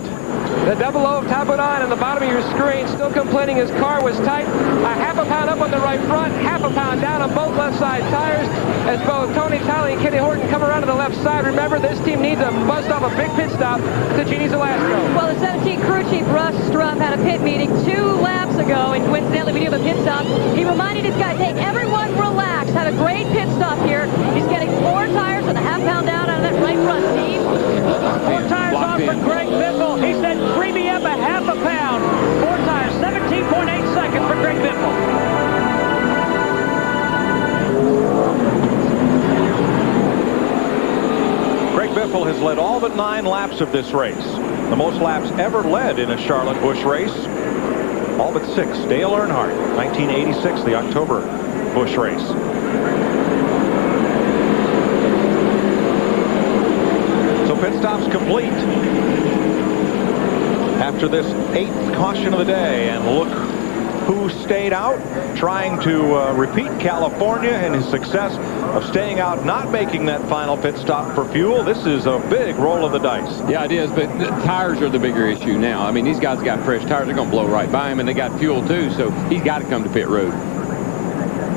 The 00 top it on the bottom of your screen, still complaining his car was tight. A half a pound up on the right front, half a pound down on both left side tires as both Tony Talley and Kenny Horton come around to the left side. Remember, this team needs to bust off a big pit stop to Genie's Alaska. Well, the 17 crew chief, Russ Struff, had a pit meeting 2 laps ago, and coincidentally, we do the pit stop. He reminded his guys, hey, everyone relax. Had a great pit stop here. He's getting 4 tires and a half pound down on that right front, Steve. 4 tires on for Greg Biffle. He said, free me up a half a pound. 4 tires, 17.8 seconds for Greg Biffle. Greg Biffle has led all but 9 laps of this race. The most laps ever led in a Charlotte Busch race. All but 6. Dale Earnhardt, 1986, the October Busch race. So pit stops complete after this 8th caution of the day, and look who stayed out, trying to repeat California and his success of staying out, not making that final pit stop for fuel. This is a big roll of the dice. Yeah, it is, but the tires are the bigger issue now. I mean, these guys got fresh tires. They're going to blow right by him, and they got fuel too, so he's got to come to pit road.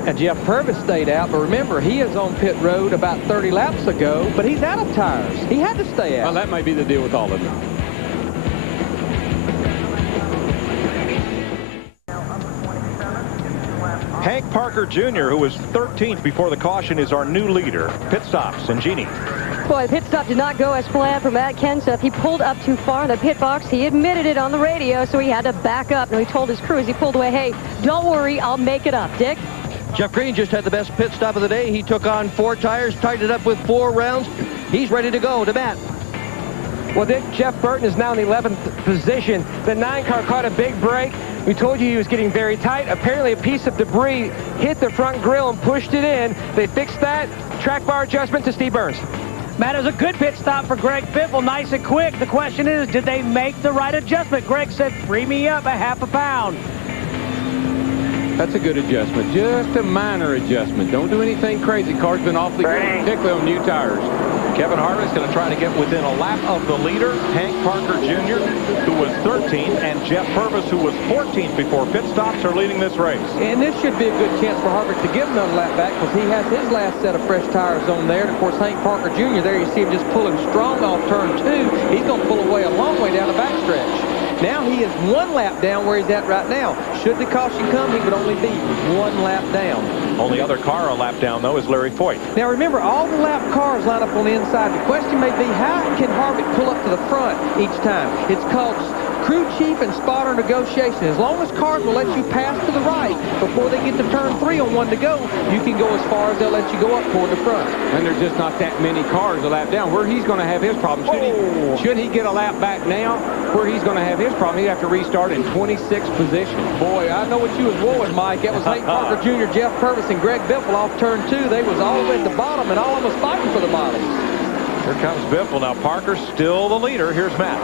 And Jeff Purvis stayed out, but remember, he is on pit road about 30 laps ago, but he's out of tires. He had to stay out. Well, that may be the deal with all of them. Hank Parker Jr., who was 13th before the caution, is our new leader. Pit stops, and Genie. Boy, the pit stop did not go as planned for Matt Kenseth. He pulled up too far in the pit box. He admitted it on the radio, so he had to back up. And he told his crew as he pulled away, hey, don't worry, I'll make it up. Dick? Jeff Green just had the best pit stop of the day. He took on 4 tires, tightened it up with 4 rounds. He's ready to go. To Matt. Well, Dick, Jeff Burton is now in the 11th position. The 9 car caught a big break. We told you he was getting very tight. Apparently, a piece of debris hit the front grille and pushed it in. They fixed that. Track bar adjustment to Steve Burns. Matt, it was a good pit stop for Greg Biffle, nice and quick. The question is, did they make the right adjustment? Greg said, free me up a half a pound. That's a good adjustment, just a minor adjustment. Don't do anything crazy. Car's been awfully good, particularly on new tires. Kevin Harvick's going to try to get within a lap of the leader, Hank Parker Jr., who was 13th, and Jeff Purvis, who was 14th before pit stops, are leading this race. And this should be a good chance for Harvick to give another lap back because he has his last set of fresh tires on there. And, of course, Hank Parker Jr., there you see him just pulling strong off turn 2. He's going to pull away a long way down the backstretch. Now he is 1 lap down where he's at right now. Should the caution come, he would only be 1 lap down. Only other car a lap down, though, is Larry Foyt. Now remember, all the lap cars line up on the inside. The question may be, how can Harvick pull up to the front each time? It's called crew chief and spotter negotiation. As long as cars will let you pass to the right before they get to turn 3 on 1 to go, you can go as far as they'll let you go up toward the front. And there's just not that many cars a lap down. Where he's going to have his problem, should he get a lap back now, where he's going to have his problem, he'd have to restart in 26th position. Boy, I know what you was rolling, Mike. That was Hank Parker Jr., Jeff Purvis, and Greg Biffle off turn 2. They was all the way at the bottom, and all of them was fighting for the bottom. Here comes Biffle. Now Parker's still the leader. Here's Matt.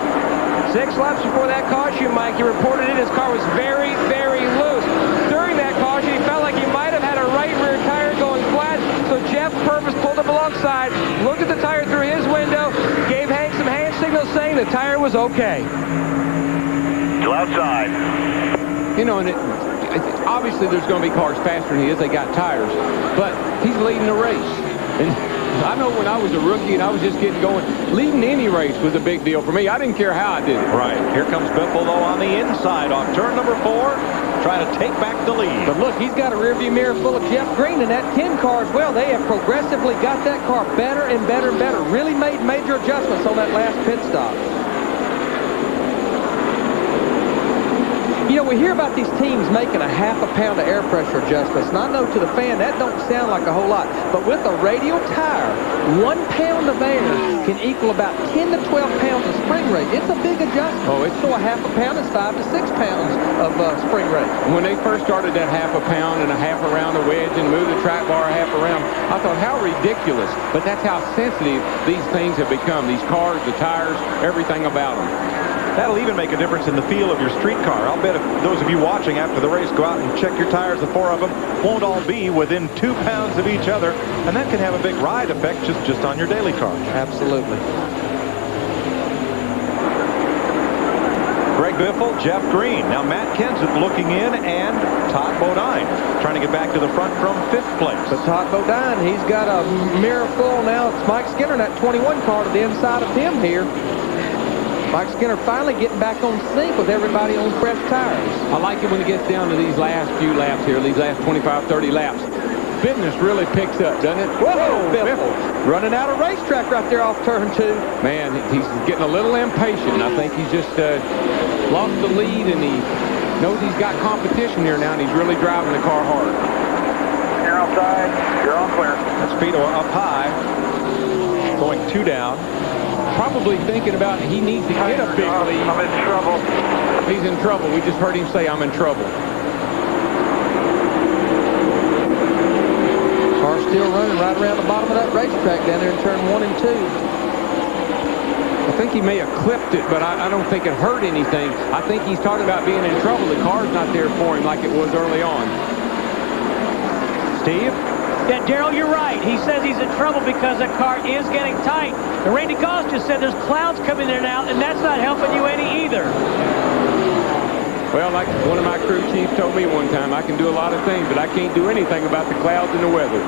6 laps before that caution, Mike, he reported it. His car was very, very loose. During that caution, he felt like he might have had a right rear tire going flat, so Jeff Purvis pulled up alongside, looked at the tire through his window, gave Hank some hand signals saying the tire was okay. Still outside. You know, and obviously there's going to be cars faster than he is. They got tires. But he's leading the race. And I know when I was a rookie and I was just getting going, leading any race was a big deal for me. I didn't care how I did it. Right. Here comes Biffle, though, on the inside off turn number 4, trying to take back the lead. But look, he's got a rearview mirror full of Jeff Green and that 10 car as well. They have progressively got that car better and better and better. Really made major adjustments on that last pit stop. You know, we hear about these teams making a half a pound of air pressure adjustments, and I know to the fan that don't sound like a whole lot, but with a radial tire, 1 pound of air can equal about 10 to 12 pounds of spring rate. It's a big adjustment. So a half a pound is 5 to 6 pounds of spring rate. When they first started that half a pound and a half around the wedge and moved the track bar a half around, I thought, how ridiculous. But that's how sensitive these things have become. These cars, the tires, everything about them. That'll even make a difference in the feel of your street car. I'll bet if those of you watching after the race go out and check your tires, the 4 of them won't all be within 2 pounds of each other, and that can have a big ride effect just on your daily car. Absolutely. Biffle, Jeff Green. Now Matt Kenseth looking in, and Todd Bodine trying to get back to the front from 5th place. But Todd Bodine, he's got a mirror full now. It's Mike Skinner in that 21 car to the inside of him here. Mike Skinner finally getting back on sync with everybody on fresh tires. I like it when it gets down to these last few laps here, these last 25, 30 laps. Business really picks up, doesn't it? Whoa, Biffle. Running out of racetrack right there off turn 2. Man, he's getting a little impatient. I think he's just lost the lead, and he knows he's got competition here now, and he's really driving the car hard. You're outside. You're all clear. That's Speedo up high, going 2 down. Probably thinking about he needs to get a big lead. I'm in trouble. He's in trouble. We just heard him say, I'm in trouble. Car's still running right around the bottom of that racetrack down there in turn 1 and 2. I think he may have clipped it, but I don't think it hurt anything. I think he's talking about being in trouble. The car's not there for him like it was early on. Steve? Yeah, Darrell, you're right. He says he's in trouble because the car is getting tight. And Randy Goss just said there's clouds coming in and out, and that's not helping you any either. Well, like one of my crew chiefs told me one time, I can do a lot of things, but I can't do anything about the clouds and the weather.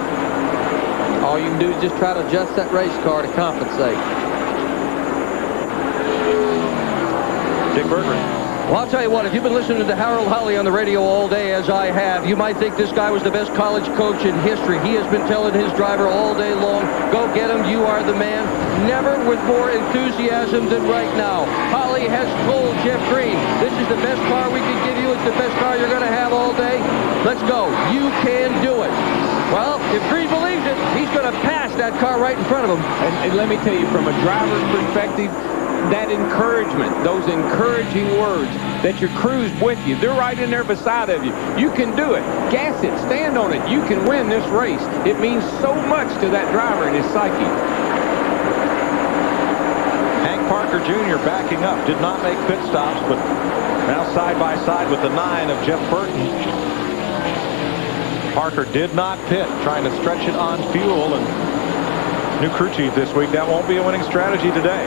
All you can do is just try to adjust that race car to compensate. Dick Berggren. Well, I'll tell you what, if you've been listening to Harold Holley on the radio all day, as I have, you might think this guy was the best college coach in history. He has been telling his driver all day long, go get him, you are the man. Never with more enthusiasm than right now. Holley has told Jeff Green, this is the best car we can give you. It's the best car you're going to have all day. Let's go. You can do it. Well, if Green believes it, he's going to pass that car right in front of him. And let me tell you, from a driver's perspective, that encouragement, those encouraging words that your crew's with you, they're right in there beside of you. You can do it. Gas it. Stand on it. You can win this race. It means so much to that driver and his psyche. Hank Parker Jr. backing up. Did not make pit stops, but now side by side with the 9 of Jeff Burton. Parker did not pit, trying to stretch it on fuel, and new crew chief this week. That won't be a winning strategy today.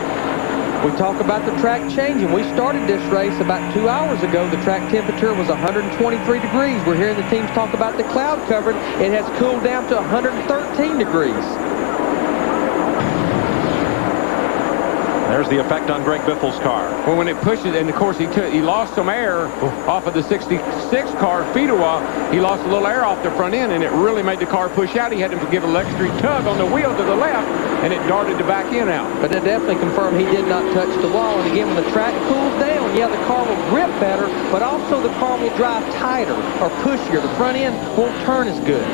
We talk about the track changing. We started this race about 2 hours ago. The track temperature was 123 degrees. We're hearing the teams talk about the cloud cover. It has cooled down to 113 degrees. There's the effect on Greg Biffle's car. Well, when it pushes, and of course he lost some air off of the 66 car feed a while. He lost a little air off the front end, and it really made the car push out. He had to give an electric tug on the wheel to the left, and it darted the back end out. But that definitely confirmed he did not touch the wall. And again, when the track cools down, yeah, the car will grip better, but also the car will drive tighter or pushier. The front end won't turn as good.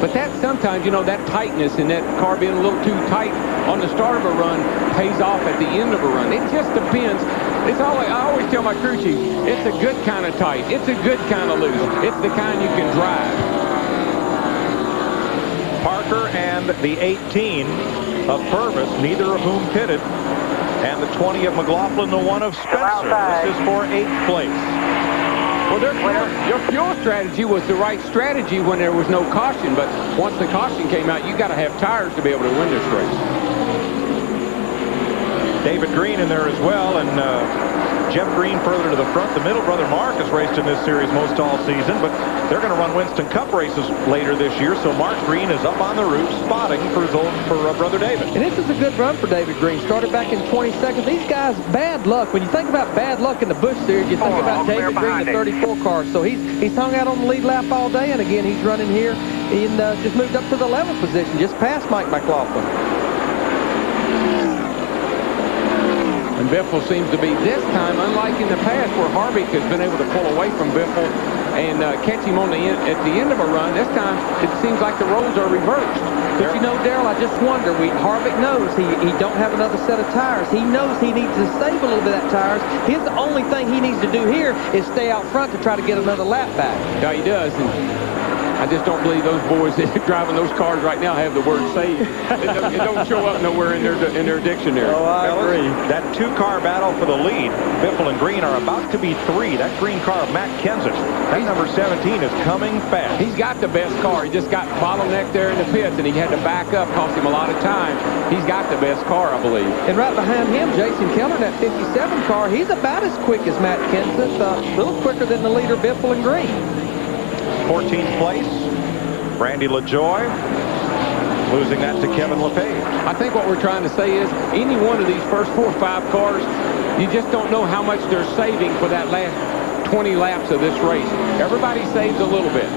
But that sometimes, you know, that tightness and that car being a little too tight on the start of a run pays off at the end of a run. It just depends. It's always, I always tell my crew chief, it's a good kind of tight. It's a good kind of loose. It's the kind you can drive. Parker and the 18 of Purvis, neither of whom pitted, and the 20 of McLaughlin, the 1 of Spencer. This is for 8th place. Well, your fuel strategy was the right strategy when there was no caution, but once the caution came out, you got to have tires to be able to win this race. David Green in there as well, and Jeff Green further to the front. The middle brother Mark has raced in this series most all season, but they're going to run Winston Cup races later this year, so Mark Green is up on the roof spotting for brother David. And this is a good run for David Green. Started back in 22nd. These guys, bad luck. When you think about bad luck in the Busch Series, you think about David Green, the 34 car. So he's hung out on the lead lap all day, and again, he's running here and just moved up to the 11th position, just past Mike McLaughlin. And Biffle seems to be, this time, unlike in the past where Harvick has been able to pull away from Biffle and catch him on at the end of a run, this time it seems like the roles are reversed. But you know, Darrell, I just wonder, Harvick knows he don't have another set of tires. He knows he needs to save a little bit of that tires. His only thing he needs to do here is stay out front to try to get another lap back. Yeah, he does. And I just don't believe those boys that are driving those cars right now have the word save. It don't show up nowhere in their dictionary. Oh, I agree. That two-car battle for the lead, Biffle and Green, are about to be 3. That green car of Matt Kenseth, that number 17, is coming fast. He's got the best car. He just got bottlenecked there in the pits, and he had to back up, cost him a lot of time. He's got the best car, I believe. And right behind him, Jason Keller in that 57 car, he's about as quick as Matt Kenseth, a little quicker than the leader, Biffle and Green. 14th place, Randy LaJoy, losing that to Kevin LePage. I think what we're trying to say is any one of these first 4 or 5 cars, you just don't know how much they're saving for that last 20 laps of this race. Everybody saves a little bit.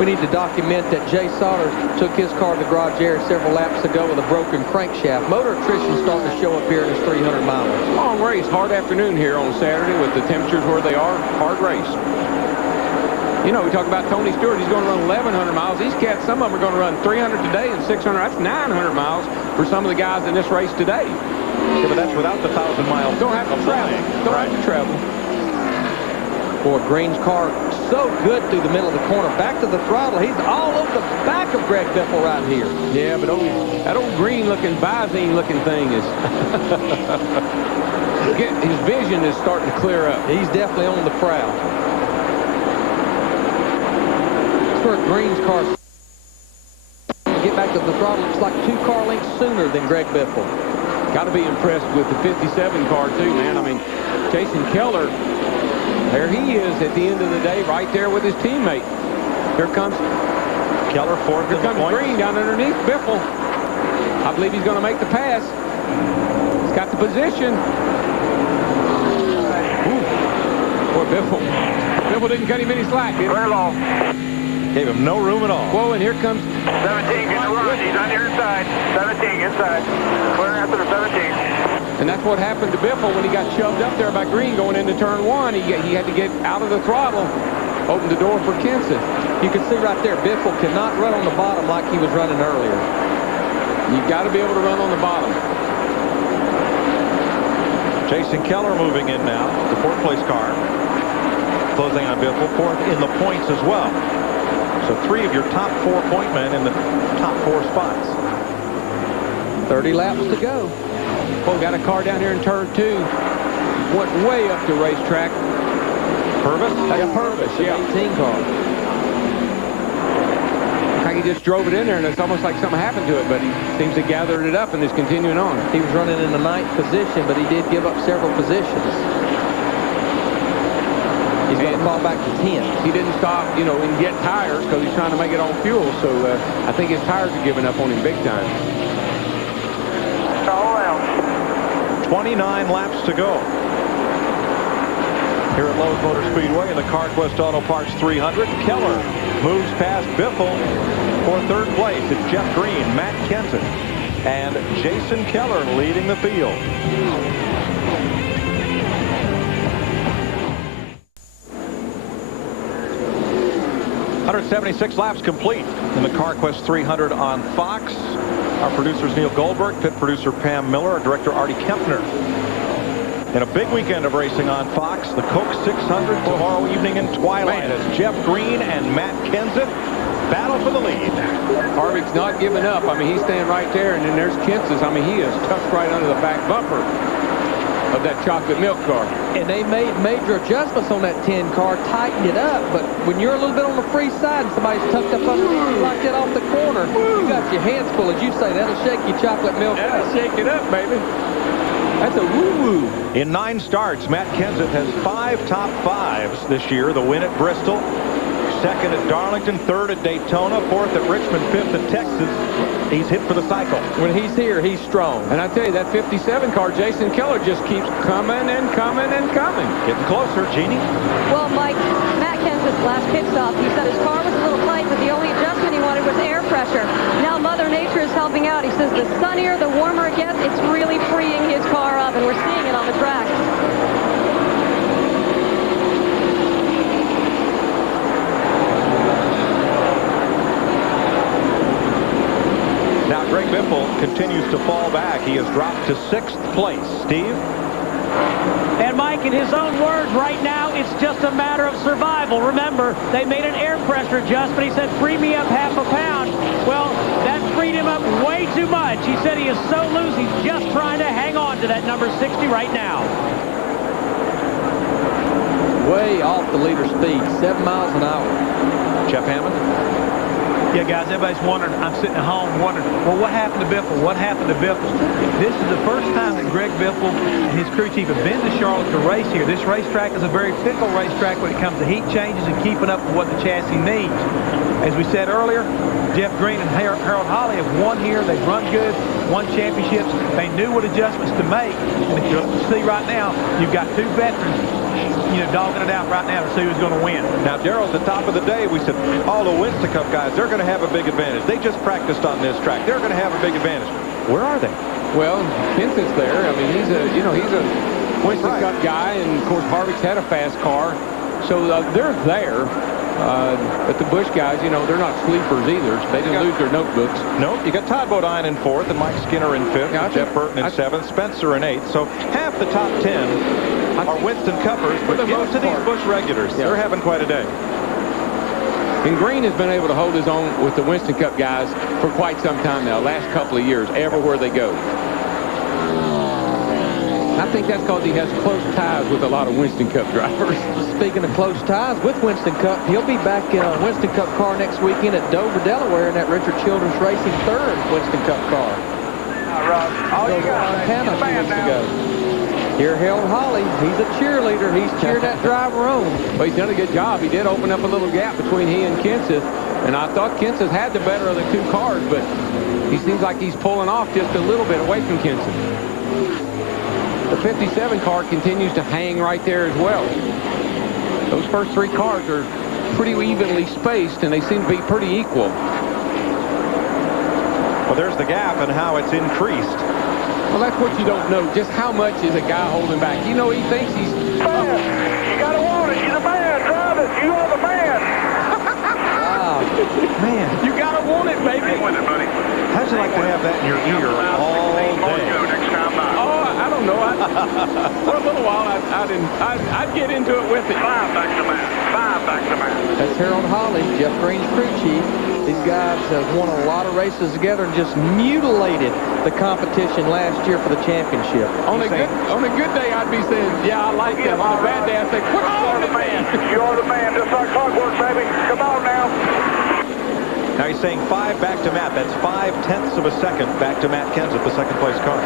We need to document that Jay Sauter took his car to the garage area several laps ago with a broken crankshaft. Motor attrition starting to show up here in this 300 miles. Long race, hard afternoon here on Saturday with the temperatures where they are. Hard race. You know, we talk about Tony Stewart. He's going to run 1,100 miles. These cats, some of them are going to run 300 today and 600. That's 900 miles for some of the guys in this race today. Yeah, but that's without the 1,000 miles. Don't have to travel. Don't have to travel. Boy, Green's car so good through the middle of the corner. Back to the throttle. He's all over the back of Greg Biffle right here. Yeah, but that old green-looking, Visine-looking thing is... his vision is starting to clear up. He's definitely on the prowl. That's where Green's car... Get back to the throttle. Looks like 2 car lengths sooner than Greg Biffle. Got to be impressed with the 57 car, too, man. I mean, Jason Keller... There he is at the end of the day, right there with his teammate. Here comes Keller, 4th. Here comes Green down underneath Biffle. I believe he's going to make the pass. He's got the position. Ooh. Poor Biffle. Biffle didn't cut him any slack, did he? Clear low. Gave him no room at all. Whoa, and here comes 17, get the run. He's on your inside. 17, inside. Clear after the 17. And that's what happened to Biffle when he got shoved up there by Green going into turn 1. He had to get out of the throttle, open the door for Kenseth. You can see right there, Biffle cannot run on the bottom like he was running earlier. You've got to be able to run on the bottom. Jason Keller moving in now, the 4th place car. Closing on Biffle, 4th in the points as well. So 3 of your top 4 point men in the top 4 spots. 30 laps to go. Oh, got a car down here in turn 2. Went way up the racetrack. Purvis? Yeah, Purvis, yeah. 18 car. Like he just drove it in there, and it's almost like something happened to it, but he seems to gather it up and is continuing on. He was running in the 9th position, but he did give up several positions. He's going to fall back to 10th. He didn't stop, you know, and get tires because he's trying to make it on fuel, so I think his tires are giving up on him big time. 29 laps to go here at Lowe's Motor Speedway in the CarQuest Auto Parts 300. Keller moves past Biffle for 3rd place. It's Jeff Green, Matt Kenseth, and Jason Keller leading the field. .176 laps complete in the CarQuest 300 on Fox. Our producers Neil Goldberg, pit producer Pam Miller, our director Artie Kempner. In a big weekend of racing on Fox, the Coke 600 tomorrow evening in twilight as Jeff Green and Matt Kenseth battle for the lead. Harvick's not giving up. I mean, he's staying right there, and then there's Kenseth. I mean, he is tucked right under the back bumper of that chocolate milk car. And they made major adjustments on that 10 car, tightened it up, but when you're a little bit on the free side and somebody's tucked up underneath like that off the corner, you got your hands full, as you say. That'll shake your chocolate milk. That'll shake it up, baby. That's a woo-woo. In 9 starts, Matt Kenseth has 5 top 5s this year. The win at Bristol, 2nd at Darlington, 3rd at Daytona, 4th at Richmond, 5th at Texas. He's hit for the cycle. When he's here, he's strong. And I tell you, that 57 car, Jason Keller, just keeps coming and coming and coming. Getting closer, Jeannie. Well, Mike, Matt Kenseth's last pit stop, he said his car was a little tight, but the only adjustment he wanted was air pressure. Now Mother Nature is helping out. He says the sunnier, the warmer it gets, it's really freeing his car up, and we're seeing it on the track. Now Greg Biffle continues to fall back. He has dropped to 6th place. Steve? And Mike, in his own words, right now, it's just a matter of survival. Remember, they made an air pressure adjustment. He said, free me up half a pound. Well, that freed him up way too much. He said he is so loose, he's just trying to hang on to that number 60 right now. Way off the leader speed, 7 miles an hour. Jeff Hammond? Yeah, guys, everybody's wondering. I'm sitting at home wondering, well, what happened to Biffle? What happened to Biffle? This is the first time that Greg Biffle and his crew chief have been to Charlotte to race here. This racetrack is a very fickle racetrack when it comes to heat changes and keeping up with what the chassis needs. As we said earlier, Jeff Green and Harold Holley have won here. They've run good, won championships. They knew what adjustments to make. And if you see right now, you've got two veterans, you know, dogging it out right now to see who's going to win. Now, Darrell, at the top of the day, we said all the Winston Cup guys, they're going to have a big advantage. They just practiced on this track. They're going to have a big advantage. Where are they? Well, Kenseth's there. I mean, he's a Winston Cup guy, and of course Harvick's had a fast car, so they're there. But the Busch guys, you know, they're not sleepers either. So they didn't lose their notebooks. Nope. You got Todd Bodine in 4th and Mike Skinner in 5th. Yeah, Jeff Burton in 7th. Spencer in 8th. So half the top 10 are Winston Cuppers. But give it to these Busch regulars. Yeah. They're having quite a day. And Green has been able to hold his own with the Winston Cup guys for quite some time now. Last couple of years, everywhere they go. I think that's because he has close ties with a lot of Winston Cup drivers. Speaking of close ties with Winston Cup, he'll be back in a Winston Cup car next weekend at Dover, Delaware in that Richard Childress Racing 3rd Winston Cup car. All you got, Montana a few weeks ago. Here, Harold Holley, he's a cheerleader. He's cheering that driver on. Well, he's done a good job. He did open up a little gap between he and Kenseth, and I thought Kenseth had the better of the two cars, but he seems like he's pulling off just a little bit away from Kenseth. The 57 car continues to hang right there as well. Those first 3 cars are pretty evenly spaced, and they seem to be pretty equal. Well, there's the gap and how it's increased. Well, that's what you don't know. Just how much is a guy holding back? You know, he thinks he's... Man, you got to want it. You're the man. Drive it. You are the man. Wow. Man. You got to want it, baby. Hang with it, buddy. How'd you like to have that in your ear all day? Next time by. I don't know. For a little while, I'd get into it with it. 5 back to Matt. 5 back to Matt. That's Harold Holley, Jeff Green's crew chief. These guys have won a lot of races together and just mutilated the competition last year for the championship. On a good day, I'd be saying, yeah, I like them. On a bad day, I'd say, quit on it, man. You are the man. Just like clockwork, baby. Come on now. Now he's saying 5 back to Matt. That's 0.5 of a second back to Matt Kenseth, the second place car.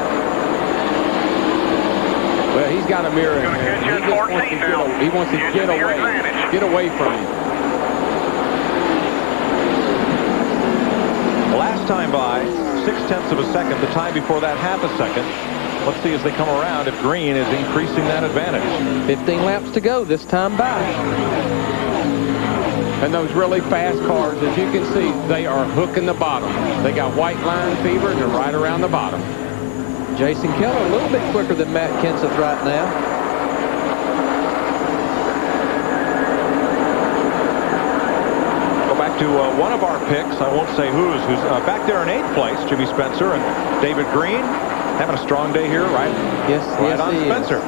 Well, he's got a mirror in there. He wants to get away from him. Last time by 0.6 of a second. The time before that, half a second. Let's see as they come around if Green is increasing that advantage. 15 laps to go this time by. And those really fast cars, as you can see, they are hooking the bottom. They got white line fever, and they're right around the bottom. Jason Keller a little bit quicker than Matt Kenseth right now. Go back to one of our picks. I won't say who's back there in 8th place, Jimmy Spencer and David Green. Having a strong day here, right? Yes, right on Spencer.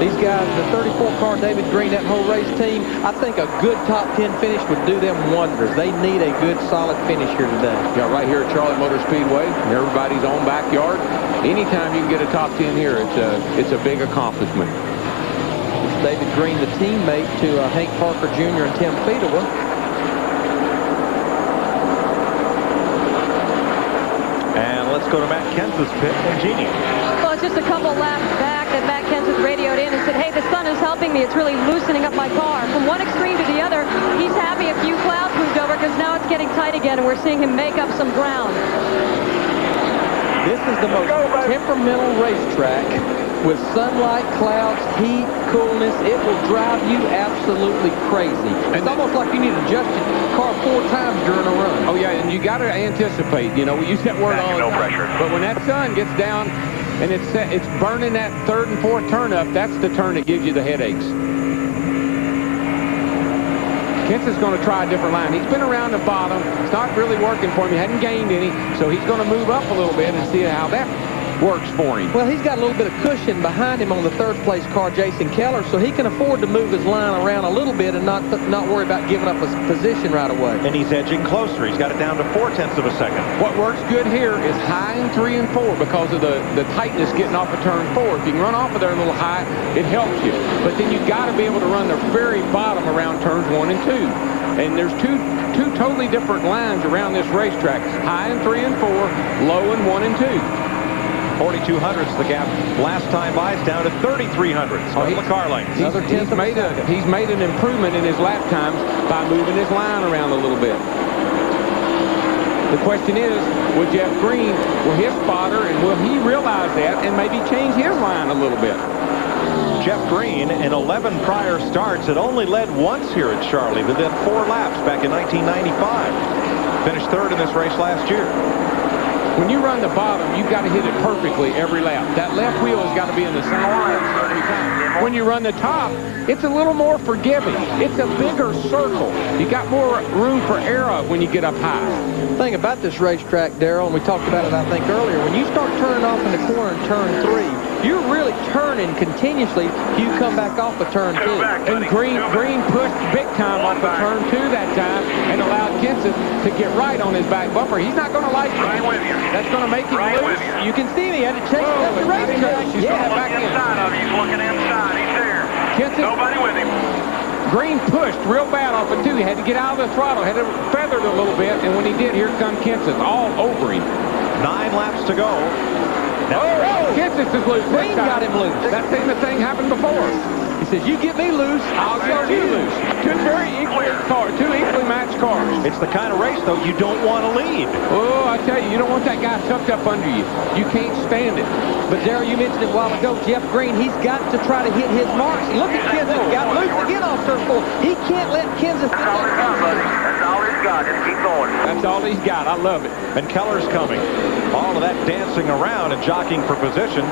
These guys, the 34 car, David Green, that whole race team, I think a good top 10 finish would do them wonders. They need a good, solid finish here today. Yeah, right here at Charlotte Motor Speedway, in everybody's own backyard. Anytime you can get a top 10 here, it's a big accomplishment. It's David Green, the teammate to Hank Parker Jr. and Tim Fedewa. And let's go to Matt Kenseth's pit and Jeannie. Well, it's just a couple laps back that Matt Kenseth radioed in and said, hey, the sun is helping me. It's really loosening up my car. From one extreme to the other, he's happy a few clouds moved over because now it's getting tight again, and we're seeing him make up some ground. This is the most temperamental racetrack with sunlight, clouds, heat, coolness. It will drive you absolutely crazy. It's almost like you need to adjust your car 4 times during a run. Oh, yeah, and you got to anticipate. You know, we use that word all the time. But when that sun gets down and it's burning that 3rd and 4th turn up, that's the turn that gives you the headaches. Kenseth's going to try a different line. He's been around the bottom. It's not really working for him. He hadn't gained any, so he's going to move up a little bit and see how that works for him. Well, he's got a little bit of cushion behind him on the third-place car, Jason Keller, so he can afford to move his line around a little bit and not worry about giving up his position right away. And he's edging closer. He's got it down to 0.4 of a second. What works good here is high in 3 and 4 because of the tightness getting off of turn 4. If you can run off of there a little high, it helps you. But then you've got to be able to run the very bottom around turns 1 and 2. And there's two totally different lines around this racetrack. High in 3 and 4, low in 1 and 2. 4,200's the gap. Last time by, it's down to 3,300. On the car lane. He's made an improvement in his lap times by moving his line around a little bit. The question is, will Jeff Green, will his spotter, and will he realize that and maybe change his line a little bit? Jeff Green, in 11 prior starts, had only led once here at Charlotte, but then 4 laps back in 1995. Finished 3rd in this race last year. When you run the bottom, you've got to hit it perfectly every lap. That left wheel has got to be in the center line every time. When you run the top, it's a little more forgiving. It's a bigger circle. You got more room for error when you get up high. The thing about this racetrack, Darrell, and we talked about it, I think, earlier, when you start turning off in the corner in turn 3, you're really turning continuously. You come back off of turn 2. And Green pushed big time off of turn 2 that time and allowed Kenseth to get right on his back bumper. He's not going to like it. That's going to make him loose. You can see him. He had to chase the racetrack. Yeah, back in. He's looking inside. He's there. Kenseth, nobody with him. Green pushed real bad off of 2. He had to get out of the throttle, had to feather it a little bit, and when he did, here comes Kenseth all over him. 9 laps to go. Kenseth is loose. Green got him loose. That same thing happened before. He says, you get me loose, I'll get you loose. Two very equal cars, 2 equally matched cars. It's the kind of race, though, you don't want to lead. Oh, I tell you, you don't want that guy tucked up under you. You can't stand it. But, Darrell, you mentioned it a while ago, Jeff Green, he's got to try to hit his marks. And look at Kenseth, got loose again off turn 4. He can't let Kenseth get That's all he's got. Just keep going. That's all he's got. I love it. And Keller's coming. All of that dancing around and jockeying for position.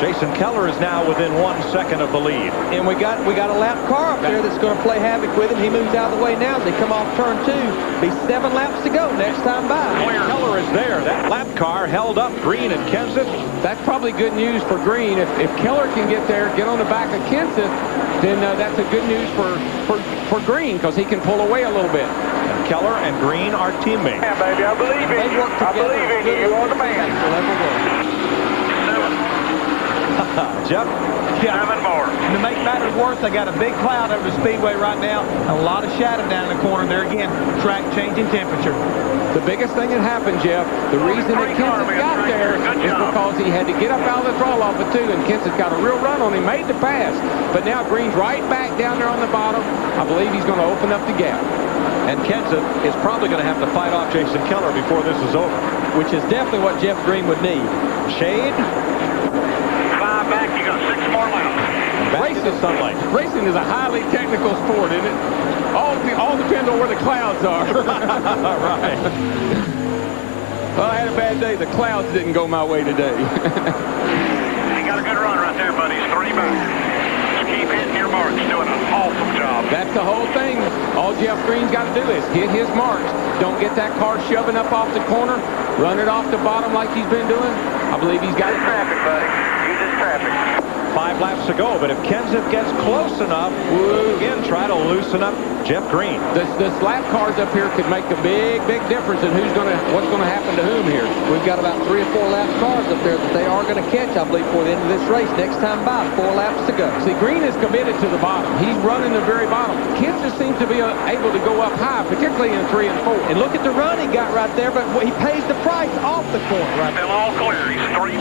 Jason Keller is now within 1 second of the lead. And we got a lap car up there that's going to play havoc with him. He moves out of the way now as they come off turn 2. Be 7 laps to go next time by. And Keller is there. That lap car held up Green and Kenseth. That's probably good news for Green. If Keller can get there, get on the back of Kenseth, then that's a good news for Green because he can pull away a little bit. And Keller and Green are teammates. Yeah, baby, I believe in you. I believe in you. You are the man. Jeff? Yeah. 7 more. To make matters worse, they got a big cloud over the Speedway right now. A lot of shadow down in the corner there again. Track changing temperature. The biggest thing that happened, Jeff, the reason that Kenseth got there is because he had to get up out of the throttle off of 2, and Kenseth got a real run on him, made the pass. But now Green's right back down there on the bottom. I believe he's going to open up the gap. And Kenseth is probably going to have to fight off Jason Keller before this is over. Which is definitely what Jeff Green would need. Shade. 5 back, you got 6 more laps. Back to the sunlight. Racing is a highly technical sport, isn't it? All depends on where the clouds are. Right. Well, I had a bad day. The clouds didn't go my way today. You got a good run right there, buddy. 3 back. Just keep hitting your marks. Doing an awesome job. That's the whole thing. All Jeff Green's got to do is hit his marks. Don't get that car shoving up off the corner. Run it off the bottom like he's been doing. I believe he's got it. Traffic, buddy. Use this traffic. 5 laps to go, but if Kenseth gets close enough, we'll again try to loosen up Jeff Green. The slap cars up here could make a big difference in what's going to happen to whom here. We've got about 3 or 4 lap cars up there that they are going to catch, I believe, before the end of this race. Next time by, 4 laps to go. See, Green is committed to the bottom. He's running the very bottom. Kenseth seems to be able to go up high, particularly in 3 and 4. And look at the run he got right there, but he pays the price off the corner. Right. Still all clear. He's 3.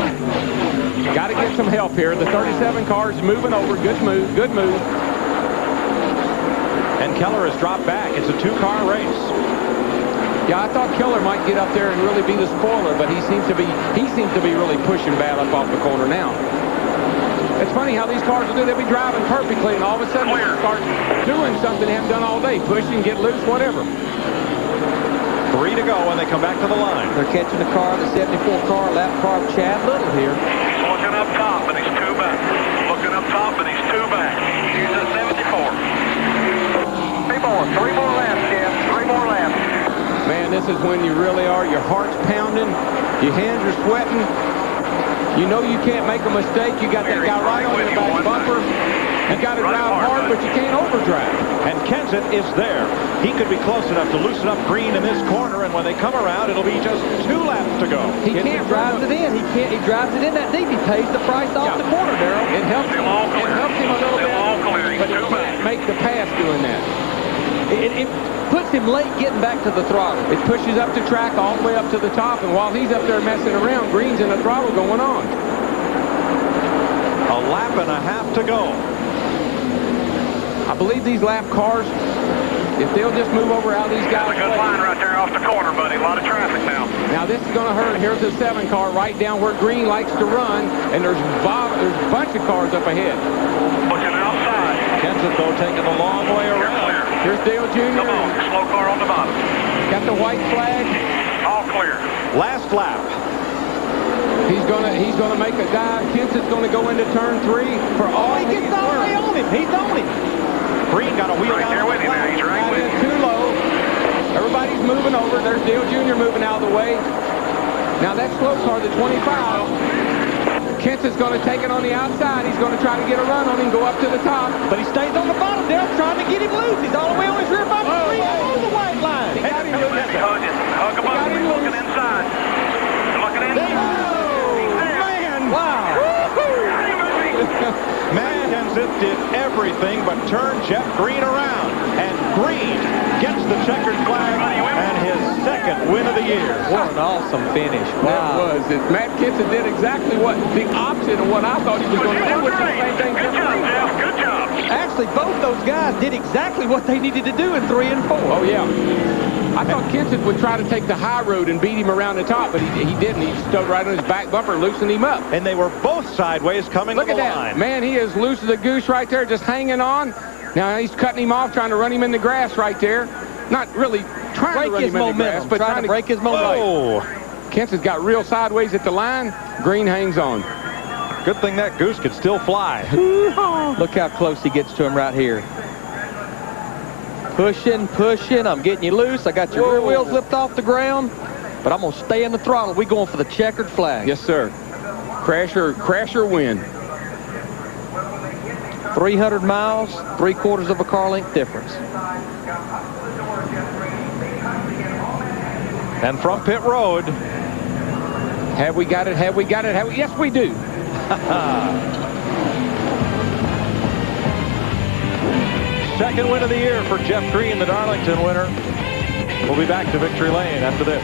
Got to get some help here. The 37 car is moving over. Good move. Good move. And Keller has dropped back. It's a 2-car race. Yeah, I thought Keller might get up there and really be the spoiler, but he seems to be really pushing bad up off the corner now. It's funny how these cars will do. They'll be driving perfectly, and all of a sudden they start doing something they haven't done all day, pushing, get loose, whatever. 3 to go when they come back to the line. They're catching the car, the 74 car, lap car of Chad Little here. He's looking up top, and he's 2 back. Looking up top, and he's 2 back. He's at 74. 3 more laps, Jeff. 3 more laps. Man, this is when you really are. Your heart's pounding. Your hands are sweating. You know you can't make a mistake. You got that guy right on your back bumper. You got to drive hard, but you can't overdrive. And Kenseth is there. He could be close enough to loosen up Green in this corner, and when they come around, it'll be just 2 laps to go. He can't drive it in. He can't. He drives it in that deep. He pays the price off the corner, Darrell. It helps him. It helps him a little bit, but he can't make the pass doing that. It puts him late getting back to the throttle. It pushes up the track all the way up to the top, and while he's up there messing around, Green's in the throttle going on. A lap and a half to go. I believe these lap cars, if they'll just move over out of these guys' That's a good line right there off the corner, buddy. A lot of traffic now. Now this is going to hurt. Here's a 7 car right down where Green likes to run, and there's a bunch of cars up ahead. Looking outside. Kenseth, though, taking the long way around. Here's Dale Jr. Come on, slow car on the bottom. Got the white flag. All clear. Last lap. He's gonna make a dive. Kenseth's gonna go into turn 3 for all. He gets all the way on him. He's on him. Green got a wheel Right there with him now. He's right with him. Too low. Everybody's moving over. There's Dale Jr. moving out of the way. Now that slow car, the 25. Kenseth's going to take it on the outside. He's going to try to get a run on him, go up to the top. But he stays on the bottom, Dale, trying to get him loose. He's all the way on his rear bumper. On the white line. He got him loose. Hug him up. He's looking inside. Looking inside. Man. Wow. Matt Kenseth did everything but turn Jeff Green around. And Green gets the checkered flag and his 2nd win of the year. What an awesome finish. Wow. That was. Matt Kenseth did exactly the opposite of what I thought he was going to do, which is the same thing. Good job, Jeff. Good job. Actually, both those guys did exactly what they needed to do in 3 and 4. Oh, yeah. I thought Kenseth would try to take the high road and beat him around the top, but he didn't. He stood right on his back bumper, loosened him up. And they were both sideways coming Look to the at that. line. Man, he is loose as a goose right there, just hanging on. Now he's cutting him off, trying to run him in the grass right there. Not really trying to run him in the grass, but trying to break his momentum. Oh. Kenseth got real sideways at the line. Green hangs on. Good thing that goose could still fly. Look how close he gets to him right here. Pushing, pushing. I'm getting you loose. I got your rear wheels lifted off the ground, but I'm going to stay in the throttle. We're going for the checkered flag. Yes, sir. Crash or win. 300 miles, 3/4 of a car length difference. And from pit road. Have we got it? Have we got it? Yes, we do. Second win of the year for Jeff Green, the Darlington winner. We'll be back to Victory Lane after this.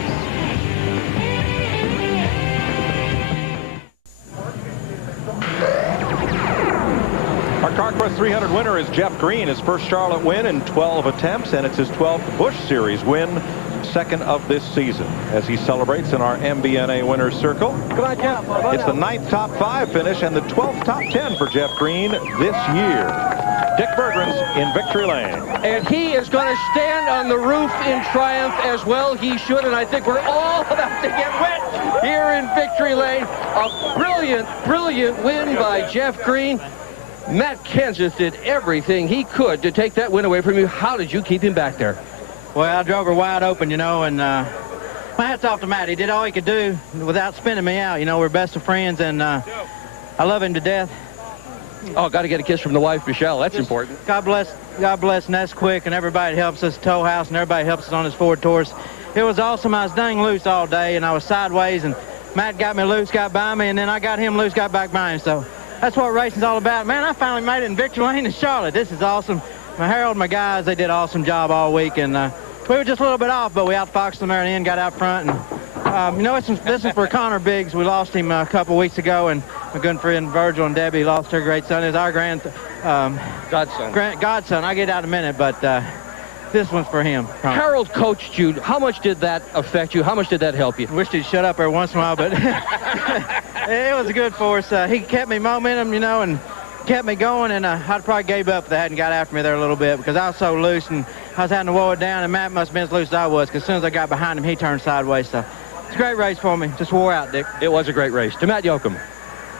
Our CarQuest 300 winner is Jeff Green. His first Charlotte win in 12 attempts, and it's his 12th Busch Series win, 2nd of this season, as he celebrates in our MBNA winner's circle. Come on, Jeff. It's the 9th top 5 finish and the 12th top 10 for Jeff Green this year. Dick Berggren's in Victory Lane. And he is going to stand on the roof in triumph as well. He should, and I think we're all about to get wet here in Victory Lane. A brilliant, brilliant win by Jeff Green. Matt Kenseth did everything he could to take that win away from you. How did you keep him back there? Well, I drove her wide open, you know, and my hat's off to Matt. He did all he could do without spinning me out. You know, we're best of friends, and I love him to death. Oh, got to get a kiss from the wife, Michelle. That's important. God bless Nesquik and everybody that helps us tow house and everybody helps us on this Ford Taurus. It was awesome. I was dang loose all day, and I was sideways, and Matt got me loose, got by me, and then I got him loose, got back by him. So that's what racing's all about. Man, I finally made it in Victory Lane in Charlotte. This is awesome. My Harold, my guys, they did an awesome job all week, and we were just a little bit off, but we outfoxed them there at the end, got out front. And you know, this is for Connor Biggs. We lost him a couple weeks ago, and my good friend Virgil and Debbie lost her great son. It's our godson. I'll get out in a minute, but this one's for him. Harold coached you. How much did that affect you? How much did that help you? Wished he'd shut up every once in a while, but it was good for us. He kept me momentum, you know, and kept me going, and I'd probably gave up if they hadn't got after me there a little bit, because I was so loose, and I was having to whoa it down, and Matt must have been as loose as I was, because as soon as I got behind him, he turned sideways. So it's a great race for me. Just wore out, Dick. It was a great race. To Matt Yoakum.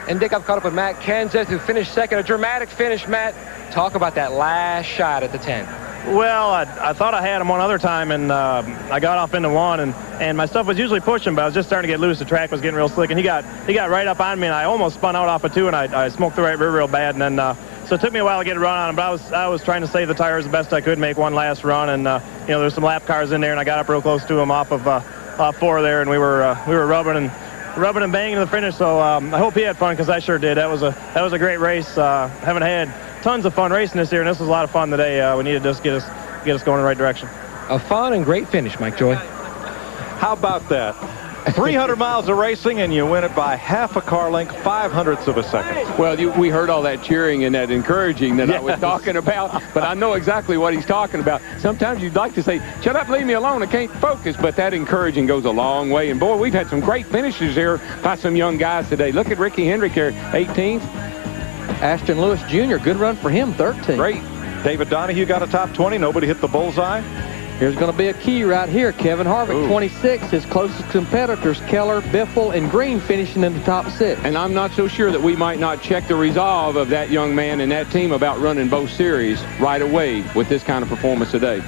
And, Dick, I've caught up with Matt Kenseth, who finished second. A dramatic finish, Matt. Talk about that last shot at the 10. Well, I thought I had him one other time, and I got off into one, and my stuff was usually pushing, but I was just starting to get loose. The track was getting real slick, and he got right up on me, and I almost spun out off of 2, and I smoked the right rear real bad, and then so it took me a while to get a run on him, but I was trying to save the tires the best I could, make one last run, and you know, there's some lap cars in there, and I got up real close to him off of 4 there, and we were rubbing and banging to the finish. So I hope he had fun, because I sure did. That was a great race. Haven't had tons of fun racing this year, and this was a lot of fun today. We needed to just get us going in the right direction. A fun and great finish, Mike Joy. How about that? 300 miles of racing, and you win it by half a car length, 0.05 of a second. Well, we heard all that cheering and that encouraging that I was talking about, but I know exactly what he's talking about. Sometimes you'd like to say, shut up, leave me alone, I can't focus, but that encouraging goes a long way. And, boy, we've had some great finishes here by some young guys today. Look at Ricky Hendrick here, 18th. Ashton Lewis Jr., good run for him, 13th. Great. David Donahue got a top 20. Nobody hit the bullseye. Here's going to be a key right here. Kevin Harvick, 26. His closest competitors, Keller, Biffle, and Green, finishing in the top 6. And I'm not so sure that we might not check the resolve of that young man and that team about running both series right away with this kind of performance today.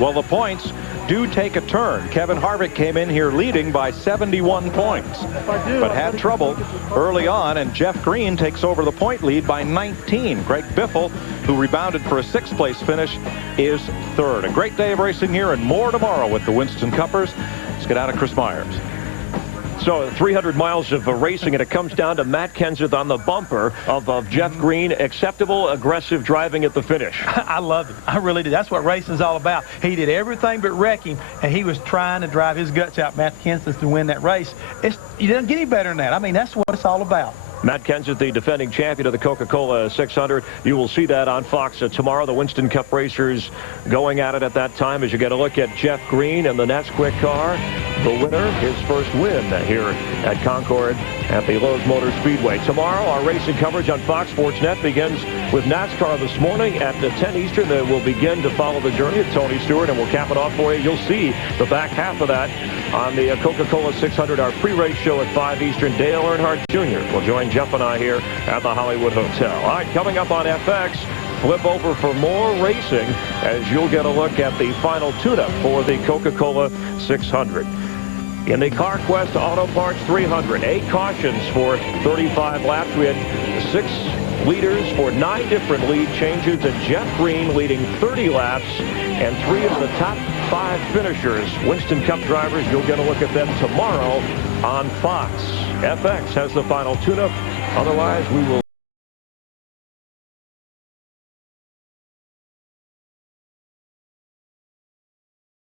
Well, the points do take a turn. Kevin Harvick came in here leading by 71 points, but had trouble early on, and Jeff Green takes over the point lead by 19. Greg Biffle, who rebounded for a 6th place finish, is 3rd. A great day of racing here, and more tomorrow with the Winston Cuppers. Let's get out of Chris Myers. So 300 miles of racing, and it comes down to Matt Kenseth on the bumper of Jeff Green. Acceptable, aggressive driving at the finish. I loved it. I really did. That's what racing's all about. He did everything but wreck him, and he was trying to drive his guts out, Matt Kenseth, to win that race. You didn't get any better than that. I mean, that's what it's all about. Matt Kenseth, the defending champion of the Coca-Cola 600. You will see that on Fox tomorrow. The Winston Cup racers going at it at that time as you get a look at Jeff Green and the NASCAR car. The winner, his first win here at Concord at the Lowe's Motor Speedway. Tomorrow, our racing coverage on Fox Sports Net begins with NASCAR this morning at 10 Eastern. Then we'll begin to follow the journey of Tony Stewart, and we'll cap it off for you. You'll see the back half of that on the Coca-Cola 600, our pre-race show at 5 Eastern. Dale Earnhardt Jr. will join Jeff and I here at the Hollywood Hotel. All right, coming up on FX, flip over for more racing as you'll get a look at the final tune-up for the Coca-Cola 600. In the CarQuest Auto Parts 300, 8 cautions for 35 laps. We had 6 leaders for 9 different lead changes, and Jeff Green leading 30 laps, and 3 of the top 5 finishers, Winston Cup drivers. You'll get a look at them tomorrow on Fox. FX has the final tune-up. Otherwise, we will